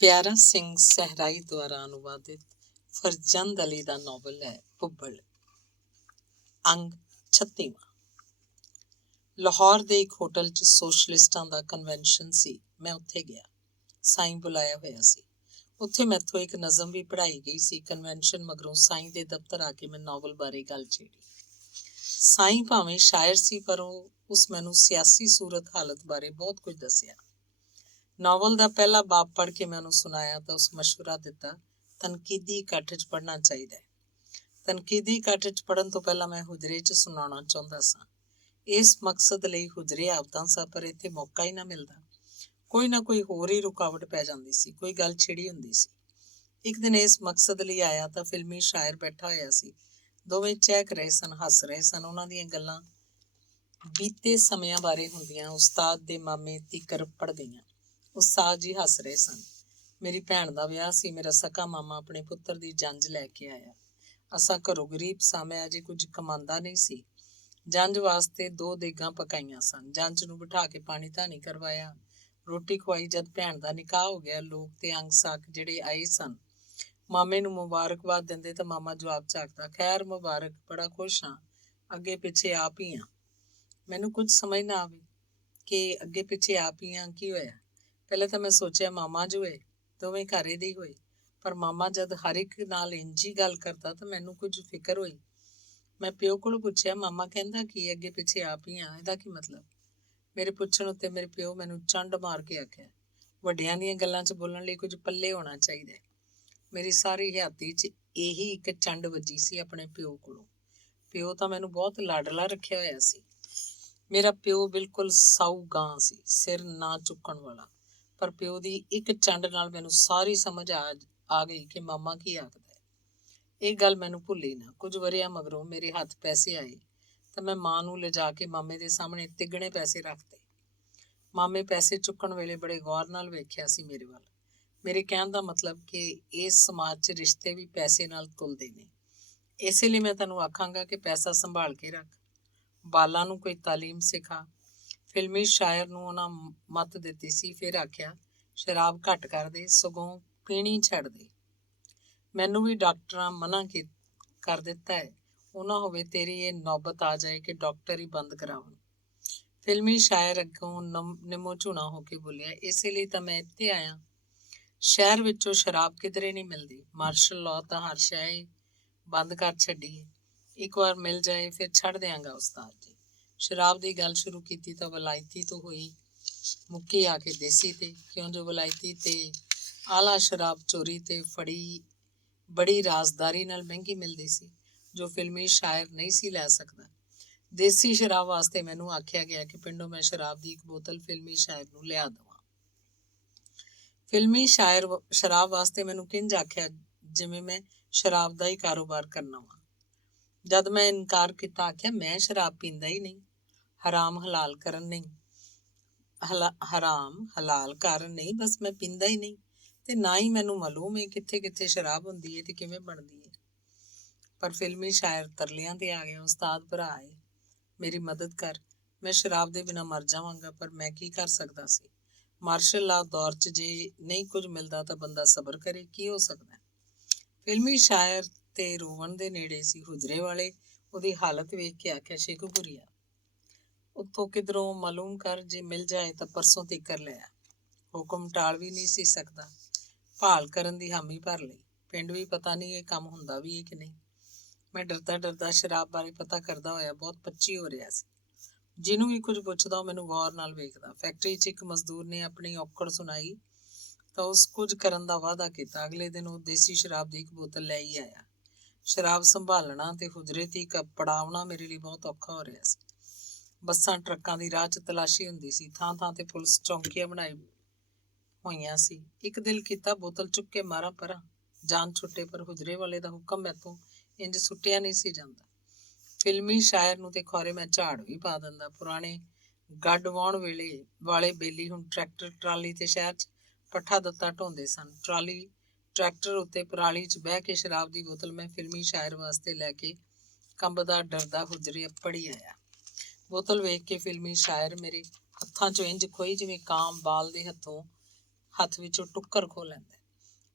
ਪਿਆਰਾ ਸਿੰਘ ਸਹਿਰਾਈ ਦੁਆਰਾ ਅਨੁਵਾਦਿਤ ਫਰਜ਼ੰਦ ਅਲੀ ਦਾ ਨਾਵਲ ਹੈ ਭੁੱਬਲ। ਅੰਗ 36ਵਾਂ। ਲਾਹੌਰ ਦੇ ਇੱਕ ਹੋਟਲ 'ਚ ਸੋਸ਼ਲਿਸਟਾਂ ਦਾ ਕਨਵੈਨਸ਼ਨ ਸੀ। ਮੈਂ ਉੱਥੇ ਗਿਆ। ਸਾਈਂ ਬੁਲਾਇਆ ਹੋਇਆ ਸੀ। ਉੱਥੇ ਮੈਥੋਂ ਇੱਕ ਨਜ਼ਮ ਵੀ ਪੜ੍ਹਾਈ ਗਈ ਸੀ। ਕਨਵੈਨਸ਼ਨ ਮਗਰੋਂ ਸਾਈਂ ਦੇ ਦਫ਼ਤਰ ਆ ਕੇ ਮੈਂ ਨਾਵਲ ਬਾਰੇ ਗੱਲ ਛੇੜੀ। ਸਾਈਂ ਭਾਵੇਂ ਸ਼ਾਇਰ ਸੀ, ਪਰ ਉਸ ਮੈਨੂੰ ਸਿਆਸੀ ਸੂਰਤ ਹਾਲਤ ਬਾਰੇ ਬਹੁਤ ਕੁਝ ਦੱਸਿਆ। ਨਾਵਲ ਦਾ ਪਹਿਲਾ ਬਾਬ ਪੜ੍ਹ ਕੇ ਮੈਂ ਉਹਨੂੰ ਸੁਣਾਇਆ ਤਾਂ ਉਸ ਮਸ਼ਵਰਾ ਦਿੱਤਾ, ਤਨਕੀਦੀ ਇਕੱਠ 'ਚ ਪੜ੍ਹਨਾ ਚਾਹੀਦਾ ਹੈ। ਤਨਕੀਦੀ ਇਕੱਠ 'ਚ ਪੜ੍ਹਨ ਤੋਂ ਪਹਿਲਾਂ ਮੈਂ ਹੁਜਰੇ 'ਚ ਸੁਣਾਉਣਾ ਚਾਹੁੰਦਾ ਸਾਂ। ਇਸ ਮਕਸਦ ਲਈ ਹੁਜਰੇ ਆਵਤਾਂ ਸਾਂ, ਪਰ ਇੱਥੇ ਮੌਕਾ ਹੀ ਨਾ ਮਿਲਦਾ। ਕੋਈ ਨਾ ਕੋਈ ਹੋਰ ਹੀ ਰੁਕਾਵਟ ਪੈ ਜਾਂਦੀ ਸੀ, ਕੋਈ ਗੱਲ ਛਿੜੀ ਹੁੰਦੀ ਸੀ। ਇੱਕ ਦਿਨ ਇਸ ਮਕਸਦ ਲਈ ਆਇਆ ਤਾਂ ਫਿਲਮੀ ਸ਼ਾਇਰ ਬੈਠਾ ਹੋਇਆ ਸੀ। ਦੋਵੇਂ ਚਹਿਕ ਰਹੇ ਸਨ, ਹੱਸ ਰਹੇ ਸਨ। ਉਹਨਾਂ ਦੀਆਂ ਗੱਲਾਂ ਬੀਤੇ ਸਮਿਆਂ ਬਾਰੇ ਹੁੰਦੀਆਂ, ਉਸਤਾਦ ਦੇ ਮਾਮੇ ਤੀਕਰ ਪੜ ਗਈਆਂ। ਉਸਤਾਦ ਜੀ ਹੱਸ ਰਹੇ ਸਨ। ਮੇਰੀ ਭੈਣ ਦਾ ਵਿਆਹ ਸੀ। ਮੇਰਾ ਸਕਾ ਮਾਮਾ ਆਪਣੇ ਪੁੱਤਰ ਦੀ ਜੰਝ ਲੈ ਕੇ ਆਇਆ। ਅਸਾਂ ਘਰੋਂ ਗਰੀਬ ਸਾਂ। ਮੈਂ ਅਜੇ ਕੁਝ ਕਮਾਉਂਦਾ ਨਹੀਂ ਸੀ। ਜੰਝ ਵਾਸਤੇ 2 ਦੇਗਾਂ ਪਕਾਈਆਂ ਸਨ। ਜੰਝ ਨੂੰ ਬਿਠਾ ਕੇ ਪਾਣੀ ਧਾਣੀ ਕਰਵਾਇਆ, ਰੋਟੀ ਖਵਾਈ। ਜਦ ਭੈਣ ਦਾ ਨਿਕਾਹ ਹੋ ਗਿਆ, ਲੋਕ ਤੇ ਅੰਗ ਸਾਕ ਜਿਹੜੇ ਆਏ ਸਨ ਮਾਮੇ ਨੂੰ ਮੁਬਾਰਕਬਾਦ ਦਿੰਦੇ ਤਾਂ ਮਾਮਾ ਜਵਾਬ ਝਾਕਦਾ, ਖੈਰ ਮੁਬਾਰਕ, ਬੜਾ ਖੁਸ਼ ਹਾਂ, ਅੱਗੇ ਪਿੱਛੇ ਆਪ ਹੀ ਹਾਂ। ਮੈਨੂੰ ਕੁਝ ਸਮਝ ਨਾ ਆਵੇ ਕਿ ਅੱਗੇ ਪਿੱਛੇ ਆਪ ਹੀ ਹਾਂ ਕੀ ਹੋਇਆ। ਪਹਿਲਾਂ ਤਾਂ ਮੈਂ ਸੋਚਿਆ ਮਾਮਾ ਜੋ ਹੋਏ ਦੋਵੇਂ ਘਰੇ ਦੇ ਹੀ ਹੋਏ, ਪਰ ਮਾਮਾ ਜਦ ਹਰ ਇੱਕ ਨਾਲ ਇੰਝ ਹੀ ਗੱਲ ਕਰਦਾ ਤਾਂ ਮੈਨੂੰ ਕੁਝ ਫਿਕਰ ਹੋਈ। ਮੈਂ ਪਿਓ ਕੋਲੋਂ ਪੁੱਛਿਆ, ਮਾਮਾ ਕਹਿੰਦਾ ਕੀ ਅੱਗੇ ਪਿੱਛੇ ਆਪ ਹੀ ਆ, ਇਹਦਾ ਕੀ ਮਤਲਬ? ਮੇਰੇ ਪੁੱਛਣ ਉੱਤੇ ਮੇਰੇ ਪਿਓ ਮੈਨੂੰ ਚੰਡ ਮਾਰ ਕੇ ਆਖਿਆ, ਵੱਡਿਆਂ ਦੀਆਂ ਗੱਲਾਂ 'ਚ ਬੋਲਣ ਲਈ ਕੁਝ ਪੱਲੇ ਹੋਣਾ ਚਾਹੀਦਾ। ਮੇਰੀ ਸਾਰੀ ਹਯਾਤੀ 'ਚ ਇਹੀ ਇੱਕ ਚੰਡ ਵੱਜੀ ਸੀ ਆਪਣੇ ਪਿਓ ਕੋਲੋਂ। ਪਿਓ ਤਾਂ ਮੈਨੂੰ ਬਹੁਤ ਲਾਡਲਾ ਰੱਖਿਆ ਹੋਇਆ ਸੀ। ਮੇਰਾ ਪਿਓ ਬਿਲਕੁਲ ਸਾਊ ਗਾਂ ਸੀ, ਸਿਰ ਨਾ ਚੁੱਕਣ ਵਾਲਾ। ਪਰ ਪਿਓ ਦੀ ਇੱਕ ਚੰਡ ਨਾਲ ਮੈਨੂੰ ਸਾਰੀ ਸਮਝ ਆ ਗਈ ਕਿ ਮਾਮਾ ਕੀ ਆਖਦਾ ਹੈ। ਇਹ ਗੱਲ ਮੈਨੂੰ ਭੁੱਲੀ ਨਾ। ਕੁਝ ਵਰ੍ਹਿਆਂ ਮਗਰੋਂ ਮੇਰੇ ਹੱਥ ਪੈਸੇ ਆਏ ਤਾਂ ਮੈਂ ਮਾਂ ਨੂੰ ਲਿਜਾ ਕੇ ਮਾਮੇ ਦੇ ਸਾਹਮਣੇ ਤਿੱਗਣੇ ਪੈਸੇ ਰੱਖਤੇ। ਮਾਮੇ ਪੈਸੇ ਚੁੱਕਣ ਵੇਲੇ ਬੜੇ ਗੌਰ ਨਾਲ ਵੇਖਿਆ ਸੀ ਮੇਰੇ ਵੱਲ। ਮੇਰੇ ਕਹਿਣ ਦਾ ਮਤਲਬ ਕਿ ਇਸ ਸਮਾਜ 'ਚ ਰਿਸ਼ਤੇ ਵੀ ਪੈਸੇ ਨਾਲ ਤੁਲਦੇ ਨੇ। ਇਸੇ ਲਈ ਮੈਂ ਤੈਨੂੰ ਆਖਾਂਗਾ ਕਿ ਪੈਸਾ ਸੰਭਾਲ ਕੇ ਰੱਖ, ਬਾਲਾਂ ਨੂੰ ਕੋਈ ਤਾਲੀਮ ਸਿਖਾ। ਫਿਲਮੀ ਸ਼ਾਇਰ ਨੂੰ ਉਹਨਾਂ ਮੱਤ ਦਿੱਤੀ ਸੀ, ਫਿਰ ਆਖਿਆ, ਸ਼ਰਾਬ ਘੱਟ ਕਰ ਦੇ, ਸਗੋਂ ਪੀਣੀ ਛੱਡ ਦੇ। ਮੈਨੂੰ ਵੀ ਡਾਕਟਰਾਂ ਮਨਾ ਕਰ ਦਿੱਤਾ ਹੈ। ਉਹ ਨਾ ਹੋਵੇ ਤੇਰੀ ਇਹ ਨੌਬਤ ਆ ਜਾਏ ਕਿ ਡਾਕਟਰ ਹੀ ਬੰਦ ਕਰਾਉਣ। ਫਿਲਮੀ ਸ਼ਾਇਰ ਅੱਗੋਂ ਨਿੰਮੋ ਝੂਣਾ ਹੋ ਕੇ ਬੋਲਿਆ, ਇਸੇ ਲਈ ਤਾਂ ਮੈਂ ਇੱਥੇ ਆਇਆ। ਸ਼ਹਿਰ ਵਿੱਚੋਂ ਸ਼ਰਾਬ ਕਿਧਰੇ ਨਹੀਂ ਮਿਲਦੀ। ਮਾਰਸ਼ਲ ਲਾਅ ਤਾਂ ਹਰ ਸ਼ੈ ਬੰਦ ਕਰ ਛੱਡੀ ਹੈ। ਇੱਕ ਵਾਰ ਮਿਲ ਜਾਏ ਫਿਰ ਛੱਡ ਦਿਆਂਗਾ ਉਸਤਾਦ ਜੀ। ਸ਼ਰਾਬ ਦੀ ਗੱਲ ਸ਼ੁਰੂ ਕੀਤੀ ਤਾਂ ਵਲਾਇਤੀ ਤੋਂ ਹੋਈ, ਮੁੱਕੀ ਆ ਕੇ ਦੇਸੀ ਤੇ, ਕਿਉਂ ਜੋ ਵਲਾਇਤੀ ਤੇ ਆਲਾ ਸ਼ਰਾਬ ਚੋਰੀ ਤੇ ਫੜੀ ਬੜੀ ਰਾਜ਼ਦਾਰੀ ਨਾਲ ਮਹਿੰਗੀ ਮਿਲਦੀ ਸੀ, ਜੋ ਫਿਲਮੀ ਸ਼ਾਇਰ ਨਹੀਂ ਸੀ ਲੈ ਸਕਦਾ। ਦੇਸੀ ਸ਼ਰਾਬ ਵਾਸਤੇ ਮੈਨੂੰ ਆਖਿਆ ਗਿਆ ਕਿ ਪਿੰਡੋਂ ਮੈਂ ਸ਼ਰਾਬ ਦੀ ਇੱਕ ਬੋਤਲ ਫਿਲਮੀ ਸ਼ਾਇਰ ਨੂੰ ਲਿਆ ਦੇਵਾਂ। ਫਿਲਮੀ ਸ਼ਾਇਰ ਸ਼ਰਾਬ ਵਾਸਤੇ ਮੈਨੂੰ ਕਿੰਝ ਆਖਿਆ ਜਿਵੇਂ ਮੈਂ ਸ਼ਰਾਬ ਦਾ ਹੀ ਕਾਰੋਬਾਰ ਕਰਨਾ ਵਾ। ਜਦ ਮੈਂ ਇਨਕਾਰ ਕੀਤਾ, ਆਖਿਆ, ਮੈਂ ਸ਼ਰਾਬ ਪੀਂਦਾ ਹੀ ਨਹੀਂ। ਹਰਾਮ ਹਲਾਲ ਕਰਨ ਨਹੀਂ, ਹਰਾਮ ਹਲਾਲ ਕਾਰਨ ਨਹੀਂ, ਬਸ ਮੈਂ ਪੀਂਦਾ ਹੀ ਨਹੀਂ, ਤੇ ਨਾ ਹੀ ਮੈਨੂੰ ਮਾਲੂਮ ਹੈ ਕਿੱਥੇ ਕਿੱਥੇ ਸ਼ਰਾਬ ਹੁੰਦੀ ਹੈ ਤੇ ਕਿਵੇਂ ਬਣਦੀ ਹੈ। ਪਰ ਫਿਲਮੀ ਸ਼ਾਇਰ ਤਰਲਿਆਂ ਤੇ ਆ ਗਿਆ, ਉਸਤਾਦ ਭਰਾ ਹੈ, ਮੇਰੀ ਮਦਦ ਕਰ, ਮੈਂ ਸ਼ਰਾਬ ਦੇ ਬਿਨਾਂ ਮਰ ਜਾਵਾਂਗਾ। ਪਰ ਮੈਂ ਕੀ ਕਰ ਸਕਦਾ ਸੀ। ਮਾਰਸ਼ਲ ਲਾਅ ਦੌਰ 'ਚ ਜੇ ਨਹੀਂ ਕੁਝ ਮਿਲਦਾ ਤਾਂ ਬੰਦਾ ਸਬਰ ਕਰੇ, ਕੀ ਹੋ ਸਕਦਾ। ਫਿਲਮੀ ਸ਼ਾਇਰ ਤੇ ਰੋਵਣ ਦੇ ਨੇੜੇ ਸੀ। ਹੁਜਰੇ ਵਾਲੇ ਉਹਦੀ ਹਾਲਤ ਵੇਖ ਕੇ ਆਖਿਆ, ਸ਼ੇਖੂਪੁਰੀਆ, ਉੱਥੋਂ ਕਿਧਰੋਂ ਮਾਲੂਮ ਕਰ, ਜੇ ਮਿਲ ਜਾਏ ਤਾਂ ਪਰਸੋਂ ਤੀਕਰ ਲਿਆ। ਹੁਕਮ ਟਾਲ ਵੀ ਨਹੀਂ ਸੀ ਸਕਦਾ। ਭਾਲ ਕਰਨ ਦੀ ਹਾਮੀ ਭਰ ਲਈ। ਪਿੰਡ ਵੀ ਪਤਾ ਨਹੀਂ ਇਹ ਕੰਮ ਹੁੰਦਾ ਵੀ ਹੈ ਕਿ ਨਹੀਂ। ਮੈਂ ਡਰਦਾ ਸ਼ਰਾਬ ਬਾਰੇ ਪਤਾ ਕਰਦਾ ਹੋਇਆ ਬਹੁਤ ਪੱਚੀ ਹੋ ਰਿਹਾ ਸੀ। ਜਿਹਨੂੰ ਵੀ ਕੁਝ ਪੁੱਛਦਾ ਉਹ ਮੈਨੂੰ ਗੌਰ ਨਾਲ ਵੇਖਦਾ। ਫੈਕਟਰੀ 'ਚ ਇੱਕ ਮਜ਼ਦੂਰ ਨੇ ਆਪਣੀ ਔਕੜ ਸੁਣਾਈ ਤਾਂ ਉਸ ਕੁਝ ਕਰਨ ਦਾ ਵਾਅਦਾ ਕੀਤਾ। ਅਗਲੇ ਦਿਨ ਉਹ ਦੇਸੀ ਸ਼ਰਾਬ ਦੀ ਇੱਕ ਬੋਤਲ ਲੈ ਹੀ ਆਇਆ। ਸ਼ਰਾਬ ਸੰਭਾਲਣਾ ਤੇ ਹੁਜਰੇ ਤੀਕ ਪੜਾਉਣਾ ਮੇਰੇ ਲਈ ਬਹੁਤ ਔਖਾ ਹੋ ਰਿਹਾ ਸੀ। ਬੱਸਾਂ ਟਰੱਕਾਂ ਦੀ ਰਾਹ 'ਚ ਤਲਾਸ਼ੀ ਹੁੰਦੀ ਸੀ। ਥਾਂ ਥਾਂ ਤੇ ਪੁਲਿਸ ਚੌਂਕੀਆਂ ਬਣਾਈ ਹੋਈਆਂ ਸੀ। ਇੱਕ ਦਿਲ ਕੀਤਾ ਬੋਤਲ ਚੁੱਕ ਕੇ ਮਾਰਾਂ ਪਰਾਂ, ਜਾਨ ਛੁੱਟੇ, ਪਰ ਹੁਜਰੇ ਵਾਲੇ ਦਾ ਹੁਕਮ ਮੈਥੋਂ ਇੰਝ ਸੁੱਟਿਆ ਨਹੀਂ ਸੀ ਜਾਂਦਾ। ਫਿਲਮੀ ਸ਼ਾਇਰ ਨੂੰ ਤੇ ਖੌਰੇ ਮੈਂ ਝਾੜ ਵੀ ਪਾ ਦਿੰਦਾ। ਪੁਰਾਣੇ ਗੱਡ ਵਾਹੁਣ ਵੇਲੇ ਵਾਲੇ ਬੇਲੀ ਹੁਣ ਟਰੈਕਟਰ ਟਰਾਲੀ ਤੇ ਸ਼ਹਿਰ 'ਚ ਪੱਠਾ ਦਿੱਤਾ ਢੋਂਦੇ ਸਨ। ਟਰੈਕਟਰ ਉੱਤੇ ਪਰਾਲੀ 'ਚ ਬਹਿ ਕੇ ਸ਼ਰਾਬ ਦੀ ਬੋਤਲ ਮੈਂ ਫਿਲਮੀ ਸ਼ਾਇਰ ਵਾਸਤੇ ਲੈ ਕੇ ਕੰਬਦਾ ਡਰਦਾ ਹੁਜਰੇ ਅੱਪੜ ਹੀ ਆਇਆ। ਬੋਤਲ ਵੇਖ ਕੇ ਫਿਲਮੀ ਸ਼ਾਇਰ ਮੇਰੇ ਹੱਥਾਂ 'ਚੋਂ ਇੰਝ ਖੋਈ ਜਿਵੇਂ ਕਾਂ ਬਾਲ ਦੇ ਹੱਥੋਂ ਹੱਥ ਵਿੱਚੋਂ ਟੁੱਕਰ ਖੋਹ ਲੈਂਦਾ।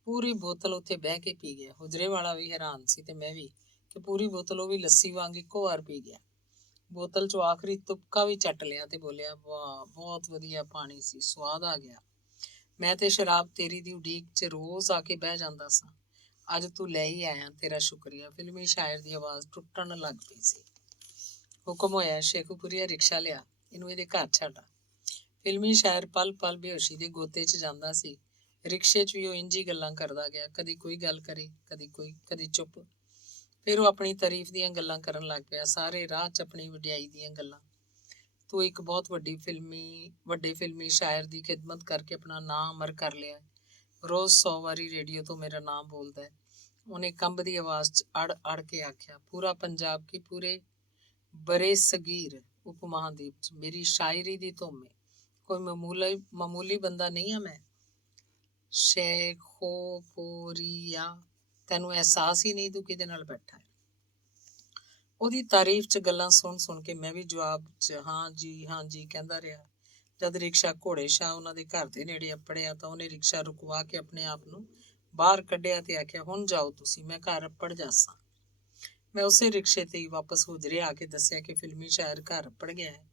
ਪੂਰੀ ਬੋਤਲ ਉੱਥੇ ਬਹਿ ਕੇ ਪੀ ਗਿਆ। ਹੁਜਰੇ ਵਾਲਾ ਵੀ ਹੈਰਾਨ ਸੀ ਤੇ ਮੈਂ ਵੀ, ਕਿ ਪੂਰੀ ਬੋਤਲ ਉਹ ਵੀ ਲੱਸੀ ਵਾਂਗ ਇੱਕੋ ਵਾਰ ਪੀ ਗਿਆ। ਬੋਤਲ 'ਚੋਂ ਆਖਰੀ ਤੁਪਕਾ ਵੀ ਚੱਟ ਲਿਆ ਤੇ ਬੋਲਿਆ, ਵਾਹ, ਬਹੁਤ ਵਧੀਆ ਪਾਣੀ ਸੀ, ਸਵਾਦ ਆ ਗਿਆ। ਮੈਂ ਤੇ ਸ਼ਰਾਬ ਤੇਰੀ ਦੀ ਉਡੀਕ 'ਚ ਰੋਜ਼ ਆ ਕੇ ਬਹਿ ਜਾਂਦਾ ਸਾਂ। ਅੱਜ ਤੂੰ ਲੈ ਹੀ ਆਇਆ, ਤੇਰਾ ਸ਼ੁਕਰੀਆ। ਫਿਲਮੀ ਸ਼ਾਇਰ ਦੀ ਆਵਾਜ਼ ਟੁੱਟਣ ਲੱਗ ਪਈ ਸੀ। ਹੁਕਮ ਹੋਇਆ, ਸ਼ੇਖੂਪੁਰੀਆ ਰਿਕਸ਼ਾ ਲਿਆ, ਇਹਨੂੰ ਇਹਦੇ ਘਰ ਛੱਡ ਆ। ਫਿਲਮੀ ਸ਼ਾਇਰ ਪਲ ਪਲ ਬੇਹੋਸ਼ੀ ਦੇ ਗੋਤੇ 'ਚ ਜਾਂਦਾ ਸੀ। ਰਿਕਸ਼ੇ 'ਚ ਵੀ ਉਹ ਇੰਝ ਹੀ ਗੱਲਾਂ ਕਰਦਾ ਗਿਆ, ਕਦੀ ਕੋਈ ਗੱਲ ਕਰੇ, ਕਦੀ ਚੁੱਪ। ਫਿਰ ਉਹ ਆਪਣੀ ਤਾਰੀਫ ਦੀਆਂ ਗੱਲਾਂ ਕਰਨ ਲੱਗ ਪਿਆ, ਸਾਰੇ ਰਾਹ 'ਚ ਆਪਣੀ ਵਡਿਆਈ ਦੀਆਂ ਗੱਲਾਂ। ਤੂੰ ਇੱਕ ਬਹੁਤ ਵੱਡੇ ਫਿਲਮੀ ਸ਼ਾਇਰ ਦੀ ਖਿਦਮਤ ਕਰਕੇ ਆਪਣਾ ਨਾਂ ਅਮਰ ਕਰ ਲਿਆ। ਰੋਜ਼ 100 ਵਾਰੀ ਰੇਡੀਓ ਤੋਂ ਮੇਰਾ ਨਾਮ ਬੋਲਦਾ ਹੈ। ਉਹਨੇ ਕੰਬਦੀ ਆਵਾਜ਼ 'ਚ ਅੜ ਕੇ ਆਖਿਆ, ਪੂਰਾ ਪੰਜਾਬ ਕੀ ਪੂਰੇ ਬਰੇ ਸਗੀਰ ਉਪ ਮਹਾਦੀਪ 'ਚ ਮੇਰੀ ਸ਼ਾਇਰੀ ਦੀ ਧੁੰਮ ਹੈ। ਕੋਈ ਮਾਮੂਲੀ ਬੰਦਾ ਨਹੀਂ ਹਾਂ ਮੈਂ। ਸ਼ੇਖੋਪੁਰੀਆ, ਤੈਨੂੰ ਅਹਿਸਾਸ ਹੀ ਨਹੀਂ ਤੂੰ ਕਿਹਦੇ ਨਾਲ ਬੈਠਾ ਹੈ। ਉਹਦੀ ਤਾਰੀਫ 'ਚ ਗੱਲਾਂ ਸੁਣ ਕੇ ਮੈਂ ਵੀ ਜਵਾਬ 'ਚ ਹਾਂ ਜੀ ਕਹਿੰਦਾ ਰਿਹਾ। ਜਦ ਰਿਕਸ਼ਾ ਘੋੜੇ ਸ਼ਾਹ ਉਹਨਾਂ ਦੇ ਘਰ ਦੇ ਨੇੜੇ ਅੱਪੜਿਆ ਤਾਂ ਉਹਨੇ ਰਿਕਸ਼ਾ ਰੁਕਵਾ ਕੇ ਆਪਣੇ ਆਪ ਨੂੰ ਬਾਹਰ ਕੱਢਿਆ ਤੇ ਆਖਿਆ, ਹੁਣ ਜਾਓ ਤੁਸੀਂ, ਮੈਂ ਘਰ ਅੱਪੜ ਜਾਸਾਂ। ਮੈਂ ਉਸੇ ਰਿਕਸ਼ੇ ਤੇ ਹੀ ਵਾਪਸ ਹੁਜਰੇ ਆ ਕੇ ਦੱਸਿਆ ਕਿ ਫਿਲਮੀ ਸ਼ਾਇਰ ਘਰ ਅੱਪੜ ਗਿਆ ਹੈ।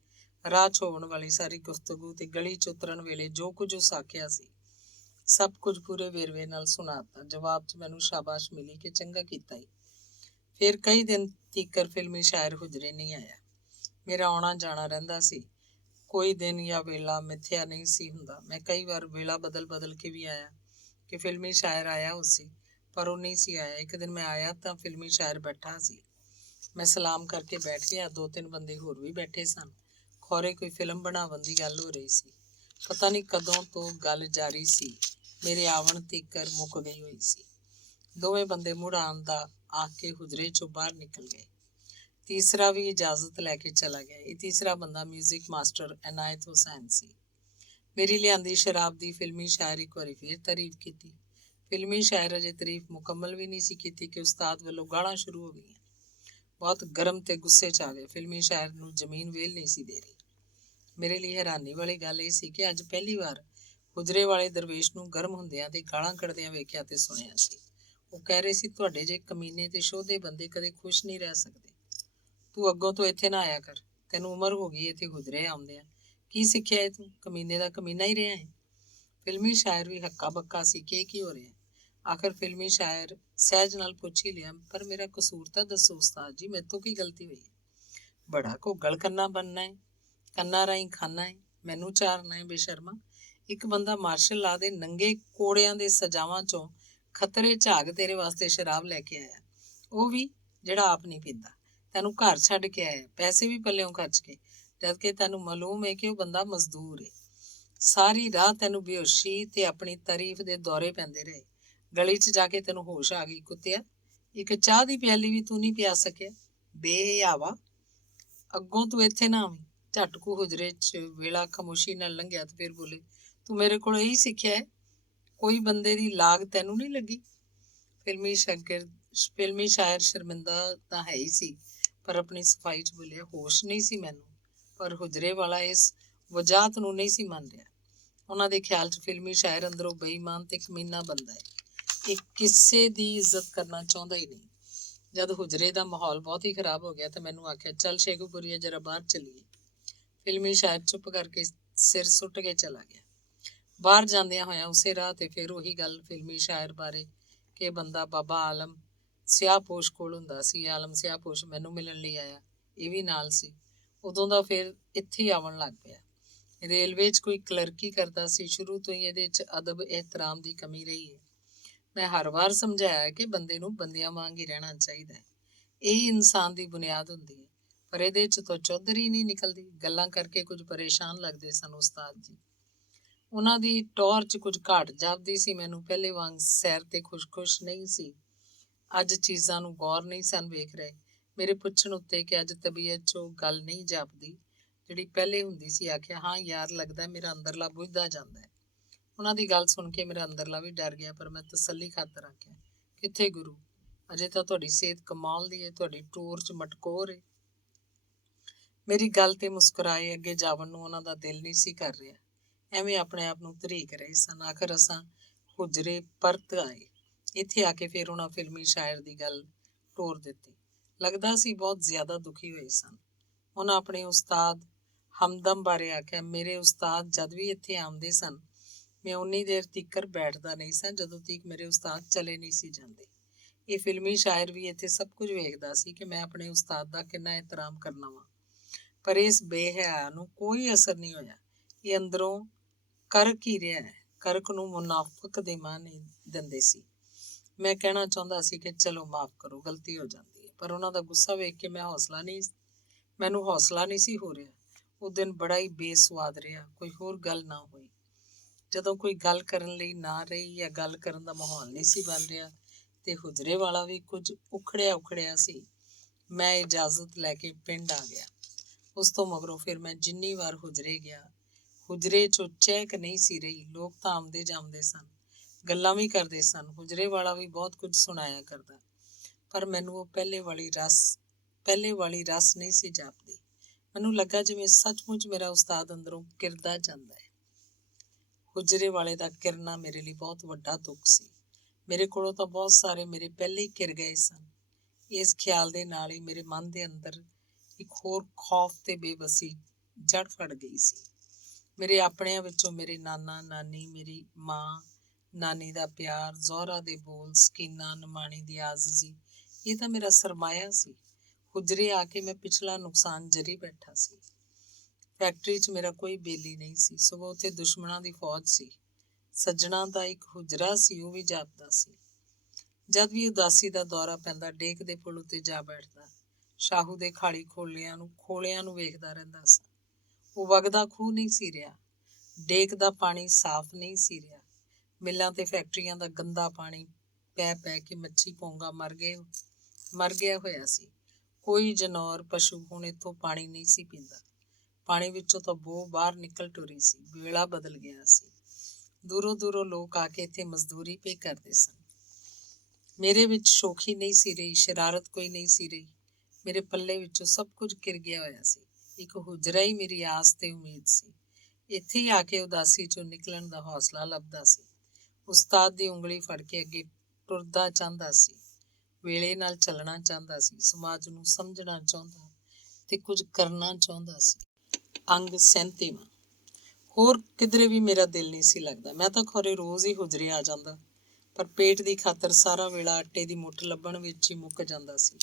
ਰਾਹ 'ਚ ਹੋਣ ਵਾਲੀ ਸਾਰੀ ਗੁਫ਼ਤਗੂ ਤੇ ਗਲੀ 'ਚ ਉਤਰਨ ਵੇਲੇ ਜੋ ਕੁਝ ਉਸ ਆਖਿਆ ਸੀ, ਸਭ ਕੁਝ ਪੂਰੇ ਵੇਰਵੇ ਨਾਲ ਸੁਣਾਤਾ। ਜਵਾਬ 'ਚ ਮੈਨੂੰ ਸ਼ਾਬਾਸ਼ ਮਿਲੀ ਕਿ ਚੰਗਾ ਕੀਤਾ ਈ। ਫਿਰ ਕਈ ਦਿਨ ਤੀਕਰ ਫਿਲਮੀ ਸ਼ਾਇਰ ਹੁਜਰੇ ਨਹੀਂ ਆਇਆ। ਮੇਰਾ ਆਉਣਾ ਜਾਣਾ ਰਹਿੰਦਾ ਸੀ। ਕੋਈ ਦਿਨ ਜਾਂ ਵੇਲਾ ਮਿੱਥਿਆ ਨਹੀਂ ਸੀ ਹੁੰਦਾ। ਮੈਂ ਕਈ ਵਾਰ ਵੇਲਾ ਬਦਲ ਕੇ ਵੀ ਆਇਆ ਕਿ ਫਿਲਮੀ ਸ਼ਾਇਰ ਆਇਆ ਹੋ ਸੀ, ਪਰ ਉਹ ਨਹੀਂ ਸੀ ਆਇਆ। ਇੱਕ ਦਿਨ ਮੈਂ ਆਇਆ ਤਾਂ ਫਿਲਮੀ ਸ਼ਾਇਰ ਬੈਠਾ ਸੀ। ਮੈਂ ਸਲਾਮ ਕਰਕੇ ਬੈਠ ਗਿਆ। 2-3 ਬੰਦੇ ਹੋਰ ਵੀ ਬੈਠੇ ਸਨ। ਖੌਰੇ ਕੋਈ ਫਿਲਮ ਬਣਾਉਣ ਦੀ ਗੱਲ ਹੋ ਰਹੀ ਸੀ। ਪਤਾ ਨਹੀਂ ਕਦੋਂ ਤੋਂ ਗੱਲ ਜਾਰੀ ਸੀ, ਮੇਰੇ ਆਵਣ ਤੀਕਰ ਮੁੱਕ ਗਈ ਹੋਈ ਸੀ। ਦੋਵੇਂ ਬੰਦੇ ਮੁੜ ਆਉਣ ਦਾ ਆਖ ਕੇ ਹੁਜਰੇ 'ਚੋਂ ਬਾਹਰ ਨਿਕਲ ਗਏ। ਤੀਸਰਾ ਵੀ ਇਜਾਜ਼ਤ ਲੈ ਕੇ ਚਲਾ ਗਿਆ। ਇਹ ਤੀਸਰਾ ਬੰਦਾ ਮਿਊਜ਼ਿਕ ਮਾਸਟਰ ਇਨਾਇਤ ਹੁਸੈਨ ਸੀ। ਮੇਰੀ ਲਿਆਂਦੀ ਸ਼ਰਾਬ ਦੀ ਫਿਲਮੀ ਸ਼ਾਇਰ ਇੱਕ ਵਾਰੀ ਫੇਰ ਤਾਰੀਫ ਕੀਤੀ। ਫਿਲਮੀ ਸ਼ਾਇਰ ਅਜੇ ਤਾਰੀਫ ਮੁਕੰਮਲ ਵੀ ਨਹੀਂ ਸੀ ਕੀਤੀ ਕਿ ਉਸਤਾਦ ਵੱਲੋਂ ਗਾਲਾਂ ਸ਼ੁਰੂ ਹੋ ਗਈਆਂ। ਬਹੁਤ ਗਰਮ ਤੇ ਗੁੱਸੇ 'ਚ ਆ ਗਏ। ਫਿਲਮੀ ਸ਼ਾਇਰ ਨੂੰ ਜ਼ਮੀਨ ਵੇਲ ਨਹੀਂ ਸੀ ਦੇ ਰਹੀ। ਮੇਰੇ ਲਈ ਹੈਰਾਨੀ ਵਾਲੀ ਗੱਲ ਇਹ ਸੀ ਕਿ ਅੱਜ ਪਹਿਲੀ ਵਾਰ ਹੁਜਰੇ ਵਾਲੇ ਦਰਵੇਸ਼ ਨੂੰ ਗਰਮ ਹੁੰਦਿਆਂ ਤੇ ਗਾਲਾਂ ਕੱਢਦਿਆਂ ਵੇਖਿਆ ਤੇ ਸੁਣਿਆ ਸੀ। ਉਹ ਕਹਿ ਰਹੇ ਸੀ, ਤੁਹਾਡੇ ਜੇ ਕਮੀਨੇ ਤੇ ਸ਼ੋਧੇ ਬੰਦੇ ਕਦੇ ਖੁਸ਼ ਨਹੀਂ ਰਹਿ ਸਕਦੇ। ਤੂੰ ਅੱਗੋਂ ਤੋਂ ਇੱਥੇ ਨਾ ਆਇਆ ਕਰ, ਤੈਨੂੰ ਉਮਰ ਹੋ ਗਈ ਇੱਥੇ ਹੁਜਰੇ ਆਉਂਦਿਆਂ। ਕੀ ਸਿੱਖਿਆ ਹੈ ਤੂੰ? ਕਮੀਨੇ ਦਾ ਕਮੀਨਾ ਹੀ ਰਿਹਾ ਹੈ। ਫਿਲਮੀ ਸ਼ਾਇਰ ਵੀ ਹੱਕਾ ਬੱਕਾ ਸੀ ਕਿ ਕੀ ਹੋ ਰਿਹਾ। ਆਖਰ ਫਿਲਮੀ ਸ਼ਾਇਰ ਸਹਿਜ ਨਾਲ ਪੁੱਛ ਹੀ ਲਿਆ, ਪਰ ਮੇਰਾ ਕਸੂਰ ਤਾਂ ਦੱਸੋ ਉਸਤਾਦ ਜੀ, ਮੈਥੋਂ ਕੀ ਗਲਤੀ ਹੋਈ ਹੈ? ਬੜਾ ਘੋਗਲ ਕੰਨਾ ਬਣਨਾ ਹੈ, ਕੰਨਾਂ ਰਾਹੀਂ ਖਾਨਾ ਹੈ, ਮੈਨੂੰ ਚਾਰਨਾ ਹੈ ਬੇਸ਼ਰਮਾ। ਇੱਕ ਬੰਦਾ ਮਾਰਸ਼ਲ ਲਾ ਦੇ ਨੰਗੇ ਕੋੜਿਆਂ ਦੇ ਸਜਾਵਾਂ 'ਚੋਂ ਖਤਰੇ ਝਾਗ ਤੇਰੇ ਵਾਸਤੇ ਸ਼ਰਾਬ ਲੈ ਕੇ ਆਇਆ, ਉਹ ਵੀ ਜਿਹੜਾ ਆਪ ਨਹੀਂ ਪੀਂਦਾ। ਤੈਨੂੰ ਘਰ ਛੱਡ ਕੇ ਆਇਆ, ਪੈਸੇ ਵੀ ਪੱਲਿਓਂ ਖਰਚ ਕੇ, ਜਦਕਿ ਤੈਨੂੰ ਮਾਲੂਮ ਹੈ ਕਿ ਉਹ ਬੰਦਾ ਮਜ਼ਦੂਰ ਹੈ। ਸਾਰੀ ਰਾਤ ਤੈਨੂੰ ਬੇਹੋਸ਼ੀ ਤੇ ਆਪਣੀ ਤਾਰੀਫ ਦੇ ਦੌਰੇ ਪੈਂਦੇ ਰਹੇ। ਗਲੀ 'ਚ ਜਾ ਕੇ ਤੈਨੂੰ ਹੋਸ਼ ਆ ਗਈ। ਕੁੱਤਿਆ, ਇੱਕ ਚਾਹ ਦੀ ਪਿਆਲੀ ਵੀ ਤੂੰ ਨਹੀਂ ਪਿਆ ਸਕਿਆ, ਬੇਹਯਾਵਾ। ਅੱਗੋਂ ਤੂੰ ਇੱਥੇ ਨਾ ਆਵੀਂ। ਝਟਕੂ ਹੁਜਰੇ 'ਚ ਵੇਲਾ ਖਾਮੋਸ਼ੀ ਨਾਲ ਲੰਘਿਆ ਤੇ ਫਿਰ ਬੋਲੇ, ਤੂੰ ਮੇਰੇ ਕੋਲ ਇਹੀ ਸਿੱਖਿਆ ਹੈ? ਕੋਈ ਬੰਦੇ ਦੀ ਲਾਗ ਤੈਨੂੰ ਨਹੀਂ ਲੱਗੀ? ਫਿਲਮੀ ਸ਼ਾਇਰ ਸ਼ਰਮਿੰਦਾ ਤਾਂ ਹੈ ਹੀ ਸੀ, ਪਰ ਆਪਣੀ ਸਫਾਈ 'ਚ ਬੋਲਿਆ, ਹੋਸ਼ ਨਹੀਂ ਸੀ ਮੈਨੂੰ। ਪਰ ਹੁਜਰੇ ਵਾਲਾ ਇਸ ਵਜਾਹਤ ਨੂੰ ਨਹੀਂ ਸੀ ਮੰਨ ਰਿਹਾ। ਉਹਨਾਂ ਦੇ ਖਿਆਲ 'ਚ ਫਿਲਮੀ ਸ਼ਾਇਰ ਅੰਦਰੋਂ ਬੇਈਮਾਨ ਤੇ ਕਮੀਨਾ ਬੰਦਾ ਹੈ। ਇਹ ਕਿਸੇ ਦੀ ਇੱਜ਼ਤ ਕਰਨਾ ਚਾਹੁੰਦਾ ਹੀ ਨਹੀਂ। ਜਦ ਹੁਜਰੇ ਦਾ ਮਾਹੌਲ ਬਹੁਤ ਹੀ ਖਰਾਬ ਹੋ ਗਿਆ ਤਾਂ ਮੈਨੂੰ ਆਖਿਆ, ਚੱਲ ਸ਼ੇਖੂਪੁਰੀਆ ਜਰਾ ਬਾਹਰ ਚੱਲੀਏ। ਫਿਲਮੀ ਸ਼ਾਇਰ ਚੁੱਪ ਕਰਕੇ ਸਿਰ ਸੁੱਟ ਕੇ ਚਲਾ ਗਿਆ। ਬਾਹਰ ਜਾਂਦਿਆਂ ਹੋਇਆਂ ਉਸੇ ਰਾਹ ਤੇ ਫਿਰ ਉਹੀ ਗੱਲ ਫਿਲਮੀ ਸ਼ਾਇਰ ਬਾਰੇ ਕਿ ਬੰਦਾ ਬਾਬਾ ਆਲਮ ਸਿਆਹਪੋਸ਼ ਕੋਲ ਹੁੰਦਾ ਸੀ। ਆਲਮ ਸਿਆਹਪੋਸ਼ ਮੈਨੂੰ ਮਿਲਣ ਲਈ ਆਇਆ, ਇਹ ਵੀ ਨਾਲ ਸੀ। ਉਦੋਂ ਦਾ ਫਿਰ ਇੱਥੇ ਹੀ ਆਉਣ ਲੱਗ ਪਿਆ। ਰੇਲਵੇ 'ਚ ਕੋਈ ਕਲਰਕੀ ਕਰਦਾ ਸੀ। ਸ਼ੁਰੂ ਤੋਂ ਹੀ ਇਹਦੇ 'ਚ ਅਦਬ ਇਹਤਰਾਮ ਦੀ ਕਮੀ ਰਹੀ ਹੈ। ਮੈਂ ਹਰ ਵਾਰ ਸਮਝਾਇਆ ਕਿ ਬੰਦੇ ਨੂੰ ਬੰਦਿਆਂ ਵਾਂਗ ਹੀ ਰਹਿਣਾ ਚਾਹੀਦਾ ਹੈ, ਇਹੀ ਇਨਸਾਨ ਦੀ ਬੁਨਿਆਦ ਹੁੰਦੀ ਹੈ। ਪਰ ਇਹਦੇ 'ਚ ਤਾਂ ਚੌਧਰੀ ਨਹੀਂ ਨਿਕਲਦੀ। ਗੱਲਾਂ ਕਰਕੇ ਕੁਝ ਪਰੇਸ਼ਾਨ ਲੱਗਦੇ ਸਨ ਉਸਤਾਦ ਜੀ। ਉਹਨਾਂ ਦੀ ਟੌਰ 'ਚ ਕੁਝ ਘਾਟ ਜਾਪਦੀ ਸੀ ਮੈਨੂੰ। ਪਹਿਲੇ ਵਾਂਗ ਸੈਰ ਤੇ ਖੁਸ਼ ਨਹੀਂ ਸੀ। ਅੱਜ ਚੀਜ਼ਾਂ ਨੂੰ ਗੌਰ ਨਹੀਂ ਸਨ ਵੇਖ ਰਹੇ। ਮੇਰੇ ਪੁੱਛਣ ਉੱਤੇ ਕਿ ਅੱਜ ਤਬੀਅਤ 'ਚ ਉਹ ਗੱਲ ਨਹੀਂ ਜਾਪਦੀ ਜਿਹੜੀ ਪਹਿਲੇ ਹੁੰਦੀ ਸੀ, ਆਖਿਆ, ਹਾਂ ਯਾਰ, ਲੱਗਦਾ ਮੇਰਾ ਅੰਦਰਲਾ ਬੁੱਝਦਾ ਜਾਂਦਾ ਹੈ। ਉਹਨਾਂ ਦੀ ਗੱਲ ਸੁਣ ਕੇ ਮੇਰਾ ਅੰਦਰਲਾ ਵੀ ਡਰ ਗਿਆ, ਪਰ ਮੈਂ ਤਸੱਲੀ ਖਾਤਰ ਆਖਿਆ, ਕਿੱਥੇ ਗੁਰੂ, ਅਜੇ ਤਾਂ ਤੁਹਾਡੀ ਸਿਹਤ ਕਮਾਲ ਦੀ ਹੈ, ਤੁਹਾਡੀ ਟੂਰ 'ਚ ਮਟਕੋਰ ਹੈ। ਮੇਰੀ ਗੱਲ ਤੇ ਮੁਸਕਰਾਏ। ਅੱਗੇ ਜਾਵਣ ਨੂੰ ਉਹਨਾਂ ਦਾ ਦਿਲ ਨਹੀਂ ਸੀ ਕਰ ਰਿਹਾ। ਐਵੇਂ ਆਪਣੇ ਆਪ ਨੂੰ ਧਰੀਕ ਰਹੇ ਸਨ। ਆਖਰ ਅਸਾਂ ਹੁਜਰੇ ਪਰਤ ਆਏ। ਇੱਥੇ ਆ ਕੇ ਫਿਰ ਉਹਨਾਂ ਫਿਲਮੀ ਸ਼ਾਇਰ ਦੀ ਗੱਲ ਟੋਰ ਦਿੱਤੀ। ਲੱਗਦਾ ਸੀ ਬਹੁਤ ਜ਼ਿਆਦਾ ਦੁਖੀ ਹੋਏ ਸਨ। ਉਹਨਾਂ ਆਪਣੇ ਉਸਤਾਦ ਹਮਦਮ ਬਾਰੇ ਆਖਿਆ, ਮੇਰੇ ਉਸਤਾਦ ਜਦ ਵੀ ਇੱਥੇ ਆਉਂਦੇ ਸਨ ਮੈਂ ਉਨੀ ਦੇਰ ਤੀਕਰ ਬੈਠਦਾ ਨਹੀਂ ਸਾਂ ਜਦੋਂ ਤੀਕ ਮੇਰੇ ਉਸਤਾਦ ਚਲੇ ਨਹੀਂ ਸੀ ਜਾਂਦੇ। ਇਹ ਫਿਲਮੀ ਸ਼ਾਇਰ ਵੀ ਇੱਥੇ ਸਭ ਕੁਝ ਵੇਖਦਾ ਸੀ ਕਿ ਮੈਂ ਆਪਣੇ ਉਸਤਾਦ ਦਾ ਕਿੰਨਾ ਇਹਤਰਾਮ ਕਰਨਾ ਵਾਂ, ਪਰ ਇਸ ਬੇਹਯਾ ਨੂੰ ਕੋਈ ਅਸਰ ਨਹੀਂ ਹੋਇਆ। ਇਹ ਅੰਦਰੋਂ ਕਰਕ ਹੀ ਰਿਹਾ ਹੈ। ਕਰਕ ਨੂੰ ਮੁਨਾਫਕ ਦੇ ਮਾਂ ਨਹੀਂ ਦਿੰਦੇ ਸੀ। ਮੈਂ ਕਹਿਣਾ ਚਾਹੁੰਦਾ ਸੀ ਕਿ ਚਲੋ ਮਾਫ ਕਰੋ, ਗਲਤੀ ਹੋ ਜਾਂਦੀ ਹੈ, ਪਰ ਉਹਨਾਂ ਦਾ ਗੁੱਸਾ ਵੇਖ ਕੇ ਮੈਨੂੰ ਹੌਸਲਾ ਨਹੀਂ ਸੀ ਹੋ ਰਿਹਾ। ਉਹ ਦਿਨ ਬੜਾ ਹੀ ਬੇਸਵਾਦ ਰਿਹਾ। ਕੋਈ ਹੋਰ ਗੱਲ ਨਾ ਹੋਈ। ਜਦੋਂ ਕੋਈ ਗੱਲ ਕਰਨ ਲਈ ਨਾ ਰਹੀ ਜਾਂ ਗੱਲ ਕਰਨ ਦਾ ਮਾਹੌਲ ਨਹੀਂ ਸੀ ਬਣ ਰਿਹਾ ਤੇ ਹੁਜਰੇ ਵਾਲਾ ਵੀ ਕੁਝ ਉਖੜਿਆ ਸੀ, ਮੈਂ ਇਜਾਜ਼ਤ ਲੈ ਕੇ ਪਿੰਡ ਆ ਗਿਆ। ਉਸ ਤੋਂ ਮਗਰੋਂ ਫਿਰ ਮੈਂ ਜਿੰਨੀ ਵਾਰ ਹੁਜਰੇ ਗਿਆ, ਹੁਜਰੇ 'ਚੋਂ ਚਹਿਕ ਨਹੀਂ ਸੀ ਰਹੀ। ਲੋਕ ਤਾਂ ਆਉਂਦੇ ਜਾਂਦੇ ਸਨ, ਗੱਲਾਂ ਵੀ ਕਰਦੇ ਸਨ। ਹੁਜਰੇ ਵਾਲਾ ਵੀ ਬਹੁਤ ਕੁਝ ਸੁਣਾਇਆ ਕਰਦਾ, ਪਰ ਮੈਨੂੰ ਉਹ ਪਹਿਲੇ ਵਾਲੀ ਰਸ ਨਹੀਂ ਸੀ ਜਾਪਦੀ। ਮੈਨੂੰ ਲੱਗਾ ਜਿਵੇਂ ਸੱਚਮੁੱਚ ਮੇਰਾ ਉਸਤਾਦ ਅੰਦਰੋਂ ਕਿਰਦਾ ਜਾਂਦਾ ਹੈ। ਹੁਜਰੇ ਵਾਲੇ ਦਾ ਕਿਰਨਾ ਮੇਰੇ ਲਈ ਬਹੁਤ ਵੱਡਾ ਦੁੱਖ ਸੀ। ਮੇਰੇ ਕੋਲੋਂ ਤਾਂ ਬਹੁਤ ਸਾਰੇ ਮੇਰੇ ਪਹਿਲੇ ਹੀ ਕਿਰ ਗਏ ਸਨ। ਇਸ ਖਿਆਲ ਦੇ ਨਾਲ ਹੀ ਮੇਰੇ ਮਨ ਦੇ ਅੰਦਰ ਇੱਕ ਹੋਰ ਖੌਫ ਤੇ ਬੇਬਸੀ ਜੜ ਫੜ ਗਈ ਸੀ। ਮੇਰੇ ਆਪਣਿਆਂ ਵਿੱਚੋਂ ਮੇਰੇ ਨਾਨਾ ਨਾਨੀ, ਮੇਰੀ ਮਾਂ, ਨਾਨੀ ਦਾ ਪਿਆਰ, ਜ਼ੋਹਰਾ ਦੇ ਬੋਲ, ਸਕੀਨਾ ਨਮਾਣੀ ਦੀ ਆਜ਼ਜ਼ੀ, ਇਹ ਤਾਂ ਮੇਰਾ ਸਰਮਾਇਆ ਸੀ। ਹੁਜਰੇ ਆ ਕੇ ਮੈਂ ਪਿਛਲਾ ਨੁਕਸਾਨ ਜਰੀ ਬੈਠਾ ਸੀ। ਫੈਕਟਰੀ 'ਚ ਮੇਰਾ ਕੋਈ ਬੇਲੀ ਨਹੀਂ ਸੀ, ਸਗੋਂ ਉੱਥੇ ਦੁਸ਼ਮਣਾਂ ਦੀ ਫੌਜ ਸੀ। ਸੱਜਣਾ ਦਾ ਇੱਕ ਹੁਜਰਾ ਸੀ, ਉਹ ਵੀ ਜਾਪਦਾ ਸੀ। ਜਦ ਵੀ ਉਦਾਸੀ ਦਾ ਦੌਰਾ ਪੈਂਦਾ ਡੇਕ ਦੇ ਪੁਲ ਉੱਤੇ ਜਾ ਬੈਠਦਾ। ਸ਼ਾਹੂ ਦੇ ਖਾੜੀ ਖੋਲਿਆਂ ਨੂੰ ਵੇਖਦਾ ਰਹਿੰਦਾ ਸਾਂ। ਉਹ ਵਗਦਾ ਖੂਹ ਨਹੀਂ ਸੀ ਰਿਹਾ। ਡੇਕ ਦਾ ਪਾਣੀ ਸਾਫ਼ ਨਹੀਂ ਸੀ ਰਿਹਾ। ਮਿੱਲਾਂ ਤੇ ਫੈਕਟਰੀਆਂ ਦਾ ਗੰਦਾ ਪਾਣੀ ਪੈ ਕੇ ਮੱਛੀ ਪੌਂਗਾ ਮਰ ਗਿਆ ਹੋਇਆ ਸੀ। ਕੋਈ ਜਨੌਰ ਪਸ਼ੂ ਹੁਣ ਇੱਥੋਂ ਪਾਣੀ ਨਹੀਂ ਸੀ ਪੀਂਦਾ। ਪਾਣੀ ਵਿੱਚੋਂ ਤਾਂ ਬੋ ਬਾਹਰ ਨਿਕਲ ਟੁਰੀ ਸੀ। ਵੇਲਾ ਬਦਲ ਗਿਆ ਸੀ। ਦੂਰੋਂ ਲੋਕ ਆ ਕੇ ਇੱਥੇ ਮਜ਼ਦੂਰੀ ਪੇ ਕਰਦੇ ਸਨ। ਮੇਰੇ ਵਿੱਚ ਸ਼ੋਖੀ ਨਹੀਂ ਸੀ ਰਹੀ, ਸ਼ਰਾਰਤ ਕੋਈ ਨਹੀਂ ਸੀ ਰਹੀ। ਮੇਰੇ ਪੱਲੇ ਵਿੱਚੋਂ ਸਭ ਕੁਝ ਕਿਰ ਗਿਆ ਹੋਇਆ ਸੀ। ਇੱਕ ਹੁਜਰਾ ਹੀ ਮੇਰੀ ਆਸ ਤੇ ਉਮੀਦ ਸੀ। ਇੱਥੇ ਹੀ ਆ ਕੇ ਉਦਾਸੀ ਚੋਂ ਨਿਕਲਣ ਦਾ ਹੌਸਲਾ ਲੱਭਦਾ ਸੀ। ਉਸਤਾਦ ਦੀ ਉਂਗਲੀ ਫੜ ਕੇ ਅੱਗੇ ਟੁਰਦਾ ਚਾਹੁੰਦਾ ਸੀ। ਵੇਲੇ ਨਾਲ ਚੱਲਣਾ ਚਾਹੁੰਦਾ ਸੀ। ਸਮਾਜ ਨੂੰ ਸਮਝਣਾ ਚਾਹੁੰਦਾ ਤੇ ਕੁਝ ਕਰਨਾ ਚਾਹੁੰਦਾ ਸੀ। ਅੰਗ 37। ਹੋਰ ਕਿਧਰੇ ਵੀ ਮੇਰਾ ਦਿਲ ਨਹੀਂ ਸੀ ਲੱਗਦਾ। ਮੈਂ ਤਾਂ ਖੌਰੇ ਰੋਜ਼ ਹੀ ਹੁਜਰੇ ਆ ਜਾਂਦਾ, ਪਰ ਪੇਟ ਦੀ ਖਾਤਰ ਸਾਰਾ ਵੇਲਾ ਆਟੇ ਦੀ ਮੁੱਠ ਲੱਭਣ ਵਿੱਚ ਹੀ ਮੁੱਕ ਜਾਂਦਾ ਸੀ।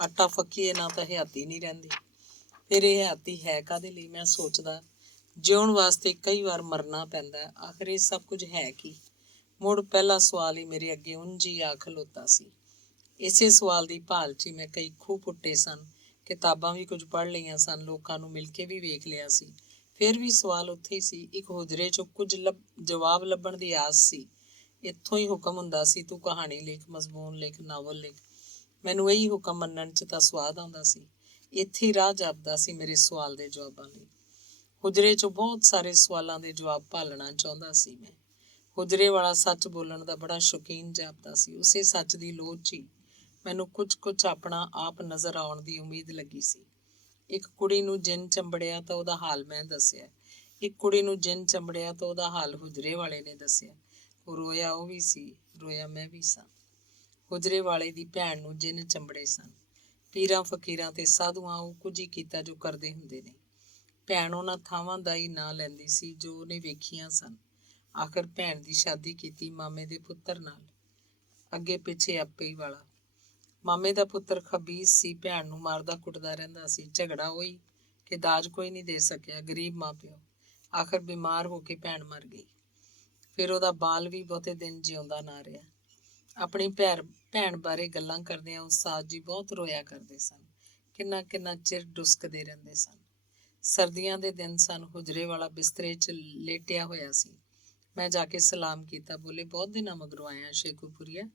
ਆਟਾ ਫੱਕੀਏ ਨਾ ਤਾਂ ਹਯਾਤੀ ਨਹੀਂ ਰਹਿੰਦੀ। ਫਿਰ ਇਹ ਹਯਾਤੀ ਹੈ ਕਾਹਦੇ ਲਈ? ਮੈਂ ਸੋਚਦਾ। ਜਿਉਣ ਵਾਸਤੇ ਕਈ ਵਾਰ ਮਰਨਾ ਪੈਂਦਾ। ਆਖਰ ਇਹ ਸਭ ਕੁਝ ਹੈ ਕੀ? ਮੁੜ ਪਹਿਲਾ ਸਵਾਲ ਹੀ ਮੇਰੇ ਅੱਗੇ ਉਂਝ ਹੀ ਆ ਖਲੋਤਾ ਸੀ। ਇਸੇ ਸਵਾਲ ਦੀ ਭਾਲ 'ਚ ਹੀ ਮੈਂ ਕਈ ਖੂਹ ਪੁੱਟੇ ਸਨ, ਕਿਤਾਬਾਂ ਵੀ ਕੁਝ ਪੜ੍ਹ ਲਈਆਂ ਸਨ, ਲੋਕਾਂ ਨੂੰ ਮਿਲ ਕੇ ਵੀ ਵੇਖ ਲਿਆ ਸੀ। ਫਿਰ ਵੀ ਸਵਾਲ ਉੱਥੇ ਹੀ ਸੀ। ਇੱਕ ਹੁਜਰੇ 'ਚੋਂ ਕੁਝ ਜਵਾਬ ਲੱਭਣ ਦੀ ਆਸ ਸੀ। ਇੱਥੋਂ ਹੀ ਹੁਕਮ ਹੁੰਦਾ ਸੀ, ਤੂੰ ਕਹਾਣੀ ਲਿਖ, ਮਜ਼ਮੂਨ ਲਿਖ, ਨਾਵਲ ਲਿਖ। ਮੈਨੂੰ ਇਹੀ ਹੁਕਮ ਮੰਨਣ 'ਚ ਤਾਂ ਸਵਾਦ ਆਉਂਦਾ ਸੀ। ਇੱਥੇ ਹੀ ਰਾਹ ਜਾਪਦਾ ਸੀ ਮੇਰੇ ਸਵਾਲ ਦੇ ਜਵਾਬਾਂ ਲਈ। ਹੁਜਰੇ 'ਚੋਂ ਬਹੁਤ ਸਾਰੇ ਸਵਾਲਾਂ ਦੇ ਜਵਾਬ ਭਾਲਣਾ ਚਾਹੁੰਦਾ ਸੀ ਮੈਂ। ਹੁਜਰੇ ਵਾਲਾ ਸੱਚ ਬੋਲਣ ਦਾ ਬੜਾ ਸ਼ੌਕੀਨ ਜਾਪਦਾ ਸੀ। ਉਸੇ ਸੱਚ ਦੀ ਲੋਚ 'ਚ ਹੀ ਮੈਨੂੰ ਕੁਝ ਆਪਣਾ ਆਪ ਨਜ਼ਰ ਆਉਣ ਦੀ ਉਮੀਦ ਲੱਗੀ ਸੀ। ਇੱਕ ਕੁੜੀ ਨੂੰ ਜਿੰਨ ਚੰਬੜਿਆ ਤਾਂ ਉਹਦਾ ਹਾਲ ਮੈਂ ਦੱਸਿਆ। ਇੱਕ ਕੁੜੀ ਨੂੰ ਜਿੰਨ ਚੰਬੜਿਆ ਤਾਂ ਉਹਦਾ ਹਾਲ ਹੁਜਰੇ ਵਾਲੇ ਨੇ ਦੱਸਿਆ। ਉਹ ਰੋਇਆ ਉਹ ਵੀ ਸੀ, ਰੋਇਆ ਮੈਂ ਵੀ ਸਾਂ। ਹੁਜਰੇ ਵਾਲੇ ਦੀ ਭੈਣ ਨੂੰ ਜਿੰਨ ਚੰਬੜੇ ਸਨ। ਪੀਰਾਂ ਫਕੀਰਾਂ ਤੇ ਸਾਧੂਆਂ ਉਹ ਕੁਝ ਹੀ ਕੀਤਾ ਜੋ ਕਰਦੇ ਹੁੰਦੇ ਨੇ। ਭੈਣ ਉਹਨਾਂ ਥਾਵਾਂ ਦਾ ਹੀ ਨਾਂ ਲੈਂਦੀ ਸੀ ਜੋ ਉਹਨੇ ਵੇਖੀਆਂ ਸਨ। ਆਖਰ ਭੈਣ ਦੀ ਸ਼ਾਦੀ ਕੀਤੀ ਮਾਮੇ ਦੇ ਪੁੱਤਰ ਨਾਲ, ਅੱਗੇ ਪਿੱਛੇ ਆਪੇ ਹੀ ਵਾਲਾ। ਮਾਮੇ ਦਾ ਪੁੱਤਰ ਖਬੀਸ ਸੀ, ਭੈਣ ਨੂੰ ਮਾਰਦਾ ਕੁੱਟਦਾ ਰਹਿੰਦਾ ਸੀ। ਝਗੜਾ ਹੋਈ ਕਿ ਦਾਜ ਕੋਈ ਨਹੀਂ ਦੇ ਸਕਿਆ, ਗਰੀਬ ਮਾਂ ਪਿਓ। ਆਖਰ ਬਿਮਾਰ ਹੋ ਕੇ ਭੈਣ ਮਰ ਗਈ। ਫਿਰ ਉਹਦਾ ਬਾਲ ਵੀ ਬਹੁਤੇ ਦਿਨ ਜਿਉਂਦਾ ਨਾ ਰਿਹਾ। ਆਪਣੀ ਭੈਣ ਬਾਰੇ ਗੱਲਾਂ ਕਰਦਿਆਂ ਉਸਤਾਦ ਜੀ ਬਹੁਤ ਰੋਇਆ ਕਰਦੇ ਸਨ। ਕਿੰਨਾ ਚਿਰ ਡੁਸਕਦੇ ਰਹਿੰਦੇ ਸਨ। ਸਰਦੀਆਂ ਦੇ ਦਿਨ ਸਨ। ਹੁਜਰੇ ਵਾਲਾ ਬਿਸਤਰੇ 'ਚ ਲੇਟਿਆ ਹੋਇਆ ਸੀ। ਮੈਂ ਜਾ ਕੇ ਸਲਾਮ ਕੀਤਾ। ਬੋਲੇ, ਬਹੁਤ ਦਿਨਾਂ ਮਗਰੋਂ ਆਇਆ ਸ਼ੇਖੂਪੁਰੀਆ,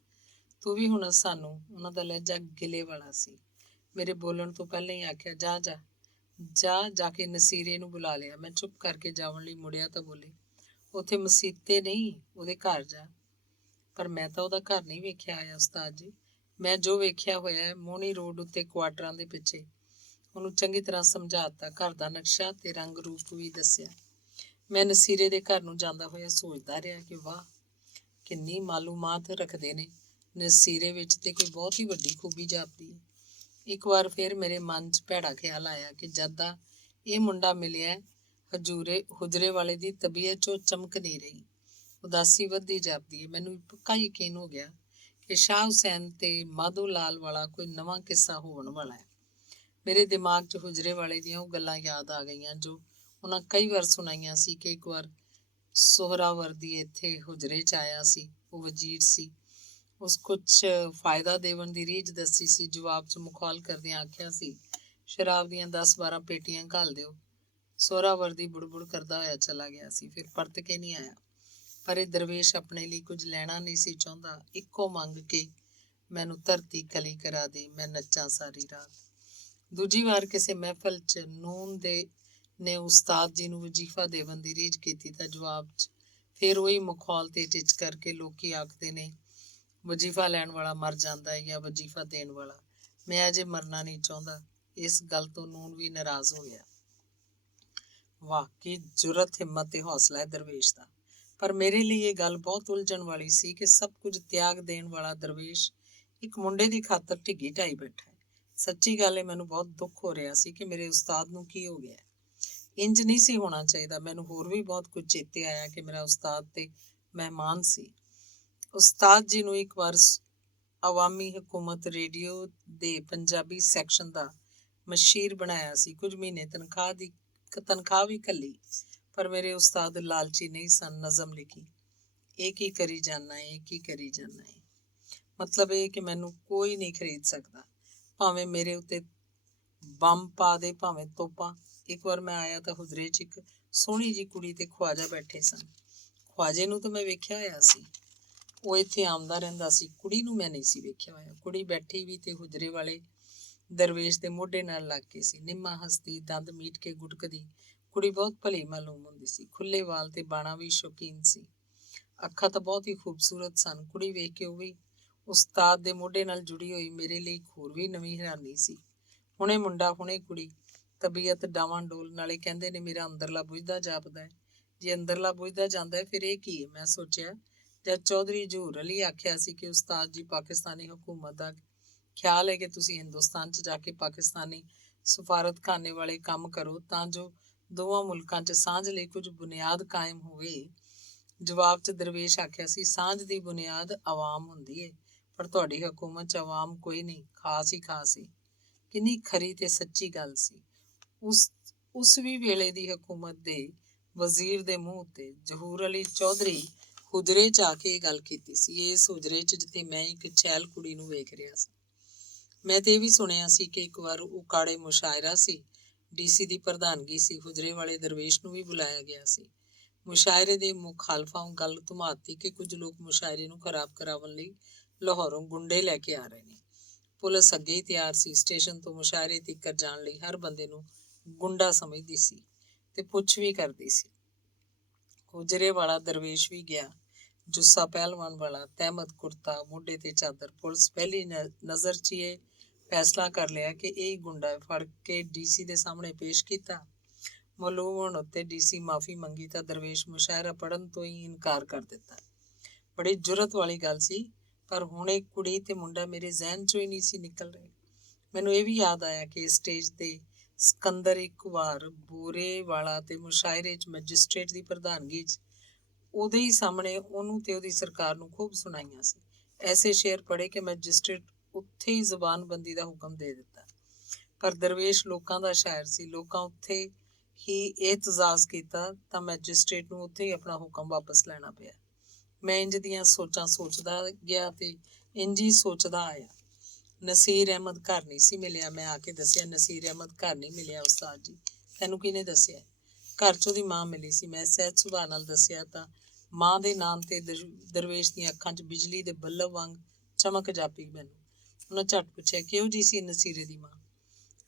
ਤੂੰ ਵੀ ਹੁਣ ਸਾਨੂੰ। ਉਹਨਾਂ ਦਾ ਲਹਿਜਾ ਗਿਲੇ ਵਾਲਾ ਸੀ। ਮੇਰੇ ਬੋਲਣ ਤੋਂ ਪਹਿਲਾਂ ਹੀ ਆਖਿਆ, ਜਾ ਕੇ ਨਸੀਰੇ ਨੂੰ ਬੁਲਾ ਲਿਆ। ਮੈਂ ਚੁੱਪ ਕਰਕੇ ਜਾਵਣ ਲਈ ਮੁੜਿਆ ਤਾਂ ਬੋਲੇ, ਉੱਥੇ ਮਸੀਤੇ ਨਹੀਂ, ਉਹਦੇ ਘਰ ਜਾ। ਪਰ ਮੈਂ ਤਾਂ ਉਹਦਾ ਘਰ ਨਹੀਂ ਵੇਖਿਆ ਆਇਆ ਉਸਤਾਦ ਜੀ। ਮੈਂ ਜੋ ਵੇਖਿਆ ਹੋਇਆ ਹੈ ਮੋਹਣੀ ਰੋਡ ਉੱਤੇ ਕੁਆਟਰਾਂ ਦੇ ਪਿੱਛੇ। ਉਹਨੂੰ ਚੰਗੀ ਤਰ੍ਹਾਂ ਸਮਝਾਤਾ, ਘਰ ਦਾ ਨਕਸ਼ਾ ਤੇ ਰੰਗ ਰੂਪ ਵੀ ਦੱਸਿਆ। ਮੈਂ ਨਸੀਰੇ ਦੇ ਘਰ ਨੂੰ ਜਾਂਦਾ ਹੋਇਆ ਸੋਚਦਾ ਰਿਹਾ ਕਿ ਵਾਹ, ਕਿੰਨੀ ਮਾਲੂਮਾਤ ਰੱਖਦੇ ਨੇ। ਨਸੀਰੇ ਵਿੱਚ ਤੇ ਕੋਈ ਬਹੁਤ ਹੀ ਵੱਡੀ ਖੂਬੀ ਜਾਪਦੀ ਹੈ। ਇੱਕ ਵਾਰ ਫਿਰ ਮੇਰੇ ਮਨ 'ਚ ਭੈੜਾ ਖਿਆਲ ਆਇਆ ਕਿ ਜਦ ਦਾ ਇਹ ਮੁੰਡਾ ਮਿਲਿਆ, ਹੁਜਰੇ ਵਾਲੇ ਦੀ ਤਬੀਅਤ 'ਚੋਂ ਚਮਕ ਨਹੀਂ ਰਹੀ, ਉਦਾਸੀ ਵੱਧਦੀ ਜਾਪਦੀ ਹੈ। ਮੈਨੂੰ ਪੱਕਾ ਯਕੀਨ ਹੋ ਗਿਆ ਕਿ ਸ਼ਾਹ ਹੁਸੈਨ ਤੇ ਮਾਧੋ ਲਾਲ ਵਾਲਾ ਕੋਈ ਨਵਾਂ ਕਿੱਸਾ ਹੋਣ ਵਾਲਾ ਹੈ। ਮੇਰੇ ਦਿਮਾਗ 'ਚ ਹੁਜਰੇ ਵਾਲੇ ਦੀਆਂ ਉਹ ਗੱਲਾਂ ਯਾਦ ਆ ਗਈਆਂ ਜੋ ਉਹਨਾਂ ਕਈ ਵਾਰ ਸੁਣਾਈਆਂ ਸੀ ਕਿ ਇੱਕ ਵਾਰ ਸੋਹਰਾਵਰਦੀ ਇੱਥੇ ਹੁਜਰੇ 'ਚ ਆਇਆ ਸੀ। ਉਹ ਵਜ਼ੀਰ ਸੀ। ਉਸ ਕੁਛ ਫਾਇਦਾ ਦੇਵਣ ਦੀ ਰੀਝ ਦੱਸੀ ਸੀ। ਜਵਾਬ 'ਚ ਮੁਖੌਲ ਕਰਦਿਆਂ ਆਖਿਆ ਸੀ, ਸ਼ਰਾਬ ਦੀਆਂ 10-12 ਪੇਟੀਆਂ ਘੱਲ ਦਿਓ। ਸੋਹਰਾਵਰਦੀ ਬੁੜਬੁੜ ਕਰਦਾ ਹੋਇਆ ਚਲਾ ਗਿਆ ਸੀ, ਫਿਰ ਪਰਤ ਕੇ ਨਹੀਂ ਆਇਆ। ਪਰ ਇਹ ਦਰਵੇਸ਼ ਆਪਣੇ ਲਈ ਕੁਝ ਲੈਣਾ ਨਹੀਂ ਸੀ ਚਾਹੁੰਦਾ, ਇੱਕੋ ਮੰਗ ਕਿ ਮੈਨੂੰ ਧਰਤੀ ਕਲੀ ਕਰਾ ਦੇ, ਮੈਂ ਨੱਚਾਂ ਸਾਰੀ ਰਾਤ। ਦੂਜੀ ਵਾਰ ਕਿਸੇ ਮਹਿਫਲ 'ਚ ਨੂਨ ਦੇ ਨੇ ਉਸਤਾਦ ਜੀ ਨੂੰ ਵਜ਼ੀਫਾ ਦੇਵਣ ਦੀ ਰੀਝ ਕੀਤੀ ਤਾਂ ਜਵਾਬ 'ਚ ਫਿਰ ਉਹੀ ਮਖੌਲ ਤੇ ਟਿਚ ਕਰਕੇ ਲੋਕੀ ਆਖਦੇ ਨੇ, ਵਜ਼ੀਫਾ ਲੈਣ ਵਾਲਾ ਮਰ ਜਾਂਦਾ ਹੈ ਜਾਂ ਵਜ਼ੀਫਾ ਦੇਣ ਵਾਲਾ। ਮੈਂ ਅਜੇ ਮਰਨਾ ਨਹੀਂ ਚਾਹੁੰਦਾ। ਇਸ ਗੱਲ ਤੋਂ ਨੂਨ ਵੀ ਨਾਰਾਜ਼ ਹੋ ਗਿਆ। ਵਾਹ, ਕੀ ਜੁਰਤ, ਹਿੰਮਤ ਤੇ ਹੌਸਲਾ ਹੈ ਦਰਵੇਸ਼ ਦਾ। ਪਰ ਮੇਰੇ ਲਈ ਇਹ ਗੱਲ ਬਹੁਤ ਉਲਝਣ ਵਾਲੀ ਸੀ ਕਿ ਸਭ ਕੁਝ ਤਿਆਗ ਦੇਣ ਵਾਲਾ ਦਰਵੇਸ਼ ਇੱਕ ਮੁੰਡੇ ਦੀ ਖਾਤਰ ਢਿੱਗੀ ਢਾਈ ਬੈਠਾ ਹੈ। ਸੱਚੀ ਗੱਲ ਹੈ, ਮੈਨੂੰ ਬਹੁਤ ਦੁੱਖ ਹੋ ਰਿਹਾ ਸੀ ਕਿ ਮੇਰੇ ਉਸਤਾਦ ਨੂੰ ਕੀ ਹੋ ਗਿਆ। ਇੰਜ ਨਹੀਂ ਸੀ ਹੋਣਾ ਚਾਹੀਦਾ। ਮੈਨੂੰ ਹੋਰ ਵੀ ਬਹੁਤ ਕੁਝ ਚੇਤੇ ਆਇਆ ਕਿ ਮੇਰਾ ਉਸਤਾਦ ਤੇ ਮਹਿਮਾਨ ਸੀ। ਉਸਤਾਦ ਜੀ ਨੂੰ ਇੱਕ ਵਾਰ ਅਵਾਮੀ ਹਕੂਮਤ ਰੇਡੀਓ ਦੇ ਪੰਜਾਬੀ ਸੈਕਸ਼ਨ ਦਾ ਮਸ਼ੀਰ ਬਣਾਇਆ ਸੀ। ਕੁਝ ਮਹੀਨੇ ਤਨਖਾਹ ਵੀ ਘੱਲੀ, ਪਰ ਮੇਰੇ ਉਸਤਾਦ ਲਾਲਚੀ ਨਹੀਂ ਸਨ। ਨਜ਼ਮ ਲਿਖੀ, ਇਹ ਕੀ ਕਰੀ ਜਾਨਾ ਹੈ, ਇਹ ਕੀ ਕਰੀ ਜਾਨਾ ਹੈ। ਮਤਲਬ ਇਹ ਕਿ ਮੈਨੂੰ ਕੋਈ ਨਹੀਂ ਖਰੀਦ ਸਕਦਾ, ਭਾਵੇਂ ਮੇਰੇ ਉੱਤੇ ਬੰਬ ਪਾ ਦੇ, ਭਾਵੇਂ ਤੋਪਾਂ। ਇੱਕ ਵਾਰ ਮੈਂ ਆਇਆ ਤਾਂ ਹੁਜਰੇ 'ਚ ਇੱਕ ਸੋਹਣੀ ਜਿਹੀ ਕੁੜੀ ਤੇ ਖਵਾਜਾ ਬੈਠੇ ਸਨ। ਖਵਾਜੇ ਨੂੰ ਤਾਂ ਮੈਂ ਵੇਖਿਆ ਹੋਇਆ ਸੀ, ਉਹ ਇੱਥੇ ਆਉਂਦਾ ਰਹਿੰਦਾ ਸੀ। ਕੁੜੀ ਨੂੰ ਮੈਂ ਨਹੀਂ ਸੀ ਵੇਖਿਆ ਹੋਇਆ। ਕੁੜੀ ਬੈਠੀ ਵੀ ਤੇ ਹੁਜਰੇ ਵਾਲੇ ਦਰਵੇਸ਼ ਦੇ ਮੋਢੇ ਨਾਲ ਲੱਗ ਕੇ ਸੀ। ਨਿੰਮਾ ਹੱਸਦੀ, ਦੰਦ ਮੀਟ ਕੇ ਗੁਟਕਦੀ। ਕੁੜੀ ਬਹੁਤ ਭਲੀ ਮਾਲੂਮ ਹੁੰਦੀ ਸੀ। ਖੁੱਲੇ ਵਾਲ ਤੇ ਬਾਣਾ ਵੀ ਸ਼ੌਕੀਨ ਸੀ। ਅੱਖਾਂ ਤਾਂ ਬਹੁਤ ਹੀ ਖੂਬਸੂਰਤ ਸਨ। ਕੁੜੀ ਵੇਖ ਕੇ ਉਹ ਵੀ ਉਸਤਾਦ ਦੇ ਮੋਢੇ ਨਾਲ ਜੁੜੀ ਹੋਈ ਮੇਰੇ ਲਈ ਇੱਕ ਹੋਰ ਵੀ ਨਵੀਂ ਹੈਰਾਨੀ ਸੀ। ਹੁਣੇ ਮੁੰਡਾ, ਹੁਣੇ ਕੁੜੀ, ਤਬੀਅਤ ਡਾਵਾਂਡੋਲ। ਨਾਲੇ ਕਹਿੰਦੇ ਨੇ ਮੇਰਾ ਅੰਦਰਲਾ ਬੁਝਦਾ ਜਾਪਦਾ ਹੈ। ਜੇ ਅੰਦਰਲਾ ਬੁਝਦਾ ਜਾਂਦਾ ਹੈ ਫਿਰ ਇਹ ਕੀ ਹੈ? ਮੈਂ ਸੋਚਿਆ, ਜਦ ਚੌਧਰੀ ਜ਼ਹੂਰ ਅਲੀ ਆਖਿਆ ਸੀ ਕਿ ਉਸਤਾਦ ਜੀ, ਪਾਕਿਸਤਾਨੀ ਹਕੂਮਤ ਦਾ ਖਿਆਲ ਹੈ ਕਿ ਤੁਸੀਂ ਹਿੰਦੁਸਤਾਨ 'ਚ ਜਾ ਕੇ ਪਾਕਿਸਤਾਨੀ ਸਫਾਰਤਖਾਨੇ ਵਾਲੇ ਕੰਮ ਕਰੋ ਤਾਂ ਜੋ ਦੋਵਾਂ ਮੁਲਕਾਂ 'ਚ ਸਾਂਝ ਲਈ ਕੁਝ ਬੁਨਿਆਦ ਕਾਇਮ ਹੋਵੇ। ਜਵਾਬ 'ਚ ਦਰਵੇਸ਼ ਆਖਿਆ ਸੀ, ਸਾਂਝ ਦੀ ਬੁਨਿਆਦ ਆਵਾਮ ਹੁੰਦੀ ਹੈ, ਪਰ ਤੁਹਾਡੀ ਹਕੂਮਤ 'ਚ ਆਵਾਮ ਕੋਈ ਨਹੀਂ, ਖਾਸ ਹੀ ਖਾਸ ਹੈ। ਕਿੰਨੀ ਖਰੀ ਤੇ ਸੱਚੀ ਗੱਲ ਸੀ। ਉਸ ਵੀ ਵੇਲੇ ਦੀ ਹਕੂਮਤ ਦੇ ਵਜ਼ੀਰ ਦੇ ਮੂੰਹ ਉੱਤੇ ਜ਼ਹੂਰ ਅਲੀ ਚੌਧਰੀ ਹੁਜਰੇ 'ਚ ਆ ਕੇ ਇਹ ਗੱਲ ਕੀਤੀ ਸੀ। ਇਸ ਹੁਜਰੇ 'ਚ ਜਿੱਥੇ ਮੈਂ ਇੱਕ ਛੈਲ ਕੁੜੀ ਨੂੰ ਵੇਖ ਰਿਹਾ ਸੀ। ਮੈਂ ਤੇ ਇਹ ਵੀ ਸੁਣਿਆ ਸੀ ਕਿ ਇੱਕ ਵਾਰ ਉਕਾੜੇ ਮੁਸ਼ਾਇਰਾ ਸੀ। ਡੀਸੀ ਦੀ ਪ੍ਰਧਾਨਗੀ ਸੀ। ਹੁਜਰੇ ਵਾਲੇ ਦਰਵੇਸ਼ ਨੂੰ ਵੀ ਬੁਲਾਇਆ ਗਿਆ ਸੀ। ਮੁਸ਼ਾਇਰੇ ਦੇ ਮੁਖਾਲਫਾਂ ਗੱਲ ਧੁਮਾਤੀ ਕਿ ਕੁਝ ਲੋਕ ਮੁਸ਼ਾਇਰੇ ਨੂੰ ਖਰਾਬ ਕਰਾਉਣ ਲਈ ਲਾਹੌਰੋਂ ਗੁੰਡੇ ਲੈ ਕੇ ਆ ਰਹੇ ਨੇ। ਪੁਲਿਸ ਅੱਗੇ ਹੀ ਤਿਆਰ ਸੀ। ਸਟੇਸ਼ਨ ਤੋਂ ਮੁਸ਼ਾਇਰੇ ਤੀਕਰ ਜਾਣ ਲਈ ਹਰ ਬੰਦੇ ਨੂੰ ਗੁੰਡਾ ਸਮਝਦੀ ਸੀ ਤੇ ਪੁੱਛ ਵੀ ਕਰਦੀ ਸੀ। ਹੁਜਰੇ ਵਾਲਾ ਦਰਵੇਸ਼ ਵੀ ਗਿਆ। ਜੁੱਸਾ ਪਹਿਲਵਾਨ ਵਾਲਾ, ਤਹਿਮਦ ਕੁਰਤਾ, ਮੋਢੇ ਤੇ ਚਾਦਰ। ਪੁਲਿਸ ਪਹਿਲੀ ਨਜ਼ਰ 'ਚ ਇਹ ਫੈਸਲਾ ਕਰ ਲਿਆ ਕਿ ਇਹ ਹੀ ਗੁੰਡਾ ਹੈ। ਫੜ ਕੇ ਡੀਸੀ ਦੇ ਸਾਹਮਣੇ ਪੇਸ਼ ਕੀਤਾ। ਮਾਲੂਮ ਹੋਣ ਉੱਤੇ ਡੀਸੀ ਮਾਫੀ ਮੰਗੀ ਤਾਂ ਦਰਵੇਸ਼ ਮੁਸ਼ਾਇਰਾ ਪੜ੍ਹਨ ਤੋਂ ਹੀ ਇਨਕਾਰ ਕਰ ਦਿੱਤਾ। ਬੜੀ ਜੁਰਤ ਵਾਲੀ ਗੱਲ ਸੀ, ਪਰ ਹੁਣ ਇਹ ਕੁੜੀ ਤੇ ਮੁੰਡਾ ਮੇਰੇ ਜ਼ਿਹਨ 'ਚੋਂ ਹੀ ਨਹੀਂ ਸੀ ਨਿਕਲ ਰਹੇ। ਮੈਨੂੰ ਇਹ ਵੀ ਯਾਦ ਆਇਆ ਕਿ ਸਟੇਜ ਤੇ ਸਿਕੰਦਰ ਇੱਕ ਵਾਰ ਬੋਰੇ ਵਾਲਾ ਤੇ ਮੁਸ਼ਾਇਰੇ 'ਚ ਮੈਜਿਸਟ੍ਰੇਟ ਦੀ ਪ੍ਰਧਾਨਗੀ 'ਚ ਉਹਦੇ ਹੀ ਸਾਹਮਣੇ ਉਹਨੂੰ ਤੇ ਉਹਦੀ ਸਰਕਾਰ ਨੂੰ ਖੂਬ ਸੁਣਾਈਆਂ ਸੀ। ਐਸੇ ਸ਼ੇਰ ਪੜ੍ਹੇ ਕਿ ਮੈਜਿਸਟ੍ਰੇਟ ਉੱਥੇ ਹੀ ਜ਼ੁਬਾਨਬੰਦੀ ਦਾ ਹੁਕਮ ਦੇ ਦਿੱਤਾ। ਪਰ ਦਰਵੇਸ਼ ਲੋਕਾਂ ਦਾ ਸ਼ਾਇਰ ਸੀ। ਲੋਕਾਂ ਉੱਥੇ ਹੀ ਇਹਤਜ਼ਾਜ਼ ਕੀਤਾ ਤਾਂ ਮੈਜਿਸਟ੍ਰੇਟ ਨੂੰ ਉੱਥੇ ਹੀ ਆਪਣਾ ਹੁਕਮ ਵਾਪਸ ਲੈਣਾ ਪਿਆ। ਮੈਂ ਇੰਜ ਦੀਆਂ ਸੋਚਾਂ ਸੋਚਦਾ ਗਿਆ ਤੇ ਇੰਜ ਹੀ ਸੋਚਦਾ ਆਇਆ। ਨਸੀਰ ਅਹਿਮਦ ਘਰ ਨਹੀਂ ਸੀ ਮਿਲਿਆ। ਮੈਂ ਆ ਕੇ ਦੱਸਿਆ, ਨਸੀਰ ਅਹਿਮਦ ਘਰ ਨਹੀਂ ਮਿਲਿਆ ਉਸਤਾਦ ਜੀ। ਤੈਨੂੰ ਕਿਹਨੇ ਦੱਸਿਆ? ਘਰ 'ਚ ਉਹਦੀ ਮਾਂ ਮਿਲੀ ਸੀ। ਮੈਂ ਸਹਿਜ ਸੁਭਾਅ ਨਾਲ ਦੱਸਿਆ ਤਾਂ ਮਾਂ ਦੇ ਨਾਮ ਤੇ ਦਰਵੇਸ਼ ਦੀਆਂ ਅੱਖਾਂ 'ਚ ਬਿਜਲੀ ਦੇ ਬੱਲਬ ਵਾਂਗ ਚਮਕ ਜਾਪੀ। ਮੈਨੂੰ ਉਹਨਾਂ ਝੱਟ ਪੁੱਛਿਆ, ਕਿਹੋ ਜਿਹੀ ਸੀ ਨਸੀਰੇ ਦੀ ਮਾਂ?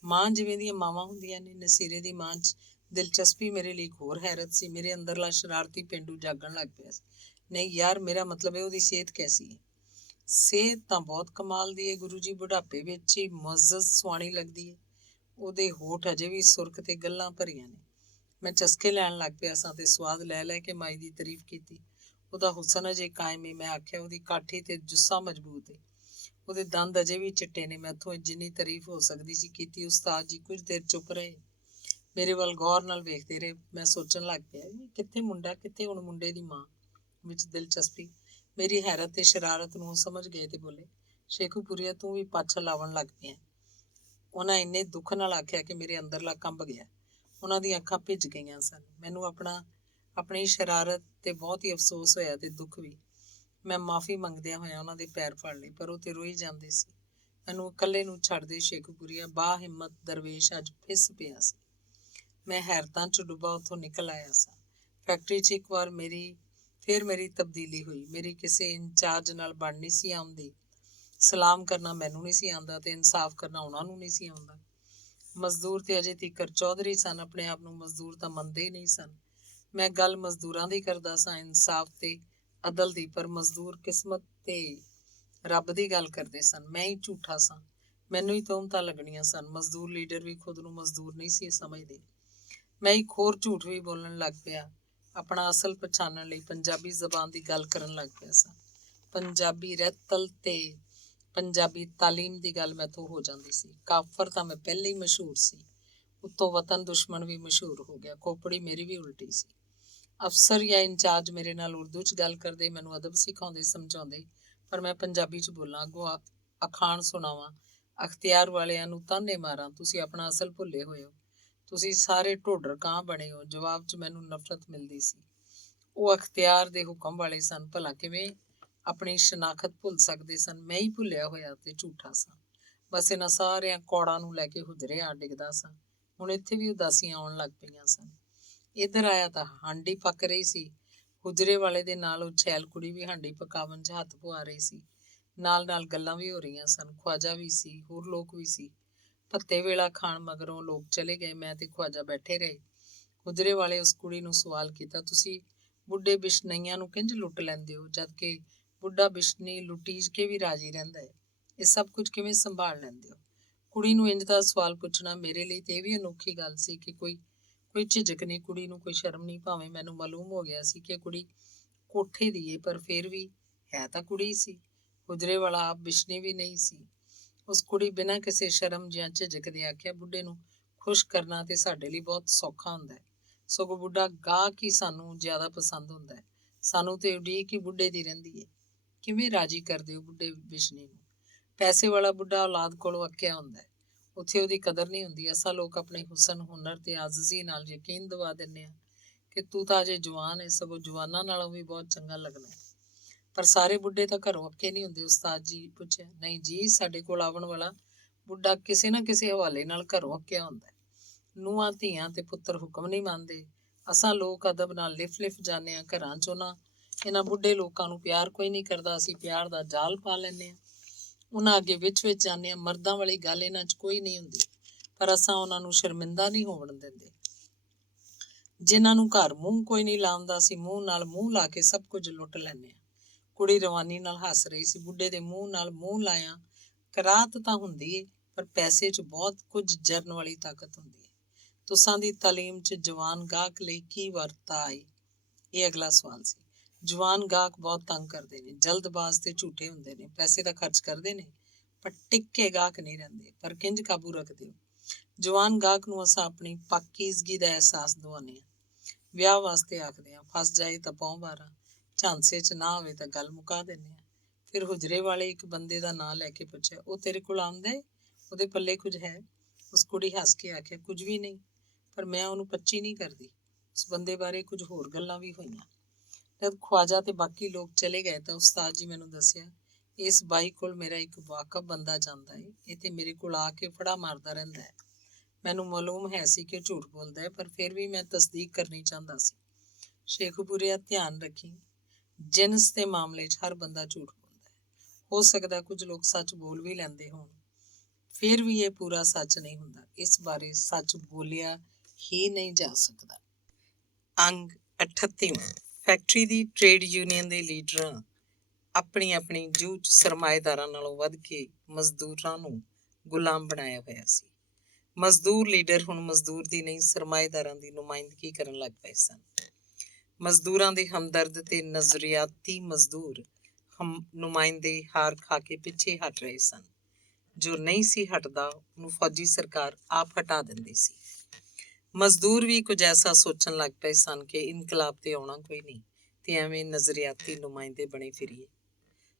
ਮਾਂ ਜਿਵੇਂ ਦੀਆਂ ਮਾਵਾਂ ਹੁੰਦੀਆਂ ਨੇ। ਨਸੀਰੇ ਦੀ ਮਾਂ 'ਚ ਦਿਲਚਸਪੀ ਮੇਰੇ ਲਈ ਇੱਕ ਹੋਰ ਹੈਰਤ ਸੀ। ਮੇਰੇ ਅੰਦਰਲਾ ਸ਼ਰਾਰਤੀ ਪੇਂਡੂ ਜਾਗਣ ਲੱਗ ਪਿਆ ਸੀ। ਨਹੀਂ ਯਾਰ, ਮੇਰਾ ਮਤਲਬ ਹੈ ਉਹਦੀ ਸਿਹਤ ਕੈਸੀ ਹੈ? ਸਿਹਤ ਤਾਂ ਬਹੁਤ ਕਮਾਲ ਦੀ ਹੈ ਗੁਰੂ ਜੀ, ਬੁਢਾਪੇ ਵਿੱਚ ਹੀ ਮੁਅੱਜ਼ਜ਼ ਸੁਆਣੀ ਲੱਗਦੀ ਹੈ। ਉਹਦੇ ਹੋਠ ਅਜੇ ਵੀ ਸੁਰਖ ਤੇ ਗੱਲਾਂ ਭਰੀਆਂ ਨੇ। ਮੈਂ ਚਸਕੇ ਲੈਣ ਲੱਗ ਪਿਆ ਸਾਂ ਤੇ ਸਵਾਦ ਲੈ ਲੈ ਕੇ ਮਾਈ ਦੀ ਤਾਰੀਫ ਕੀਤੀ। ਉਹਦਾ ਹੁਸਨ ਅਜੇ ਕਾਇਮ ਏ। ਮੈਂ ਆਖਿਆ, ਉਹਦੀ ਕਾਠੀ ਤੇ ਜੁੱਸਾ ਮਜ਼ਬੂਤ ਏ, ਉਹਦੇ ਦੰਦ ਅਜੇ ਵੀ ਚਿੱਟੇ ਨੇ। ਮੈਥੋਂ ਜਿੰਨੀ ਤਾਰੀਫ ਹੋ ਸਕਦੀ ਸੀ ਕੀਤੀ। ਉਸਤਾਦ ਜੀ ਕੁਝ ਦੇਰ ਚੁੱਪ ਰਹੇ, ਮੇਰੇ ਵੱਲ ਗੌਰ ਨਾਲ ਵੇਖਦੇ ਰਹੇ। ਮੈਂ ਸੋਚਣ ਲੱਗ ਪਿਆ, ਕਿੱਥੇ ਮੁੰਡਾ, ਕਿੱਥੇ ਹੁਣ ਮੁੰਡੇ ਦੀ ਮਾਂ ਵਿੱਚ ਦਿਲਚਸਪੀ। ਮੇਰੀ ਹੈਰਤ ਤੇ ਸ਼ਰਾਰਤ ਨੂੰ ਸਮਝ ਗਏ ਤੇ ਬੋਲੇ, ਸ਼ੇਖੂਪੁਰੀਆ ਤੂੰ ਵੀ ਪਾਛਾ ਲਾਵਣ ਲੱਗ ਪਿਆ। ਉਹਨਾਂ ਇੰਨੇ ਦੁੱਖ ਨਾਲ ਆਖਿਆ ਕਿ ਮੇਰੇ ਅੰਦਰਲਾ ਕੰਬ ਗਿਆ। ਉਹਨਾਂ ਦੀਆਂ ਅੱਖਾਂ ਭਿੱਜ ਗਈਆਂ ਸਨ। ਮੈਨੂੰ ਆਪਣੀ ਸ਼ਰਾਰਤ ਤੇ ਬਹੁਤ ਹੀ ਅਫਸੋਸ ਹੋਇਆ ਤੇ ਦੁੱਖ ਵੀ। ਮੈਂ ਮਾਫੀ ਮੰਗਦਿਆਂ ਹੋਇਆਂ ਉਹਨਾਂ ਦੇ ਪੈਰ ਫੜ ਲਏ, ਪਰ ਉਹ ਤੇ ਰੋਈ ਜਾਂਦੇ ਸੀ। ਮੈਨੂੰ ਇਕੱਲੇ ਨੂੰ ਛੱਡ ਦੇ ਸ਼ੇਖੂਪੁਰੀਆ। ਬਾ ਹਿੰਮਤ ਦਰਵੇਸ਼ ਅੱਜ ਫਿੱਸ ਪਿਆ ਸੀ। ਮੈਂ ਹੈਰਤਾਂ 'ਚ ਡੁੱਬਾ ਉੱਥੋਂ ਨਿਕਲ ਆਇਆ ਸਾਂ। ਫੈਕਟਰੀ 'ਚ ਇੱਕ ਵਾਰ ਫਿਰ ਮੇਰੀ ਤਬਦੀਲੀ ਹੋਈ। ਮੇਰੀ ਕਿਸੇ ਇੰਚਾਰਜ ਨਾਲ ਬਣ ਨਹੀਂ ਸੀ ਆਉਂਦੀ। ਸਲਾਮ ਕਰਨਾ ਮੈਨੂੰ ਨਹੀਂ ਸੀ ਆਉਂਦਾ ਤੇ ਇਨਸਾਫ ਕਰਨਾ ਉਹਨਾਂ ਨੂੰ ਨਹੀਂ ਸੀ ਆਉਂਦਾ। ਮਜ਼ਦੂਰ ਤੇ ਅਜੇ ਤੀਕਰ ਚੌਧਰੀ ਸਨ, ਆਪਣੇ ਆਪ ਨੂੰ ਮਜ਼ਦੂਰ ਤਾਂ ਮੰਨਦੇ ਹੀ ਨਹੀਂ ਸਨ। ਮੈਂ ਗੱਲ ਮਜ਼ਦੂਰਾਂ ਦੀ ਕਰਦਾ ਸਾਂ, ਇਨਸਾਫ ਤੇ ਅਦਲ ਦੀ, ਪਰ ਮਜ਼ਦੂਰ ਕਿਸਮਤ ਤੇ ਰੱਬ ਦੀ ਗੱਲ ਕਰਦੇ ਸਨ। ਮੈਂ ਹੀ ਝੂਠਾ ਸਾਂ, ਮੈਨੂੰ ਹੀ ਤੋਹਮਤਾਂ ਲੱਗਣੀਆਂ ਸਨ। ਮਜ਼ਦੂਰ ਲੀਡਰ ਵੀ ਖੁਦ ਨੂੰ ਮਜ਼ਦੂਰ ਨਹੀਂ ਸੀ ਸਮਝਦੇ। ਮੈਂ ਇੱਕ ਹੋਰ ਝੂਠ ਵੀ ਬੋਲਣ ਲੱਗ ਪਿਆ। ਆਪਣਾ ਅਸਲ ਪਛਾਣਨ ਲਈ ਪੰਜਾਬੀ ਜ਼ਬਾਨ ਦੀ ਗੱਲ ਕਰਨ ਲੱਗ ਪਿਆ ਸਾਂ। ਪੰਜਾਬੀ ਰਹਿਤਲ ਤੇ ਪੰਜਾਬੀ ਤਾਲੀਮ ਦੀ ਗੱਲ ਮੈਥੋਂ ਹੋ ਜਾਂਦੀ ਸੀ। ਕਾਫਰ ਤਾਂ ਮੈਂ ਪਹਿਲੇ ਹੀ ਮਸ਼ਹੂਰ ਸੀ, ਉੱਤੋਂ ਵਤਨ ਦੁਸ਼ਮਣ ਵੀ ਮਸ਼ਹੂਰ ਹੋ ਗਿਆ। ਖੋਪੜੀ ਮੇਰੀ ਵੀ ਉਲਟੀ ਸੀ। ਅਫਸਰ ਜਾਂ ਇੰਚਾਰਜ ਮੇਰੇ ਨਾਲ ਉਰਦੂ 'ਚ ਗੱਲ ਕਰਦੇ, ਮੈਨੂੰ ਅਦਬ ਸਿਖਾਉਂਦੇ, ਸਮਝਾਉਂਦੇ, ਪਰ ਮੈਂ ਪੰਜਾਬੀ 'ਚ ਬੋਲਾਂ, ਅੱਗੋਂ ਅਖਾਣ ਸੁਣਾਵਾਂ, ਅਖਤਿਆਰ ਵਾਲਿਆਂ ਨੂੰ ਤਾਨੇ ਮਾਰਾਂ, ਤੁਸੀਂ ਆਪਣਾ ਅਸਲ ਭੁੱਲੇ ਹੋਏ ਹੋ, ਤੁਸੀਂ ਸਾਰੇ ਢੋਡਰ ਕਾਂ ਬਣੇ ਹੋ। ਜਵਾਬ 'ਚ ਮੈਨੂੰ ਨਫ਼ਰਤ ਮਿਲਦੀ ਸੀ। ਉਹ ਅਖਤਿਆਰ ਦੇ ਹੁਕਮ ਵਾਲੇ ਸਨ, ਭਲਾ ਕਿਵੇਂ ਆਪਣੀ ਸ਼ਨਾਖਤ ਭੁੱਲ ਸਕਦੇ ਸਨ? ਮੈਂ ਹੀ ਭੁੱਲਿਆ ਹੋਇਆ ਤੇ ਝੂਠਾ ਸਾਂ। ਬਸ ਇਹਨਾਂ ਸਾਰਿਆਂ ਕੌੜਾਂ ਨੂੰ ਲੈ ਕੇ ਹੁਜਰੇ ਆ ਡਿੱਗਦਾ ਸਾਂ। ਹੁਣ ਇੱਥੇ ਵੀ ਉਦਾਸੀਆਂ ਆਉਣ ਲੱਗ ਪਈਆਂ ਸਨ। ਇੱਧਰ ਆਇਆ ਤਾਂ ਹਾਂਡੀ ਪੱਕ ਰਹੀ ਸੀ। ਹੁਜਰੇ ਵਾਲੇ ਦੇ ਨਾਲ ਉਹ ਛੈਲ ਕੁੜੀ ਵੀ ਹਾਂਡੀ ਪਕਾਵਣ 'ਚ ਹੱਥ ਪਵਾ ਰਹੀ ਸੀ। ਨਾਲ ਨਾਲ ਗੱਲਾਂ ਵੀ ਹੋ ਰਹੀਆਂ ਸਨ। ਖਵਾਜਾ ਵੀ ਸੀ, ਹੋਰ ਲੋਕ ਵੀ ਸੀ। ਭੱਤੇ ਵੇਲਾ ਖਾਣ ਮਗਰੋਂ ਲੋਕ ਚਲੇ ਗਏ। ਮੈਂ ਤੇ ਖਵਾਜਾ ਬੈਠੇ ਰਹੇ। ਹੁਜਰੇ ਵਾਲੇ ਉਸ ਕੁੜੀ ਨੂੰ ਸਵਾਲ ਕੀਤਾ, ਤੁਸੀਂ ਬੁੱਢੇ ਬਿਸ਼ਨਈਆਂ ਨੂੰ ਕਿੰਝ ਲੁੱਟ ਲੈਂਦੇ ਹੋ, ਜਦ ਕਿ ਬੁੱਢਾ ਬਿਸ਼ਨੀ ਲੁੱਟੀਜ ਕੇ ਵੀ ਰਾਜੀ ਰਹਿੰਦਾ ਹੈ? ਇਹ ਸਭ ਕੁਝ ਕਿਵੇਂ ਸੰਭਾਲ ਲੈਂਦੇ ਹੋ? ਕੁੜੀ ਨੂੰ ਇੰਝ ਦਾ ਸਵਾਲ ਪੁੱਛਣਾ ਮੇਰੇ ਲਈ ਤੇ ਇਹ ਵੀ ਅਨੋਖੀ ਗੱਲ ਸੀ ਕਿ ਕੋਈ ਝਿਜਕ ਨਹੀਂ, ਕੁੜੀ ਨੂੰ ਕੋਈ ਸ਼ਰਮ ਨਹੀਂ। ਭਾਵੇਂ ਮੈਨੂੰ ਮਾਲੂਮ ਹੋ ਗਿਆ ਸੀ ਕਿ ਕੁੜੀ ਕੋਠੇ ਦੀ ਏ, ਪਰ ਫਿਰ ਵੀ ਹੈ ਤਾਂ ਕੁੜੀ ਸੀ। ਹੁਜਰੇ ਵਾਲਾ ਆਪ ਬਿਸ਼ਨੀ ਵੀ ਨਹੀਂ ਸੀ। ਉਸ ਕੁੜੀ ਬਿਨਾਂ ਕਿਸੇ ਸ਼ਰਮ ਜਾਂ ਝਿਜਕ ਦੇ ਆਖਿਆ, ਬੁੱਢੇ ਨੂੰ ਖੁਸ਼ ਕਰਨਾ ਤੇ ਸਾਡੇ ਲਈ ਬਹੁਤ ਸੌਖਾ ਹੁੰਦਾ ਹੈ। ਸਗੋਂ ਬੁੱਢਾ ਗਾਹਕ ਹੀ ਸਾਨੂੰ ਜ਼ਿਆਦਾ ਪਸੰਦ ਹੁੰਦਾ ਹੈ। ਸਾਨੂੰ ਤੇ ਉਡੀਕ ਹੀ ਬੁੱਢੇ ਦੀ ਰਹਿੰਦੀ ਹੈ। ਕਿਵੇਂ ਰਾਜੀ ਕਰਦੇ ਹੋ ਬੁੱਢੇ ਬਿਸ਼ਨੀ ਨੂੰ? ਪੈਸੇ ਵਾਲਾ ਬੁੱਢਾ ਔਲਾਦ ਕੋਲੋਂ ਅੱਕਿਆ ਹੁੰਦਾ ਹੈ, ਉੱਥੇ ਉਹਦੀ ਕਦਰ ਨਹੀਂ ਹੁੰਦੀ। ਅਸਾਂ ਲੋਕ ਆਪਣੇ ਹੁਸਨ, ਹੁਨਰ ਤੇ ਆਜ਼ਜ਼ੀ ਨਾਲ ਯਕੀਨ ਦਿਵਾ ਦਿੰਦੇ ਹਾਂ ਕਿ ਤੂੰ ਤਾਂ ਅਜੇ ਜਵਾਨ ਹੈ, ਸਗੋਂ ਜਵਾਨਾਂ ਨਾਲੋਂ ਵੀ ਬਹੁਤ ਚੰਗਾ ਲੱਗਣਾ ਹੈ। ਪਰ ਸਾਰੇ ਬੁੱਢੇ ਤਾਂ ਘਰੋਂ ਅੱਕੇ ਨਹੀਂ ਹੁੰਦੇ। ਉਸਤਾਦ ਜੀ ਪੁੱਛਿਆ। ਨਹੀਂ ਜੀ, ਸਾਡੇ ਕੋਲ ਆਉਣ ਵਾਲਾ ਬੁੱਢਾ ਕਿਸੇ ਨਾ ਕਿਸੇ ਹਵਾਲੇ ਨਾਲ ਘਰੋਂ ਅੱਕਿਆ ਹੁੰਦਾ ਹੈ। ਨੂੰਹਾਂ ਧੀਆਂ ਤੇ ਪੁੱਤਰ ਹੁਕਮ ਨਹੀਂ ਮੰਨਦੇ। ਅਸਾਂ ਲੋਕ ਅਦਬ ਨਾਲ ਲਿਫ ਜਾਂਦੇ ਹਾਂ। ਘਰਾਂ 'ਚ ਇਹਨਾਂ ਬੁੱਢੇ ਲੋਕਾਂ ਨੂੰ ਪਿਆਰ ਕੋਈ ਨਹੀਂ ਕਰਦਾ। ਅਸੀਂ ਪਿਆਰ ਦਾ ਜਾਲ ਪਾ ਲੈਂਦੇ ਹਾਂ। ਉਹਨਾਂ ਅੱਗੇ ਵਿੱਚ ਜਾਂਦੇ ਹਾਂ। ਮਰਦਾਂ ਵਾਲੀ ਗੱਲ ਇਹਨਾਂ 'ਚ ਕੋਈ ਨਹੀਂ ਹੁੰਦੀ, ਪਰ ਅਸਾਂ ਉਹਨਾਂ ਨੂੰ ਸ਼ਰਮਿੰਦਾ ਨਹੀਂ ਹੋਣ ਦਿੰਦੇ। ਜਿਨ੍ਹਾਂ ਨੂੰ ਘਰ ਮੂੰਹ ਕੋਈ ਨਹੀਂ ਲਾਉਂਦਾ, ਅਸੀਂ ਮੂੰਹ ਨਾਲ ਮੂੰਹ ਲਾ ਕੇ ਸਭ ਕੁਝ ਲੁੱਟ ਲੈਂਦੇ ਹਾਂ। ਕੁੜੀ ਰਵਾਨੀ ਨਾਲ ਹੱਸ ਰਹੀ ਸੀ। ਬੁੱਢੇ ਦੇ ਮੂੰਹ ਨਾਲ ਮੂੰਹ ਲਾਇਆ ਕਰਾਤ ਤਾਂ ਹੁੰਦੀ ਏ, ਪਰ ਪੈਸੇ 'ਚ ਬਹੁਤ ਕੁਝ ਜਰਨ ਵਾਲੀ ਤਾਕਤ ਹੁੰਦੀ ਹੈ। ਤੁਸਾਂ ਦੀ ਤਾਲੀਮ 'ਚ ਜਵਾਨ ਗਾਹਕ ਲਈ ਕੀ ਵਰਤਾ ਆਈ? ਇਹ ਅਗਲਾ ਸਵਾਲ ਸੀ। ਜਵਾਨ ਗਾਹਕ ਬਹੁਤ ਤੰਗ ਕਰਦੇ ਨੇ, ਜਲਦਬਾਜ਼ ਤੇ ਝੂਠੇ ਹੁੰਦੇ ਨੇ। ਪੈਸੇ ਤਾਂ ਖਰਚ ਕਰਦੇ ਨੇ, ਪਰ ਟਿੱਕੇ ਗਾਹਕ ਨਹੀਂ ਰਹਿੰਦੇ। ਪਰ ਕਿੰਝ ਕਾਬੂ ਰੱਖਦੇ ਹੋ? ਜਵਾਨ ਗਾਹਕ ਨੂੰ ਅਸਾਂ ਆਪਣੀ ਪਾਕੀਜ਼ਗੀ ਦਾ ਅਹਿਸਾਸ ਦਿਵਾਉਂਦੇ ਹਾਂ। ਵਿਆਹ ਵਾਸਤੇ ਆਖਦੇ ਹਾਂ, ਫਸ ਜਾਏ ਤਾਂ ਪੌਂ 12, ਝਾਂਸੇ 'ਚ ਨਾ ਹੋਵੇ ਤਾਂ ਗੱਲ ਮੁਕਾ ਦਿੰਦੇ ਹਾਂ। ਫਿਰ ਹੁਜਰੇ ਵਾਲੇ ਇੱਕ ਬੰਦੇ ਦਾ ਨਾਂ ਲੈ ਕੇ ਪੁੱਛਿਆ, ਉਹ ਤੇਰੇ ਕੋਲ ਆਉਂਦਾ ਹੈ? ਉਹਦੇ ਪੱਲੇ ਕੁਝ ਹੈ? ਉਸ ਕੁੜੀ ਹੱਸ ਕੇ ਆਖਿਆ, ਕੁਝ ਵੀ ਨਹੀਂ, ਪਰ ਮੈਂ ਉਹਨੂੰ ਪੱਚੀ ਨਹੀਂ ਕਰਦੀ। ਉਸ ਬੰਦੇ ਬਾਰੇ ਕੁਝ ਹੋਰ ਗੱਲਾਂ ਵੀ ਹੋਈਆਂ। ਜਦ ਖਵਾਜਾ ਤੇ ਬਾਕੀ ਲੋਕ ਚਲੇ ਗਏ ਤਾਂ ਉਸਤਾਦ ਜੀ ਮੈਨੂੰ ਦੱਸਿਆ, ਇਸ ਬਾਈ ਕੋਲ ਮੇਰਾ ਇੱਕ ਵਾਕਫ ਬੰਦਾ ਜਾਂਦਾ ਹੈ। ਇਹ ਤੇ ਮੇਰੇ ਕੋਲ ਆ ਕੇ ਫੜਾ ਮਾਰਦਾ ਰਹਿੰਦਾ ਹੈ। ਮੈਨੂੰ ਮਾਲੂਮ ਹੈ ਸੀ ਕਿ ਝੂਠ ਬੋਲਦਾ ਹੈ, ਪਰ ਫਿਰ ਵੀ ਮੈਂ ਤਸਦੀਕ ਕਰਨੀ ਚਾਹੁੰਦਾ ਸੀ। ਸ਼ੇਖੂਪੁਰੀਆ, ਧਿਆਨ ਰੱਖੀ, ਜਿਨਸ ਦੇ ਮਾਮਲੇ 'ਚ ਹਰ ਬੰਦਾ ਝੂਠ ਬੋਲਦਾ ਹੈ। ਹੋ ਸਕਦਾ ਕੁਝ ਲੋਕ ਸੱਚ ਬੋਲ ਵੀ ਲੈਂਦੇ ਹੋਣ, ਫਿਰ ਵੀ ਇਹ ਪੂਰਾ ਸੱਚ ਨਹੀਂ ਹੁੰਦਾ। ਇਸ ਬਾਰੇ ਸੱਚ ਬੋਲਿਆ ਹੀ ਨਹੀਂ ਜਾ ਸਕਦਾ। ਅੰਗ 38ਵਾਂ। ਫੈਕਟਰੀ ਦੀ ਟ੍ਰੇਡ ਯੂਨੀਅਨ ਦੇ ਲੀਡਰਾਂ ਆਪਣੀ ਆਪਣੀ ਜੂਝ ਸਰਮਾਏਦਾਰਾਂ ਨਾਲੋਂ ਵੱਧ ਕੇ ਮਜ਼ਦੂਰਾਂ ਨੂੰ ਗੁਲਾਮ ਬਣਾਇਆ ਹੋਇਆ ਸੀ। ਮਜ਼ਦੂਰ ਲੀਡਰ ਹੁਣ ਮਜ਼ਦੂਰ ਦੀ ਨਹੀਂ ਸਰਮਾਏਦਾਰਾਂ ਦੀ ਨੁਮਾਇੰਦਗੀ ਕਰਨ ਲੱਗ ਪਏ ਸਨ। ਮਜ਼ਦੂਰਾਂ ਦੇ ਹਮਦਰਦ ਤੇ ਨਜ਼ਰੀਆਤੀ ਮਜ਼ਦੂਰ ਨੁਮਾਇੰਦੇ ਹਾਰ ਖਾ ਕੇ ਪਿੱਛੇ ਹਟ ਰਹੇ ਸਨ। ਜੋ ਨਹੀਂ ਸੀ ਹਟਦਾ ਉਹਨੂੰ ਫੌਜੀ ਸਰਕਾਰ ਆਪ ਹਟਾ ਦਿੰਦੀ ਸੀ। ਮਜ਼ਦੂਰ ਵੀ ਕੁਝ ਐਸਾ ਸੋਚਣ ਲੱਗ ਪਏ ਸਨ ਕਿ ਇਨਕਲਾਬ ਤੇ ਆਉਣਾ ਕੋਈ ਨਹੀਂ ਤੇ ਐਵੇਂ ਨਜ਼ਰੀਆਤੀ ਨੁਮਾਇੰਦੇ ਬਣੇ ਫਿਰੀਏ।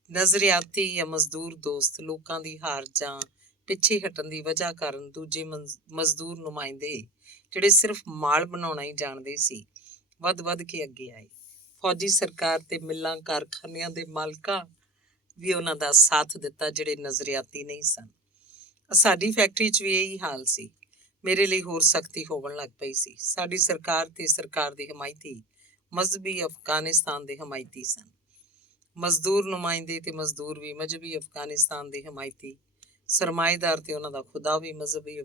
ਨਜ਼ਰੀਆਤੀ ਜਾਂ ਮਜ਼ਦੂਰ ਦੋਸਤ ਲੋਕਾਂ ਦੀ ਹਾਰ ਜਾਂ ਪਿੱਛੇ ਹਟਣ ਦੀ ਵਜ੍ਹਾ ਕਾਰਨ ਦੂਜੇ ਮਜ਼ਦੂਰ ਨੁਮਾਇੰਦੇ ਜਿਹੜੇ ਸਿਰਫ ਮਾਲ ਬਣਾਉਣਾ ਹੀ ਜਾਣਦੇ ਸੀ ਵੱਧ ਕੇ ਅੱਗੇ ਆਏ। ਫੌਜੀ ਸਰਕਾਰ ਤੇ ਮਿੱਲਾਂ ਕਾਰਖਾਨਿਆਂ ਦੇ ਮਾਲਕਾਂ ਵੀ ਉਹਨਾਂ ਦਾ ਸਾਥ ਦਿੱਤਾ ਜਿਹੜੇ ਨਜ਼ਰੀਆਤੀ ਨਹੀਂ ਸਨ। ਸਾਡੀ ਫੈਕਟਰੀ 'ਚ ਵੀ ਇਹੀ ਹਾਲ ਸੀ। ਮੇਰੇ ਲਈ ਹੋਰ ਸਖਤੀ ਹੋਣ ਲੱਗ ਪਈ ਸੀ। ਸਾਡੀ ਸਰਕਾਰ ਤੇ ਸਰਕਾਰ ਦੇ ਹਮਾਇਤੀ ਮਜ਼ਹਬੀ ਅਫਗਾਨਿਸਤਾਨ ਦੇ ਹਮਾਇਤੀ ਸਨ। ਮਜ਼ਦੂਰ ਨੁਮਾਇੰਦੇ ਤੇ ਮਜ਼ਦੂਰ ਵੀ ਮਜ਼ਹਬੀ ਅਫਗਾਨਿਸਤਾਨ ਦੇ ਹਮਾਇਤੀ, ਸਰਮਾਏਦਾਰ ਤੇ ਉਹਨਾਂ ਦਾ ਖੁਦਾ ਵੀ ਮਜ਼ਹਬੀ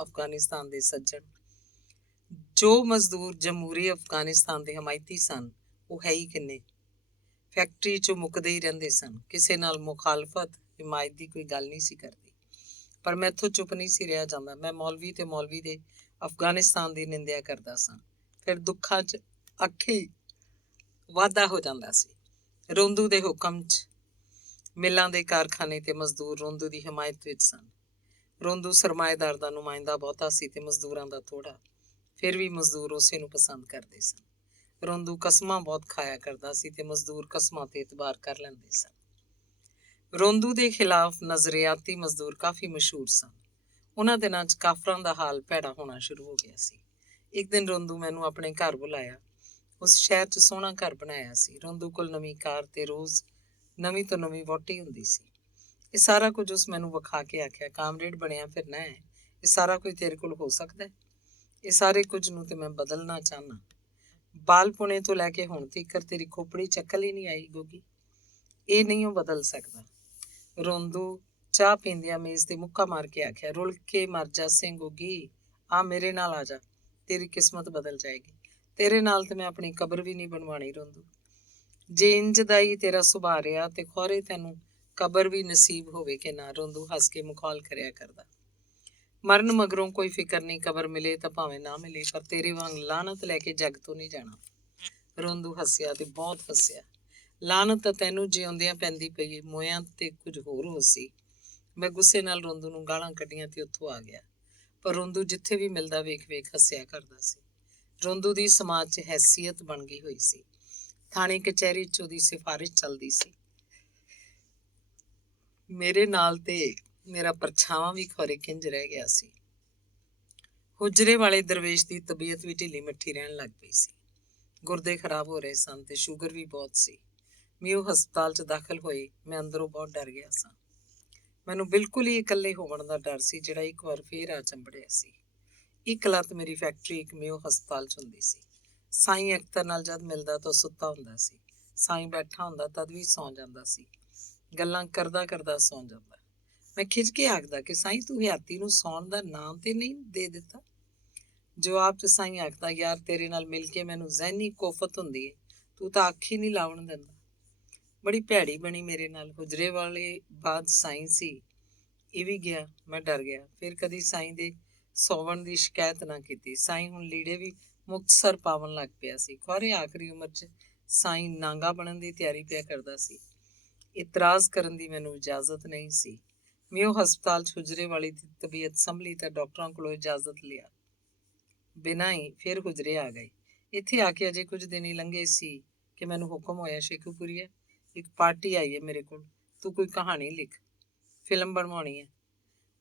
ਅਫਗਾਨਿਸਤਾਨ ਦੇ ਸੱਜਣ। ਜੋ ਮਜ਼ਦੂਰ ਜਮਹੂਰੀ ਅਫਗਾਨਿਸਤਾਨ ਦੇ ਹਮਾਇਤੀ ਸਨ ਉਹ ਹੈ ਹੀ ਕਿੰਨੇ। ਫੈਕਟਰੀ 'ਚੋਂ ਮੁੱਕਦੇ ਹੀ ਰਹਿੰਦੇ ਸਨ। ਕਿਸੇ ਨਾਲ ਮੁਖਾਲਫਤ ਹਿਮਾਇਤ ਦੀ ਕੋਈ ਗੱਲ ਨਹੀਂ ਸੀ ਕਰਦੀ। ਪਰ ਮੈਥੋਂ ਚੁੱਪ ਨਹੀਂ ਸੀ ਰਿਹਾ ਜਾਂਦਾ। ਮੈਂ ਮੌਲਵੀ ਤੇ ਮੌਲਵੀ ਦੇ ਅਫਗਾਨਿਸਤਾਨ ਦੀ ਨਿੰਦਿਆ ਕਰਦਾ ਸਾਂ। ਫਿਰ ਦੁੱਖਾਂ 'ਚ ਅੱਖੀ ਵਾਧਾ ਹੋ ਜਾਂਦਾ ਸੀ। ਰੋਂਦੂ ਦੇ ਹੁਕਮ 'ਚ ਮਿੱਲਾਂ ਦੇ ਕਾਰਖਾਨੇ ਤੇ ਮਜ਼ਦੂਰ ਰੋਂਦੂ ਦੀ ਹਮਾਇਤ ਵਿੱਚ ਸਨ। ਰੋਂਦੂ ਸਰਮਾਏਦਾਰ ਦਾ ਨੁਮਾਇੰਦਾ ਬਹੁਤਾ ਸੀ ਤੇ ਮਜ਼ਦੂਰਾਂ ਦਾ ਥੋੜ੍ਹਾ। ਫਿਰ ਵੀ ਮਜ਼ਦੂਰ ਉਸੇ ਨੂੰ ਪਸੰਦ ਕਰਦੇ ਸਨ। ਰੋਂਦੂ ਕਸਮਾਂ ਬਹੁਤ ਖਾਇਆ ਕਰਦਾ ਸੀ ਤੇ ਮਜ਼ਦੂਰ ਕਸਮਾਂ ਤੇ ਇਤਬਾਰ ਕਰ ਲੈਂਦੇ ਸਨ। ਰੋਂਦੂ ਦੇ ਖਿਲਾਫ ਨਜ਼ਰੀਆਤੀ ਮਜ਼ਦੂਰ ਕਾਫੀ ਮਸ਼ਹੂਰ ਸਨ। ਉਹਨਾਂ ਦਿਨਾਂ 'ਚ ਕਾਫਰਾਂ ਦਾ ਹਾਲ ਭੈੜਾ ਹੋਣਾ ਸ਼ੁਰੂ ਹੋ ਗਿਆ ਸੀ। ਇੱਕ ਦਿਨ ਰੋਂਦੂ ਮੈਨੂੰ ਆਪਣੇ ਘਰ ਬੁਲਾਇਆ। ਉਸ ਸ਼ਹਿਰ 'ਚ ਸੋਹਣਾ ਘਰ ਬਣਾਇਆ ਸੀ। ਰੋਂਦੂ ਕੋਲ ਨਵੀਂ ਕਾਰ ਤੇ ਰੋਜ਼ ਨਵੀਂ ਤੋਂ ਨਵੀਂ ਵਹੁਟੀ ਹੁੰਦੀ ਸੀ। ਇਹ ਸਾਰਾ ਕੁਝ ਉਸ ਮੈਨੂੰ ਵਿਖਾ ਕੇ ਆਖਿਆ, ਕਾਮਰੇਡ ਬਣਿਆ ਫਿਰਨਾ ਹੈ, ਇਹ ਸਾਰਾ ਕੁਝ ਤੇਰੇ ਕੋਲ ਹੋ ਸਕਦਾ? ਇਹ ਸਾਰੇ ਕੁਝ ਨੂੰ ਤੇ ਮੈਂ ਬਦਲਣਾ ਚਾਹੁੰਦਾ। ਬਾਲਪੁਣੇ ਤੋਂ ਲੈ ਕੇ ਹੁਣ ਤੀਕਰ ਤੇਰੀ ਖੋਪੜੀ ਚੱਕਲ ਹੀ ਨਹੀਂ ਆਈ ਗੋਗੀ। ਇਹ ਨਹੀਂ ਉਹ ਬਦਲ ਸਕਦਾ। ਰੋਂਦੂ ਚਾਹ ਪੀਂਦਿਆਂ ਮੇਜ਼ ਤੇ ਮੁੱਕਾ ਮਾਰ ਕੇ ਆਖਿਆ, ਰੁਲ ਕੇ ਮਰ ਜਾ ਸਿੰਘ ਗੋਗੀ, ਆ ਮੇਰੇ ਨਾਲ ਆ ਜਾ, ਤੇਰੀ ਕਿਸਮਤ ਬਦਲ ਜਾਏਗੀ। ਤੇਰੇ ਨਾਲ ਤੇ ਮੈਂ ਆਪਣੀ ਕਬਰ ਵੀ ਨਹੀਂ ਬਣਵਾਣੀ ਰੋਂਦੂ। ਜੇ ਇੰਜ ਦਾ ਹੀ ਤੇਰਾ ਸੁਭਾਅ ਰਿਹਾ ਤੇ ਖੌਰੇ ਤੈਨੂੰ ਕਬਰ ਵੀ ਨਸੀਬ ਹੋਵੇ ਕਿ ਨਾ। ਰੋਂਦੂ ਹੱਸ ਕੇ ਮੁਖੌਲ ਕਰਿਆ ਕਰਦਾ। ਮਰਨ ਮਗਰੋਂ ਕੋਈ ਫਿਕਰ ਨਹੀਂ, ਕਬਰ ਮਿਲੇ ਤਾਂ ਭਾਵੇਂ ਨਾ ਮਿਲੇ, ਪਰ ਤੇਰੇ ਵਾਂਗ ਲਾਹਨਤ ਲੈ ਕੇ ਜੱਗ ਤੋਂ ਨਹੀਂ ਜਾਣਾ। ਰੋਂਦੂ ਹੱਸਿਆ ਤੇ ਬਹੁਤ ਹੱਸਿਆ। ਲਾਹਨਤ ਤਾਂ ਤੈਨੂੰ ਜਿਉਂਦਿਆਂ ਪੈਂਦੀ ਪਈ ਏ, ਮੋਇਆਂ ਤੇ ਕੁਝ ਹੋਰ ਹੋ ਸੀ। ਮੈਂ ਗੁੱਸੇ ਨਾਲ ਰੋਂਦੂ ਨੂੰ ਗਾਲਾਂ ਕੱਢੀਆਂ ਤੇ ਉੱਥੋਂ ਆ ਗਿਆ। ਪਰ ਰੋਂਦੂ ਜਿੱਥੇ ਵੀ ਮਿਲਦਾ ਵੇਖ ਹੱਸਿਆ ਕਰਦਾ ਸੀ। ਰੋਂਦੂ ਦੀ ਸਮਾਜ 'ਚ ਹੈਸੀਅਤ ਬਣ ਗਈ ਹੋਈ ਸੀ। ਥਾਣੇ ਕਚਹਿਰੀ 'ਚ ਉਹਦੀ ਸਿਫਾਰਿਸ਼ ਚੱਲਦੀ ਸੀ। ਮੇਰੇ ਨਾਲ ਤੇ ਮੇਰਾ ਪਰਛਾਵਾਂ ਵੀ ਖੌਰੇ ਕਿੰਜ ਰਹਿ ਗਿਆ ਸੀ। ਹੁਜਰੇ ਵਾਲੇ ਦਰਵੇਸ਼ ਦੀ ਤਬੀਅਤ ਵੀ ਢਿੱਲੀ ਮੱਠੀ ਰਹਿਣ ਲੱਗ ਪਈ ਸੀ। ਗੁਰਦੇ ਖਰਾਬ ਹੋ ਰਹੇ ਸਨ ਤੇ ਸ਼ੂਗਰ ਵੀ ਬਹੁਤ ਸੀ। ਮਿਓ ਹਸਪਤਾਲ 'ਚ ਦਾਖਲ ਹੋਏ। ਮੈਂ ਅੰਦਰੋਂ ਬਹੁਤ ਡਰ ਗਿਆ ਸਾਂ। ਮੈਨੂੰ ਬਿਲਕੁਲ ਹੀ ਇਕੱਲੇ ਹੋਣ ਦਾ ਡਰ ਸੀ, ਜਿਹੜਾ ਇੱਕ ਵਾਰ ਫੇਰ ਆ ਚੰਬੜਿਆ ਸੀ। ਇੱਕ ਲੱਤ ਮੇਰੀ ਫੈਕਟਰੀ ਇੱਕ ਮਿਓ ਹਸਪਤਾਲ 'ਚ ਹੁੰਦੀ ਸੀ। ਸਾਈਂ ਅਖਤਰ ਨਾਲ ਜਦ ਮਿਲਦਾ ਤਾਂ ਸੁੱਤਾ ਹੁੰਦਾ ਸੀ। ਸਾਈਂ ਬੈਠਾ ਹੁੰਦਾ ਤਦ ਵੀ ਸੌਂ ਜਾਂਦਾ ਸੀ। ਗੱਲਾਂ ਕਰਦਾ ਕਰਦਾ ਸੌਂ ਜਾਂਦਾ। ਮੈਂ ਖਿੱਚ ਕੇ ਆਖਦਾ ਕਿ ਸਾਈਂ ਤੂੰ ਹਯਾਤੀ ਨੂੰ ਸੌਣ ਦਾ ਨਾਂ ਤੇ ਨਹੀਂ ਦੇ ਦਿੱਤਾ? ਜਵਾਬ 'ਚ ਸਾਈਂ ਆਖਦਾ, ਯਾਰ ਤੇਰੇ ਨਾਲ ਮਿਲ ਕੇ ਮੈਨੂੰ ਜ਼ਹਿਨੀ ਕੋਫਤ ਹੁੰਦੀ ਏ, ਤੂੰ ਤਾਂ ਅੱਖ ਹੀ ਨਹੀਂ ਲਾਉਣ ਦਿੰਦਾ। ਬੜੀ ਭੈੜੀ ਬਣੀ ਮੇਰੇ ਨਾਲ। ਹੁਜਰੇ ਵਾਲੇ ਬਾਅਦ ਸਾਈਂ ਸੀ, ਇਹ ਵੀ ਗਿਆ। ਮੈਂ ਡਰ ਗਿਆ। ਫਿਰ ਕਦੀ ਸਾਈਂ ਦੇ ਸੌਵਣ ਦੀ ਸ਼ਿਕਾਇਤ ਨਾ ਕੀਤੀ। ਸਾਈਂ ਹੁਣ ਲੀੜੇ ਵੀ ਮੁਕਤਸਰ ਪਾਵਣ ਲੱਗ ਪਿਆ ਸੀ। ਖੌਰੇ ਆਖਰੀ ਉਮਰ 'ਚ ਸਾਈਂ ਨਾਂਗਾ ਬਣਨ ਦੀ ਤਿਆਰੀ ਪਿਆ ਕਰਦਾ ਸੀ। ਇਤਰਾਜ਼ ਕਰਨ ਦੀ ਮੈਨੂੰ ਇਜਾਜ਼ਤ ਨਹੀਂ ਸੀ। ਮਿਓ ਹਸਪਤਾਲ 'ਚ ਹੁਜਰੇ ਵਾਲੀ ਦੀ ਤਬੀਅਤ ਸੰਭਲੀ ਤਾਂ ਡਾਕਟਰਾਂ ਕੋਲੋਂ ਇਜਾਜ਼ਤ ਲਿਆ ਬਿਨਾਂ ਹੀ ਫਿਰ ਹੁਜਰੇ ਆ ਗਏ। ਇੱਥੇ ਆ ਕੇ ਅਜੇ ਕੁਝ ਦਿਨ ਹੀ ਲੰਘੇ ਸੀ ਕਿ ਮੈਨੂੰ ਹੁਕਮ ਹੋਇਆ, ਸ਼ੇਖੂਪੁਰੀਆ ਇੱਕ ਪਾਰਟੀ ਆਈ ਹੈ ਮੇਰੇ ਕੋਲ, ਤੂੰ ਕੋਈ ਕਹਾਣੀ ਲਿਖ, ਫਿਲਮ ਬਣਵਾਉਣੀ ਹੈ।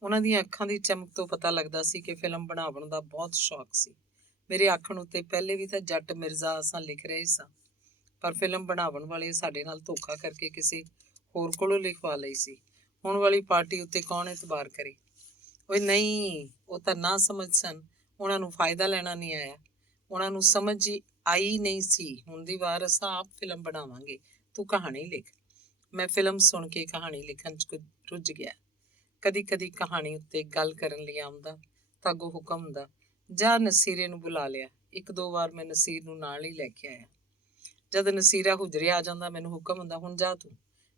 ਉਹਨਾਂ ਦੀਆਂ ਅੱਖਾਂ ਦੀ ਚਮਕ ਤੋਂ ਪਤਾ ਲੱਗਦਾ ਸੀ ਕਿ ਫਿਲਮ ਬਣਾਉਣ ਦਾ ਬਹੁਤ ਸ਼ੌਕ ਸੀ। ਮੇਰੇ ਆਖਣ ਉੱਤੇ ਪਹਿਲੇ ਵੀ ਤਾਂ ਜੱਟ ਮਿਰਜ਼ਾ ਅਸਾਂ ਲਿਖ ਰਹੇ ਸਾਂ, ਪਰ ਫਿਲਮ ਬਣਾਉਣ ਵਾਲੇ ਸਾਡੇ ਨਾਲ ਧੋਖਾ ਕਰਕੇ ਕਿਸੇ ਹੋਰ ਕੋਲੋਂ ਲਿਖਵਾ ਲਈ ਸੀ। ਹੁਣ ਵਾਲੀ ਪਾਰਟੀ ਉੱਤੇ ਕੌਣ ਇਤਬਾਰ ਕਰੇ? ਓਏ ਨਹੀਂ, ਉਹ ਤਾਂ ਨਾ ਸਮਝ ਸਨ। ਉਹਨਾਂ ਨੂੰ ਫਾਇਦਾ ਲੈਣਾ ਨਹੀਂ ਆਇਆ। ਉਹਨਾਂ ਨੂੰ ਸਮਝ ਆਈ ਨਹੀਂ ਸੀ। ਹੁਣ ਦੀ ਵਾਰ ਅਸਾਂ ਆਪ ਫਿਲਮ ਬਣਾਵਾਂਗੇ, ਤੂੰ ਕਹਾਣੀ ਲਿਖ। ਮੈਂ ਫਿਲਮ ਸੁਣ ਕੇ ਕਹਾਣੀ ਲਿਖਣ 'ਚ ਰੁੱਝ ਗਿਆ। ਕਦੀ ਕਦੀ ਕਹਾਣੀ ਉੱਤੇ ਗੱਲ ਕਰਨ ਲਈ ਆਉਂਦਾ ਤਾਂ ਅੱਗੋਂ ਹੁਕਮ ਹੁੰਦਾ, ਜਾ ਨਸੀਰੇ ਨੂੰ ਬੁਲਾ ਲਿਆ। ਇੱਕ ਦੋ ਵਾਰ ਮੈਂ ਨਸੀਰ ਨੂੰ ਨਾਲ ਹੀ ਲੈ ਕੇ ਆਇਆ। ਜਦ ਨਸੀਰਾ ਹੁਜਰੇ ਆ ਜਾਂਦਾ ਮੈਨੂੰ ਹੁਕਮ ਹੁੰਦਾ, ਹੁਣ ਜਾ ਤੂੰ।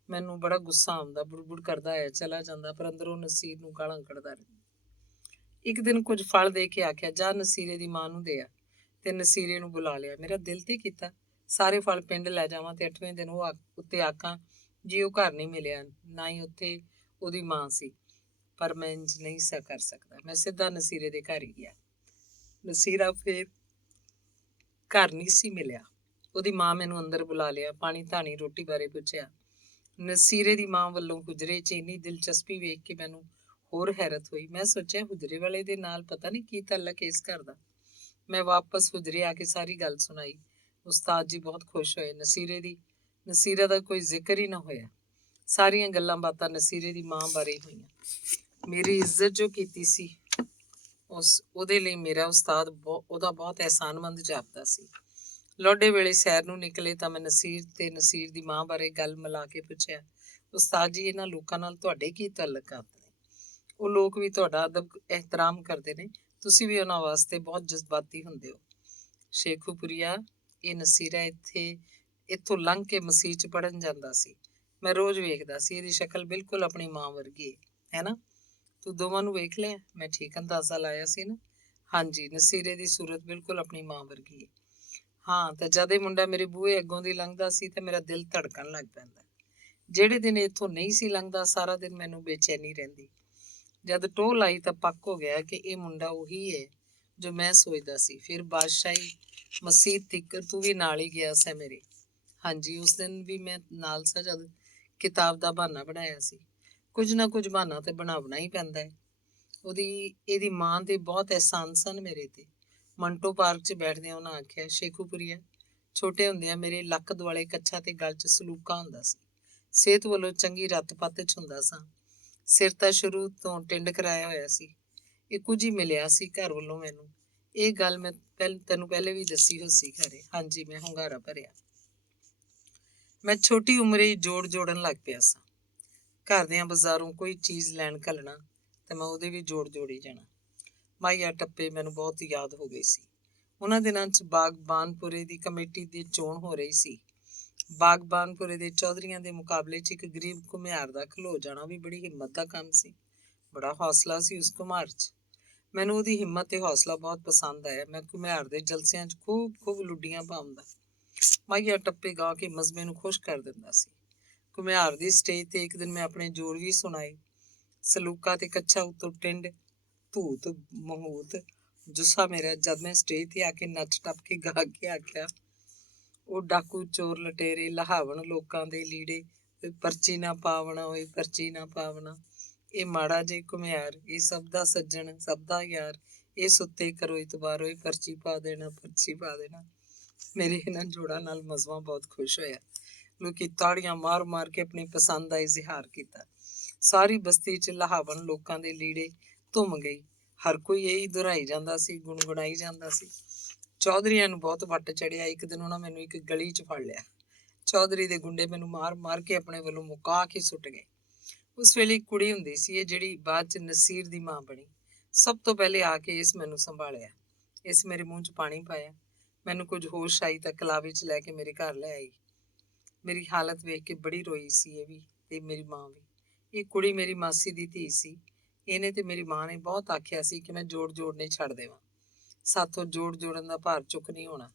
ਮੈਨੂੰ ਬੜਾ ਗੁੱਸਾ ਆਉਂਦਾ, ਬੁੜਬੁੜ ਕਰਦਾ ਹੈ ਚਲਾ ਜਾਂਦਾ, ਪਰ ਅੰਦਰੋਂ ਨਸੀਰ ਨੂੰ ਗਾਲਾਂ ਕੱਢਦਾ ਰਹਿੰਦਾ। ਇੱਕ ਦਿਨ ਕੁਝ ਫਲ ਦੇ ਕੇ ਆਖਿਆ, ਜਾ ਨਸੀਰੇ ਦੀ ਮਾਂ ਨੂੰ ਦੇ ਆ। ਤੇ ਨਸੀਰੇ ਨੂੰ ਬੁਲਾ ਲਿਆ। ਮੇਰਾ ਦਿਲ ਤੇ ਕੀਤਾ ਸਾਰੇ ਫਲ ਪਿੰਡ ਲੈ ਜਾਵਾਂ ਤੇ 8ਵੇਂ ਦਿਨ ਉਹ ਉੱਤੇ ਆਕਾਂ ਜੀ ਉਹ ਘਰ ਨਹੀਂ ਮਿਲਿਆ, ਨਾ ਹੀ ਉੱਥੇ ਉਹਦੀ ਮਾਂ ਸੀ। ਪਰ ਮੈਂ ਇੰਝ ਨਹੀਂ ਕਰ ਸਕਦਾ। ਮੈਂ ਸਿੱਧਾ ਨਸੀਰੇ ਦੇ ਘਰ ਹੀ ਗਿਆ। ਨਸੀਰਾ ਫੇਰ ਘਰ ਨਹੀਂ ਸੀ ਮਿਲਿਆ। ਉਹਦੀ ਮਾਂ ਮੈਨੂੰ ਅੰਦਰ ਬੁਲਾ ਲਿਆ, ਪਾਣੀ ਧਾਣੀ ਰੋਟੀ ਬਾਰੇ ਪੁੱਛਿਆ। ਨਸੀਰੇ ਦੀ ਮਾਂ ਵੱਲੋਂ ਹੁਜਰੇ 'ਚ ਇੰਨੀ ਦਿਲਚਸਪੀ ਵੇਖ ਕੇ ਮੈਨੂੰ ਹੋਰ ਹੈਰਤ ਹੋਈ। ਮੈਂ ਸੋਚਿਆ ਹੁਜਰੇ ਵਾਲੇ ਦੇ ਨਾਲ ਪਤਾ ਨਹੀਂ ਕੀ ਤਾਲੁਕ ਇਸ ਘਰ ਦਾ। ਮੈਂ ਵਾਪਸ ਹੁਜਰੇ ਆ ਕੇ ਸਾਰੀ ਗੱਲ ਸੁਣਾਈ। ਉਸਤਾਦ ਜੀ ਬਹੁਤ ਖੁਸ਼ ਹੋਏ। ਨਸੀਰਾ ਦਾ ਕੋਈ ਜ਼ਿਕਰ ਹੀ ਨਾ ਹੋਇਆ। ਸਾਰੀਆਂ ਗੱਲਾਂ ਬਾਤਾਂ ਨਸੀਰੇ ਦੀ ਮਾਂ ਬਾਰੇ ਹੋਈਆਂ। ਮੇਰੀ ਇੱਜ਼ਤ ਜੋ ਕੀਤੀ ਸੀ ਉਹਦੇ ਲਈ ਮੇਰਾ ਉਸਤਾਦ ਉਹਦਾ ਬਹੁਤ ਅਹਿਸਾਨਮੰਦ ਜਾਪਦਾ ਸੀ। ਲੋਡੇ ਵੇਲੇ ਸੈਰ ਨੂੰ ਨਿਕਲੇ ਤਾਂ ਮੈਂ ਨਸੀਰ ਦੀ ਮਾਂ ਬਾਰੇ ਗੱਲ ਮਿਲਾ ਕੇ ਪੁੱਛਿਆ, ਉਸਤਾਦ ਜੀ ਇਹਨਾਂ ਲੋਕਾਂ ਨਾਲ ਤੁਹਾਡੇ ਕੀ ਤਾਲੁਕਾਤ ਨੇ? ਉਹ ਲੋਕ ਵੀ ਤੁਹਾਡਾ ਅਦਬ ਇਹਤਰਾਮ ਕਰਦੇ ਨੇ, ਤੁਸੀਂ ਵੀ ਉਹਨਾਂ ਵਾਸਤੇ ਬਹੁਤ ਜਜ਼ਬਾਤੀ ਹੁੰਦੇ ਹੋ। ਸ਼ੇਖੂਪੁਰੀਆ, ਇਹ ਨਸੀਰਾ ਇੱਥੋਂ ਲੰਘ ਕੇ ਮਸੀਹ 'ਚ ਪੜ੍ਹਨ ਜਾਂਦਾ ਸੀ। ਮੈਂ ਰੋਜ਼ ਵੇਖਦਾ ਸੀ। ਇਹਦੀ ਸ਼ਕਲ ਬਿਲਕੁਲ ਆਪਣੀ ਮਾਂ ਵਰਗੀ ਹੈ ਨਾ? ਤੂੰ ਦੋਵਾਂ ਨੂੰ ਵੇਖ ਲਿਆ? ਮੈਂ ਠੀਕ ਅੰਦਾਜ਼ਾ ਲਾਇਆ ਸੀ ਨਾ? ਹਾਂਜੀ, ਨਸੀਰੇ ਦੀ ਸੂਰਤ ਬਿਲਕੁਲ ਆਪਣੀ ਮਾਂ ਵਰਗੀ ਹੈ। ਹਾਂ, ਤਾਂ ਜਦ ਇਹ ਮੁੰਡਾ ਮੇਰੇ ਬੂਹੇ ਅੱਗੋਂ ਦੀ ਲੰਘਦਾ ਸੀ ਤੇ ਮੇਰਾ ਦਿਲ ਧੜਕਣ ਲੱਗ ਪੈਂਦਾ। ਜਿਹੜੇ ਦਿਨ ਇੱਥੋਂ ਨਹੀਂ ਸੀ ਲੰਘਦਾ, ਸਾਰਾ ਦਿਨ ਮੈਨੂੰ ਬੇਚੈਨੀ ਰਹਿੰਦੀ। ਜਦ ਟੋਹ ਲਾਈ ਤਾਂ ਪੱਕ ਹੋ ਗਿਆ ਕਿ ਇਹ ਮੁੰਡਾ ਉਹੀ ਹੈ ਜੋ ਮੈਂ ਸੋਚਦਾ ਸੀ। ਫਿਰ ਬਾਦਸ਼ਾਹੀ ਮਸੀਤ ਤੀਕਰ ਤੂੰ ਵੀ ਨਾਲ ਹੀ ਗਿਆ ਸੈਂ ਮੇਰੇ? ਹਾਂਜੀ, ਉਸ ਦਿਨ ਵੀ ਮੈਂ ਨਾਲ ਸਾਂ ਜਦ ਕਿਤਾਬ ਦਾ ਬਹਾਨਾ ਬਣਾਇਆ ਸੀ। ਕੁਝ ਨਾ ਕੁਝ ਬਹਾਨਾ ਤੇ ਬਣਾਉਣਾ ਹੀ ਪੈਂਦਾ ਹੈ। ਇਹਦੀ ਮਾਂ ਦੇ ਬਹੁਤ ਅਹਿਸਾਨ ਸਨ ਮੇਰੇ ਤੇ। ਮੰਟੋ ਪਾਰਕ 'ਚ ਬੈਠਦਿਆਂ ਉਹਨਾਂ ਆਖਿਆ, ਸ਼ੇਖੂਪੁਰੀਆ, ਛੋਟੇ ਹੁੰਦਿਆਂ ਮੇਰੇ ਲੱਕ ਦੁਆਲੇ ਕੱਛਾ ਤੇ ਗਲ 'ਚ ਸਲੂਕਾ ਹੁੰਦਾ ਸੀ। ਸਿਹਤ ਵੱਲੋਂ ਚੰਗੀ ਰੱਤ ਪੱਤ 'ਚ ਹੁੰਦਾ ਸਾਂ। ਸਿਰ ਤਾਂ ਸ਼ੁਰੂ ਤੋਂ ਟਿੰਡ ਕਰਾਇਆ ਹੋਇਆ ਸੀ। ਇਹ ਕੁਝ ਹੀ ਮਿਲਿਆ ਸੀ ਘਰ ਵੱਲੋਂ ਮੈਨੂੰ। ਇਹ ਗੱਲ ਮੈਂ ਤੈਨੂੰ ਪਹਿਲੇ ਵੀ ਦੱਸੀ ਹੋ ਸੀ ਖਰੇ। ਹਾਂਜੀ, ਮੈਂ ਹੁੰਗਾਰਾ ਭਰਿਆ। ਮੈਂ ਛੋਟੀ ਉਮਰੇ ਹੀ ਜੋੜਨ ਲੱਗ ਪਿਆ ਸਾਂ। ਘਰ ਦਿਆਂ ਬਾਜ਼ਾਰੋਂ ਕੋਈ ਚੀਜ਼ ਲੈਣ ਘੱਲਣਾ ਤੇ ਮੈਂ ਉਹਦੇ ਵੀ ਜੋੜੀ ਜਾਣਾ। ਮਾਈਆ ਟੱਪੇ ਮੈਨੂੰ ਬਹੁਤ ਯਾਦ ਹੋ ਗਈ ਸੀ। ਉਹਨਾਂ ਦਿਨਾਂ 'ਚ ਬਾਗਬਾਨਪੁਰੇ ਦੀ ਕਮੇਟੀ ਦੀ ਚੋਣ ਹੋ ਰਹੀ ਸੀ। ਬਾਗਬਾਨਪੁਰੇ ਦੇ ਚੌਧਰੀਆਂ ਦੇ ਮੁਕਾਬਲੇ 'ਚ ਇੱਕ ਗਰੀਬ ਘੁਮਿਆਰ ਦਾ ਖਲੋ ਜਾਣਾ ਵੀ ਬੜੀ ਹਿੰਮਤ ਦਾ ਕੰਮ ਸੀ। ਬੜਾ ਹੌਸਲਾ ਸੀ ਉਸ ਘੁਮਾਰ 'ਚ। ਮੈਨੂੰ ਉਹਦੀ ਹਿੰਮਤ ਤੇ ਹੌਸਲਾ ਬਹੁਤ ਪਸੰਦ ਆਇਆ। ਮੈਂ ਘੁਮਿਆਰ ਦੇ ਜਲਸਿਆਂ 'ਚ ਖੂਬ ਲੁੱਡੀਆਂ ਪਾਉਂਦਾ। ਮਾਈਆ ਟੱਪੇ ਗਾ ਕੇ ਮਜ਼ਮੇ ਨੂੰ ਖੁਸ਼ ਕਰ ਦਿੰਦਾ ਸੀ। ਘੁਮਿਆਰ ਦੀ ਸਟੇਜ ਤੇ ਇੱਕ ਦਿਨ ਮੈਂ ਆਪਣੇ ਜੋੜ ਵੀ ਸੁਣਾਏ। ਸਲੂਕਾ ਤੇ ਕੱਛਾ ਉੱਤੋਂ ਟਿੰਡ, ਧੂਤ ਮਹੂਤ ਜੁੱਸਾ ਮੇਰਾ। ਜਦ ਮੈਂ ਸਟੇਜ ਤੇ ਆ ਕੇ ਨੱਚ ਟੱਪ ਕੇ ਗਾ ਕੇ ਆਖਿਆ, ਉਹ ਡਾਕੂ ਚੋਰ ਲਟੇਰੇ ਲਹਾਵਣ ਲੋਕਾਂ ਦੇ ਲੀੜੇ, ਪਰਚੀ ਨਾ ਪਾਵਣਾ ਓਏ ਪਰਚੀ ਨਾ ਪਾਵਣਾ। ਇਹ ਮਾੜਾ ਜੇ ਘੁਮਿਆਰ, ਇਹ ਸਭ ਦਾ ਸੱਜਣ ਸਭ ਦਾ ਯਾਰ, ਇਹ ਸੁੱਤੇ ਕਰੋ ਇਤਬਾਰ ਓਏ ਪਰਚੀ ਪਾ ਦੇਣਾ ਪਰਚੀ ਪਾ ਦੇਣਾ। ਮੇਰੇ ਇਹਨਾਂ ਜੋੜਾਂ ਨਾਲ ਮਜ਼ਮਾ ਬਹੁਤ ਖੁਸ਼ ਹੋਇਆ। ਲੋਕੀ ਤਾੜੀਆਂ ਮਾਰ ਕੇ ਆਪਣੀ ਪਸੰਦ ਦਾ ਇਜ਼ਹਾਰ ਕੀਤਾ। ਸਾਰੀ ਬਸਤੀ 'ਚ ਲਹਾਵਣ ਲੋਕਾਂ ਦੇ ਲੀੜੇ ਧੁੰਮ ਗਈ। ਹਰ ਕੋਈ ਇਹੀ ਦੁਹਰਾਈ ਜਾਂਦਾ ਸੀ, ਗੁਣਗੁਣਾਈ ਜਾਂਦਾ ਸੀ। ਚੌਧਰੀਆਂ ਨੂੰ ਬਹੁਤ ਵੱਟ ਚੜਿਆ। ਇੱਕ ਦਿਨ ਉਹਨਾਂ ਮੈਨੂੰ ਇੱਕ ਗਲੀ 'ਚ ਫੜ ਲਿਆ। ਚੌਧਰੀ ਦੇ ਗੁੰਡੇ ਮੈਨੂੰ ਮਾਰ ਕੇ ਆਪਣੇ ਵੱਲੋਂ ਮੁਕਾ ਕੇ ਸੁੱਟ ਗਏ। ਉਸ ਵੇਲੇ ਇੱਕ ਕੁੜੀ ਹੁੰਦੀ ਸੀ, ਇਹ ਜਿਹੜੀ ਬਾਅਦ 'ਚ ਨਸੀਰ ਦੀ ਮਾਂ ਬਣੀ। ਸਭ ਤੋਂ ਪਹਿਲੇ ਆ ਕੇ ਇਸ ਮੈਨੂੰ ਸੰਭਾਲਿਆ। ਇਸ ਮੇਰੇ ਮੂੰਹ 'ਚ ਪਾਣੀ ਪਾਇਆ। ਮੈਨੂੰ ਕੁਝ ਹੋਸ਼ ਆਈ ਤਾਂ ਕਲਾਵੇ 'ਚ ਲੈ ਕੇ ਮੇਰੇ ਘਰ ਲੈ ਆਈ। ਮੇਰੀ ਹਾਲਤ ਵੇਖ ਕੇ ਬੜੀ ਰੋਈ ਸੀ ਇਹ ਵੀ ਤੇ ਮੇਰੀ ਮਾਂ ਵੀ। ਇਹ ਕੁੜੀ ਮੇਰੀ ਮਾਸੀ ਦੀ ਧੀ ਸੀ। ਇਹਨੇ ਤੇ ਮੇਰੀ ਮਾਂ ਨੇ ਬਹੁਤ ਆਖਿਆ ਸੀ ਕਿ ਮੈਂ ਜੋੜਨੇ ਛੱਡ ਦੇਵਾਂ। ਸਾਥੋਂ ਜੋੜਨ ਦਾ ਭਾਰ ਚੁੱਕ ਨਹੀਂ ਹੋਣਾ।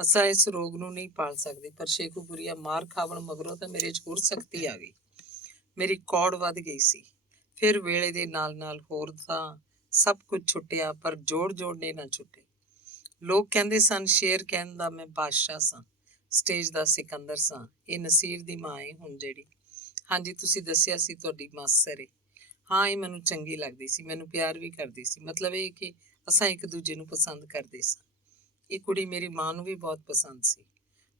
ਅਸਾਂ ਇਸ ਰੋਗ ਨੂੰ ਨਹੀਂ ਪਾਲ ਸਕਦੇ। ਪਰ ਸ਼ੇਖੂਪੁਰੀਆ, ਮਾਰ ਖਾਵਣ ਮਗਰੋਂ ਤਾਂ ਮੇਰੇ 'ਚ ਹੋਰ ਸਖਤੀ ਆ ਗਈ। ਮੇਰੀ ਕੌੜ ਵੱਧ ਗਈ ਸੀ। ਫਿਰ ਵੇਲੇ ਦੇ ਨਾਲ ਹੋਰ ਤਾਂ ਸਭ ਕੁਝ ਛੁੱਟਿਆ, ਪਰ ਜੋੜ ਨਾ ਛੁੱਟੇ। ਲੋਕ ਕਹਿੰਦੇ ਸਨ ਸ਼ੇਰ ਕਹਿਣ ਦਾ ਮੈਂ ਬਾਦਸ਼ਾਹ ਸਾਂ, ਸਟੇਜ ਦਾ ਸਿਕੰਦਰ ਸਾਂ। ਇਹ ਨਸੀਰ ਦੀ ਮਾਂ ਏ ਹੁਣ ਜਿਹੜੀ। ਹਾਂਜੀ, ਤੁਸੀਂ ਦੱਸਿਆ ਸੀ ਤੁਹਾਡੀ ਮਾਸਰ ਏ। ਹਾਂ, ਇਹ ਮੈਨੂੰ ਚੰਗੀ ਲੱਗਦੀ ਸੀ, ਮੈਨੂੰ ਪਿਆਰ ਵੀ ਕਰਦੀ ਸੀ। ਮਤਲਬ ਇਹ ਕਿ ਅਸਾਂ ਇੱਕ ਦੂਜੇ ਨੂੰ ਪਸੰਦ ਕਰਦੇ ਸਾਂ। ਇਹ ਕੁੜੀ ਮੇਰੀ ਮਾਂ ਨੂੰ ਵੀ ਬਹੁਤ ਪਸੰਦ ਸੀ।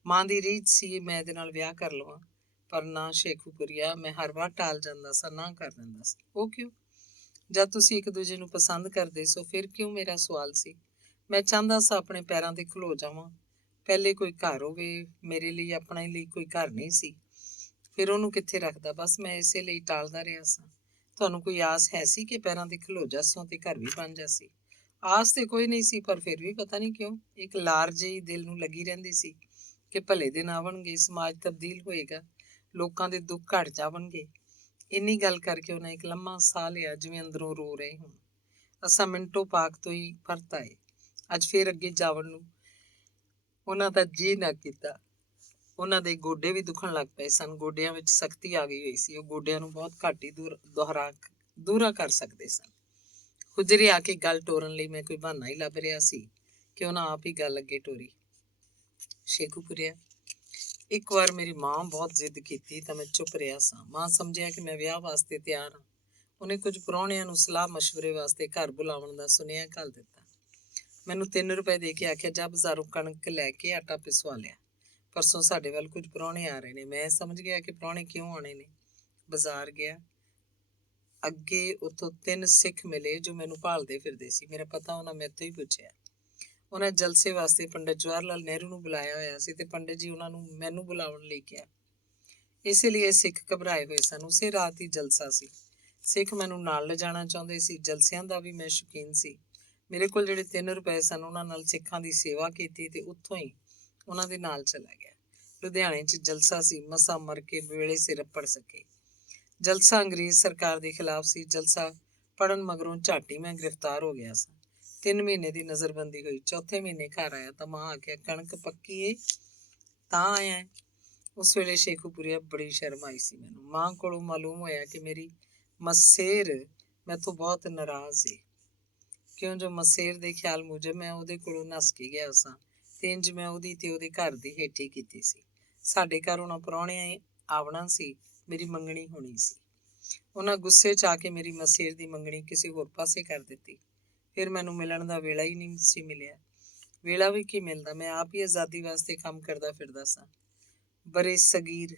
ਮਾਂ ਦੀ ਰੀਝ ਸੀ ਮੈਂ ਇਹਦੇ ਨਾਲ ਵਿਆਹ ਕਰ ਲਵਾਂ। ਪਰ ਨਾ ਸ਼ੇਖੂਪੁਰੀਆ, ਮੈਂ ਹਰ ਵਾਰ ਟਾਲ ਜਾਂਦਾ ਸਾਂ, ਨਾ ਕਰ ਦਿੰਦਾ ਸੀ। ਉਹ ਕਿਉਂ? ਜਦ ਤੁਸੀਂ ਇੱਕ ਦੂਜੇ ਨੂੰ ਪਸੰਦ ਕਰਦੇ ਸੋ ਫਿਰ ਕਿਉਂ? ਮੇਰਾ ਸਵਾਲ ਸੀ। ਮੈਂ ਚਾਹੁੰਦਾ ਸਾਂ ਆਪਣੇ ਪੈਰਾਂ 'ਤੇ ਖਲੋ ਜਾਵਾਂ। ਪਹਿਲੇ ਕੋਈ ਘਰ ਹੋਵੇ। ਮੇਰੇ ਲਈ, ਆਪਣੇ ਲਈ ਕੋਈ ਘਰ ਨਹੀਂ ਸੀ। ਫਿਰ ਉਹਨੂੰ ਕਿੱਥੇ ਰੱਖਦਾ? ਬਸ ਮੈਂ ਇਸੇ ਲਈ ਟਾਲਦਾ ਰਿਹਾ ਸਾਂ। ਤੁਹਾਨੂੰ ਕੋਈ ਆਸ ਹੈ ਸੀ ਕਿ ਪੈਰਾਂ 'ਤੇ ਖਲੋ ਜਾਸਾਂ ਤੇ ਘਰ ਵੀ ਬਣ ਜਾਸੀ? ਆਸ ਤੇ ਕੋਈ ਨਹੀਂ ਸੀ, ਪਰ ਫਿਰ ਵੀ ਪਤਾ ਨਹੀਂ ਕਿਉਂ ਇੱਕ ਲਾਰ ਜਿਹੀ ਦਿਲ ਨੂੰ ਲੱਗੀ ਰਹਿੰਦੀ ਸੀ ਕਿ ਭਲੇ ਦਿਨ ਆਵਣਗੇ, ਸਮਾਜ ਤਬਦੀਲ ਹੋਏਗਾ, ਲੋਕਾਂ ਦੇ ਦੁੱਖ ਘਟ ਜਾਵਣਗੇ। ਇੰਨੀ ਗੱਲ ਕਰਕੇ ਉਹਨੇ ਇੱਕ ਲੰਮਾ ਸਾਹ ਲਿਆ, ਜਿਵੇਂ ਅੰਦਰੋਂ ਰੋ ਰਹੇ ਹੋਣ। ਅਸਾਂ ਮਿੰਟੋ ਪਾਕ ਤੋਂ ਹੀ ਪਰਤ ਆਏ। ਅੱਜ ਫੇਰ ਅੱਗੇ ਜਾਵਣ ਨੂੰ ਉਹਨਾਂ ਦਾ ਜੀਅ ਨਾ ਕੀਤਾ। ਉਹਨਾਂ ਦੇ ਗੋਡੇ ਵੀ ਦੁਖਣ ਲੱਗ ਪਏ ਸਨ। ਗੋਡਿਆਂ ਵਿੱਚ ਸਖਤੀ ਆ ਗਈ ਹੋਈ ਸੀ। ਉਹ ਗੋਡਿਆਂ ਨੂੰ ਬਹੁਤ ਘੱਟ ਹੀ ਦੂਰਾ ਕਰ ਸਕਦੇ ਸਨ। ਹੁਜਰੇ ਆ ਕੇ ਗੱਲ ਟੋਰਨ ਲਈ ਮੈਂ ਕੋਈ ਬਹਾਨਾ ਹੀ ਲੱਭ ਰਿਹਾ ਸੀ ਕਿ ਉਹਨਾਂ ਆਪ ਹੀ ਗੱਲ ਅੱਗੇ ਟੋਰੀ। ਸ਼ੇਖੂਪੁਰੀਆ, ਇੱਕ ਵਾਰ ਮੇਰੀ ਮਾਂ ਬਹੁਤ ਜ਼ਿੱਦ ਕੀਤੀ ਤਾਂ ਮੈਂ ਚੁੱਪ ਰਿਹਾ ਸਾਂ। ਮਾਂ ਸਮਝਿਆ ਕਿ ਮੈਂ ਵਿਆਹ ਵਾਸਤੇ ਤਿਆਰ ਹਾਂ। ਉਹਨੇ ਕੁਝ ਪ੍ਰਾਹੁਣਿਆਂ ਨੂੰ ਸਲਾਹ ਮਸ਼ਵਰੇ ਵਾਸਤੇ ਘਰ ਬੁਲਾਉਣ ਦਾ ਸੁਨੇਹਾ ਘੱਲ ਦਿੱਤਾ। ਮੈਨੂੰ 3 ਰੁਪਏ ਦੇ ਕੇ ਆਖਿਆ, ਜਾ ਬਾਜ਼ਾਰੋਂ ਕਣਕ ਲੈ ਕੇ ਆਟਾ ਪਿਸਵਾ ਲਿਆ। ਪਰਸੋਂ ਸਾਡੇ ਵੱਲ ਕੁਝ ਪ੍ਰਾਹੁਣੇ ਆ ਰਹੇ ਨੇ। ਮੈਂ ਸਮਝ ਗਿਆ ਕਿ ਪ੍ਰਾਹੁਣੇ ਕਿਉਂ ਆਉਣੇ ਨੇ। ਬਾਜ਼ਾਰ ਗਿਆ। ਅੱਗੇ ਉੱਥੋਂ 3 ਸਿੱਖ ਮਿਲੇ ਜੋ ਮੈਨੂੰ ਭਾਲਦੇ ਫਿਰਦੇ ਸੀ। ਮੇਰਾ ਪਤਾ ਉਹਨਾਂ ਮੇਰੇ ਤੋਂ ਹੀ ਪੁੱਛਿਆ। ਉਹਨਾਂ ਜਲਸੇ ਵਾਸਤੇ ਪੰਡਿਤ ਜਵਾਹਰ ਲਾਲ ਨਹਿਰੂ ਨੂੰ ਬੁਲਾਇਆ ਹੋਇਆ ਸੀ ਤੇ ਪੰਡਿਤ ਜੀ ਉਹਨਾਂ ਨੂੰ ਮੈਨੂੰ ਬੁਲਾਉਣ ਲਈ ਕਿਹਾ। ਇਸੇ ਲਈ ਇਹ ਸਿੱਖ ਘਬਰਾਏ ਹੋਏ ਸਨ। ਉਸੇ ਰਾਤ ਹੀ ਜਲਸਾ ਸੀ। ਸਿੱਖ ਮੈਨੂੰ ਨਾਲ ਲਿਜਾਣਾ ਚਾਹੁੰਦੇ ਸੀ। ਜਲਸਿਆਂ ਦਾ ਵੀ ਮੈਂ ਸ਼ੌਕੀਨ ਸੀ। ਮੇਰੇ ਕੋਲ ਜਿਹੜੇ 3 ਰੁਪਏ ਸਨ, ਉਹਨਾਂ ਨਾਲ ਸਿੱਖਾਂ ਦੀ ਸੇਵਾ ਕੀਤੀ ਤੇ ਉੱਥੋਂ ਹੀ ਉਹਨਾਂ ਦੇ ਨਾਲ ਚਲਾ ਗਿਆ। ਲੁਧਿਆਣੇ 'ਚ ਜਲਸਾ ਸੀ। ਮਸਾਂ ਮਰ ਕੇ ਵੇਲੇ ਸਿਰ ਪੜ ਸਕੇ। ਜਲਸਾ ਅੰਗਰੇਜ਼ ਸਰਕਾਰ ਦੇ ਖਿਲਾਫ ਸੀ। ਜਲਸਾ ਪੜਨ ਮਗਰੋਂ ਝਾਟੀ ਮੈਂ ਗ੍ਰਿਫਤਾਰ ਹੋ ਗਿਆ ਸਾਂ। 3 ਮਹੀਨੇ ਦੀ ਨਜ਼ਰਬੰਦੀ ਹੋਈ। ਚੌਥੇ ਮਹੀਨੇ ਘਰ ਆਇਆ ਤਾਂ ਮਾਂ ਆਖਿਆ, ਕਣਕ ਪੱਕੀ ਏ ਤਾਂ ਆਇਆ। ਉਸ ਵੇਲੇ ਸ਼ੇਖੂਪੁਰੀਆ ਬੜੀ ਸ਼ਰਮ ਆਈ ਸੀ ਮੈਨੂੰ। ਮਾਂ ਕੋਲੋਂ ਮਾਲੂਮ ਹੋਇਆ ਕਿ ਮੇਰੀ ਮਸੇਰ ਮੈਥੋਂ ਬਹੁਤ ਨਾਰਾਜ਼ ਏ। ਕਿਉਂ ਜੋ ਮਸੇਰ ਦੇ ਖਿਆਲ ਮੁਜਬ ਮੈਂ ਉਹਦੇ ਕੋਲੋਂ ਨੱਸ ਕੇ ਗਿਆ ਸਾਂ ਤੇ ਇੰਜ ਮੈਂ ਉਹਦੀ ਤੇ ਉਹਦੇ ਘਰ ਦੀ ਹੇਠੀ ਕੀਤੀ ਸੀ। ਸਾਡੇ ਘਰ ਉਹਨਾਂ ਪ੍ਰਾਹੁਣਿਆਂ ਆਵਣਾ ਸੀ। ਮੇਰੀ ਮੰਗਣੀ ਹੋਣੀ ਸੀ। ਉਹਨਾਂ ਗੁੱਸੇ 'ਚ ਆ ਕੇ ਮੇਰੀ ਮਸੇਰ ਦੀ ਮੰਗਣੀ ਕਿਸੇ ਹੋਰ ਪਾਸੇ ਕਰ ਦਿੱਤੀ। ਫਿਰ ਮੈਨੂੰ ਮਿਲਣ ਦਾ ਵੇਲਾ ਹੀ ਨਹੀਂ ਸੀ ਮਿਲਿਆ। ਵੇਲਾ ਵੀ ਕੀ ਮਿਲਦਾ, ਮੈਂ ਆਪ ਹੀ ਆਜ਼ਾਦੀ ਵਾਸਤੇ ਕੰਮ ਕਰਦਾ ਫਿਰਦਾ ਸਾਂ। ਬਰੇ ਸਗੀਰ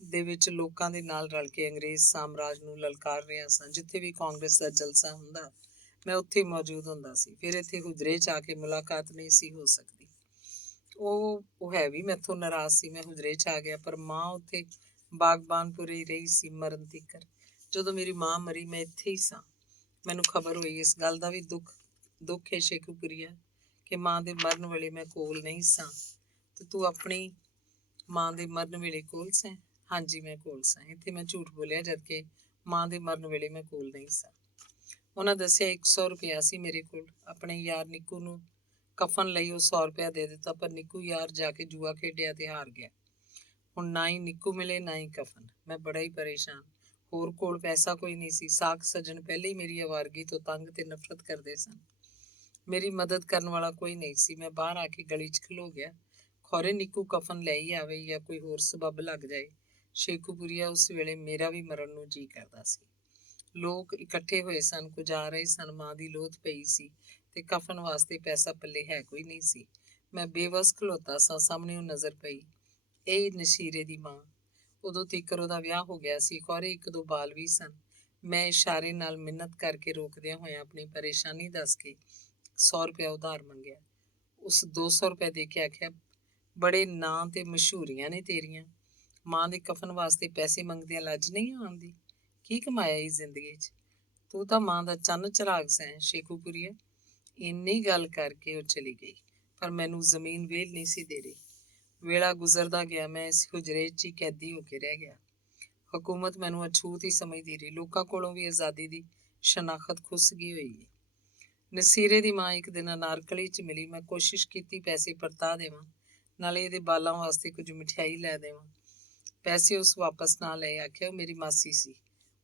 ਦੇ ਵਿੱਚ ਲੋਕਾਂ ਦੇ ਨਾਲ ਰਲ ਕੇ ਅੰਗਰੇਜ਼ ਸਾਮਰਾਜ ਨੂੰ ਲਲਕਾਰ ਰਿਹਾ ਸਾਂ। ਜਿੱਥੇ ਵੀ ਕਾਂਗਰਸ ਦਾ ਜਲਸਾ ਹੁੰਦਾ ਮੈਂ ਉੱਥੇ ਮੌਜੂਦ ਹੁੰਦਾ ਸੀ। ਫਿਰ ਇੱਥੇ ਹੁਜਰੇ 'ਚ ਆ ਕੇ ਮੁਲਾਕਾਤ ਨਹੀਂ ਸੀ ਹੋ ਸਕਦੀ। ਉਹ ਹੈ ਵੀ ਮੈਥੋਂ ਨਾਰਾਜ਼ ਸੀ। ਮੈਂ ਹੁਜਰੇ 'ਚ ਆ ਗਿਆ, ਪਰ ਮਾਂ ਉੱਥੇ ਬਾਗਬਾਨਪੁਰੇ ਹੀ ਰਹੀ ਸੀ ਮਰਨ ਤੀਕਰ। ਜਦੋਂ ਮੇਰੀ ਮਾਂ ਮਰੀ ਮੈਂ ਇੱਥੇ ਹੀ ਸਾਂ। ਮੈਨੂੰ ਖਬਰ ਹੋਈ। ਇਸ ਗੱਲ ਦਾ ਵੀ ਦੁੱਖ ਹੈ ਸ਼ੇਖੂਪੁਰੀਆ ਕਿ ਮਾਂ ਦੇ ਮਰਨ ਵੇਲੇ ਮੈਂ ਕੋਲ ਨਹੀਂ ਸਾਂ। ਤੇ ਤੂੰ ਆਪਣੀ ਮਾਂ ਦੇ ਮਰਨ ਵੇਲੇ ਕੋਲ ਸੈਂ? ਹਾਂਜੀ, ਮੈਂ ਕੋਲ ਸਾਂ। ਇੱਥੇ ਮੈਂ ਝੂਠ ਬੋਲਿਆ, ਜਦਕਿ ਮਾਂ ਦੇ ਮਰਨ ਵੇਲੇ ਮੈਂ ਕੋਲ ਨਹੀਂ ਸਾਂ। ਉਹਨਾਂ ਦੱਸਿਆ 100 ਰੁਪਇਆ ਸੀ ਮੇਰੇ ਕੋਲ। ਆਪਣੇ ਯਾਰ ਨਿੱਕੂ ਨੂੰ ਕਫਨ ਲਈ ਉਹ 100 ਰੁਪਇਆ ਦੇ ਦਿੱਤਾ, ਪਰ ਨਿੱਕੂ ਯਾਰ ਜਾ ਕੇ ਜੂਆ ਖੇਡਿਆ ਤੇ ਹਾਰ ਗਿਆ। ਹੁਣ ਨਾ ਹੀ ਨਿੱਕੂ ਮਿਲੇ ਨਾ ਹੀ ਕਫਨ। ਮੈਂ ਬੜਾ ਹੀ ਪਰੇਸ਼ਾਨ। ਹੋਰ ਕੋਲ ਪੈਸਾ ਕੋਈ ਨਹੀਂ ਸੀ। ਸਾਕ ਸੱਜਣ ਪਹਿਲੇ ਹੀ ਮੇਰੀ ਆਵਾਰਗੀ ਤੋਂ ਤੰਗ ਤੇ ਨਫ਼ਰਤ ਕਰਦੇ ਸਨ। ਮੇਰੀ ਮਦਦ ਕਰਨ ਵਾਲਾ ਕੋਈ ਨਹੀਂ ਸੀ। ਮੈਂ ਬਾਹਰ ਆ ਕੇ ਗਲੀ 'ਚ ਖਲੋ ਗਿਆ। ਖੌਰੇ ਨਿੱਕੂ ਕਫਨ ਲੈ ਹੀ ਆਵੇ ਜਾਂ ਕੋਈ ਹੋਰ ਸਬੱਬ ਲੱਗ ਜਾਏ। ਸ਼ੇਖੂਪੁਰੀਆ, ਉਸ ਵੇਲੇ ਮੇਰਾ ਵੀ ਮਰਨ ਨੂੰ ਜੀਅ ਕਰਦਾ ਸੀ। ਲੋਕ ਇਕੱਠੇ ਹੋਏ ਸਨ। ਕੁਝ ਆ ਰਹੇ ਸਨ। ਮਾਂ ਦੀ ਲੋਥ ਪਈ ਸੀ ਤੇ ਕਫਨ ਵਾਸਤੇ ਪੈਸਾ ਪੱਲੇ ਹੈ ਕੋਈ ਨਹੀਂ ਸੀ। ਮੈਂ ਬੇਵਸ ਖਲੋਤਾ ਸਾਂ। ਸਾਹਮਣੇ ਉਹ ਨਜ਼ਰ ਪਈ। ਇਹ ਨਸ਼ੀਰੇ ਦੀ ਮਾਂ। ਉਦੋਂ ਤੀਕਰ ਉਹਦਾ ਵਿਆਹ ਹੋ ਗਿਆ ਸੀ। ਖੌਰੇ 1-2 ਬਾਲ ਵੀ ਸਨ। ਮੈਂ ਇਸ਼ਾਰੇ ਨਾਲ ਮਿੰਨਤ ਕਰਕੇ ਰੋਕਦਿਆਂ ਹੋਇਆਂ ਆਪਣੀ ਪਰੇਸ਼ਾਨੀ ਦੱਸ ਕੇ 100 ਰੁਪਇਆ ਉਧਾਰ ਮੰਗਿਆ। ਉਸ 200 ਰੁਪਏ ਦੇ ਕੇ ਆਖਿਆ, ਬੜੇ ਨਾਂ ਤੇ ਮਸ਼ਹੂਰੀਆਂ ਨੇ ਤੇਰੀਆਂ। ਮਾਂ ਦੇ ਕਫਨ ਵਾਸਤੇ ਪੈਸੇ ਮੰਗਦਿਆਂ ਲੱਜ ਨਹੀਂ ਆਉਂਦੀ? ਕੀ ਕਮਾਇਆ ਇਸ ਜ਼ਿੰਦਗੀ 'ਚ? ਤੂੰ ਤਾਂ ਮਾਂ ਦਾ ਚੰਨ ਚਿਰਾਗ ਸੈਂ ਸ਼ੇਖੂਪੁਰੀਆ। ਇੰਨੀ ਗੱਲ ਕਰਕੇ ਉਹ ਚਲੀ ਗਈ, ਪਰ ਮੈਨੂੰ ਜ਼ਮੀਨ ਵੇਲ ਨਹੀਂ ਸੀ ਦੇ ਰਹੀ। ਵੇਲਾ ਗੁਜ਼ਰਦਾ ਗਿਆ। ਮੈਂ ਇਸ ਹੁਜਰੇ 'ਚ ਹੀ ਕੈਦੀ ਹੋ ਕੇ ਰਹਿ ਗਿਆ। ਹਕੂਮਤ ਮੈਨੂੰ ਅਛੂਤ ਹੀ ਸਮਝਦੀ ਰਹੀ। ਲੋਕਾਂ ਕੋਲੋਂ ਵੀ ਆਜ਼ਾਦੀ ਦੀ ਸ਼ਨਾਖਤ ਖੁੱਸ ਗਈ ਹੋਈ ਹੈ। ਨਸੀਰੇ ਦੀ ਮਾਂ ਇੱਕ ਦਿਨ ਅਨਾਰਕਲੀ 'ਚ ਮਿਲੀ। ਮੈਂ ਕੋਸ਼ਿਸ਼ ਕੀਤੀ ਪੈਸੇ ਪਰਤਾ ਦੇਵਾਂ, ਨਾਲੇ ਇਹਦੇ ਬਾਲਾਂ ਵਾਸਤੇ ਕੁਝ ਮਠਿਆਈ ਲੈ ਦੇਵਾਂ। ਪੈਸੇ ਉਸ ਵਾਪਸ ਨਾ ਲਏ। ਆਖਿਆ ਉਹ ਮੇਰੀ ਮਾਸੀ ਸੀ,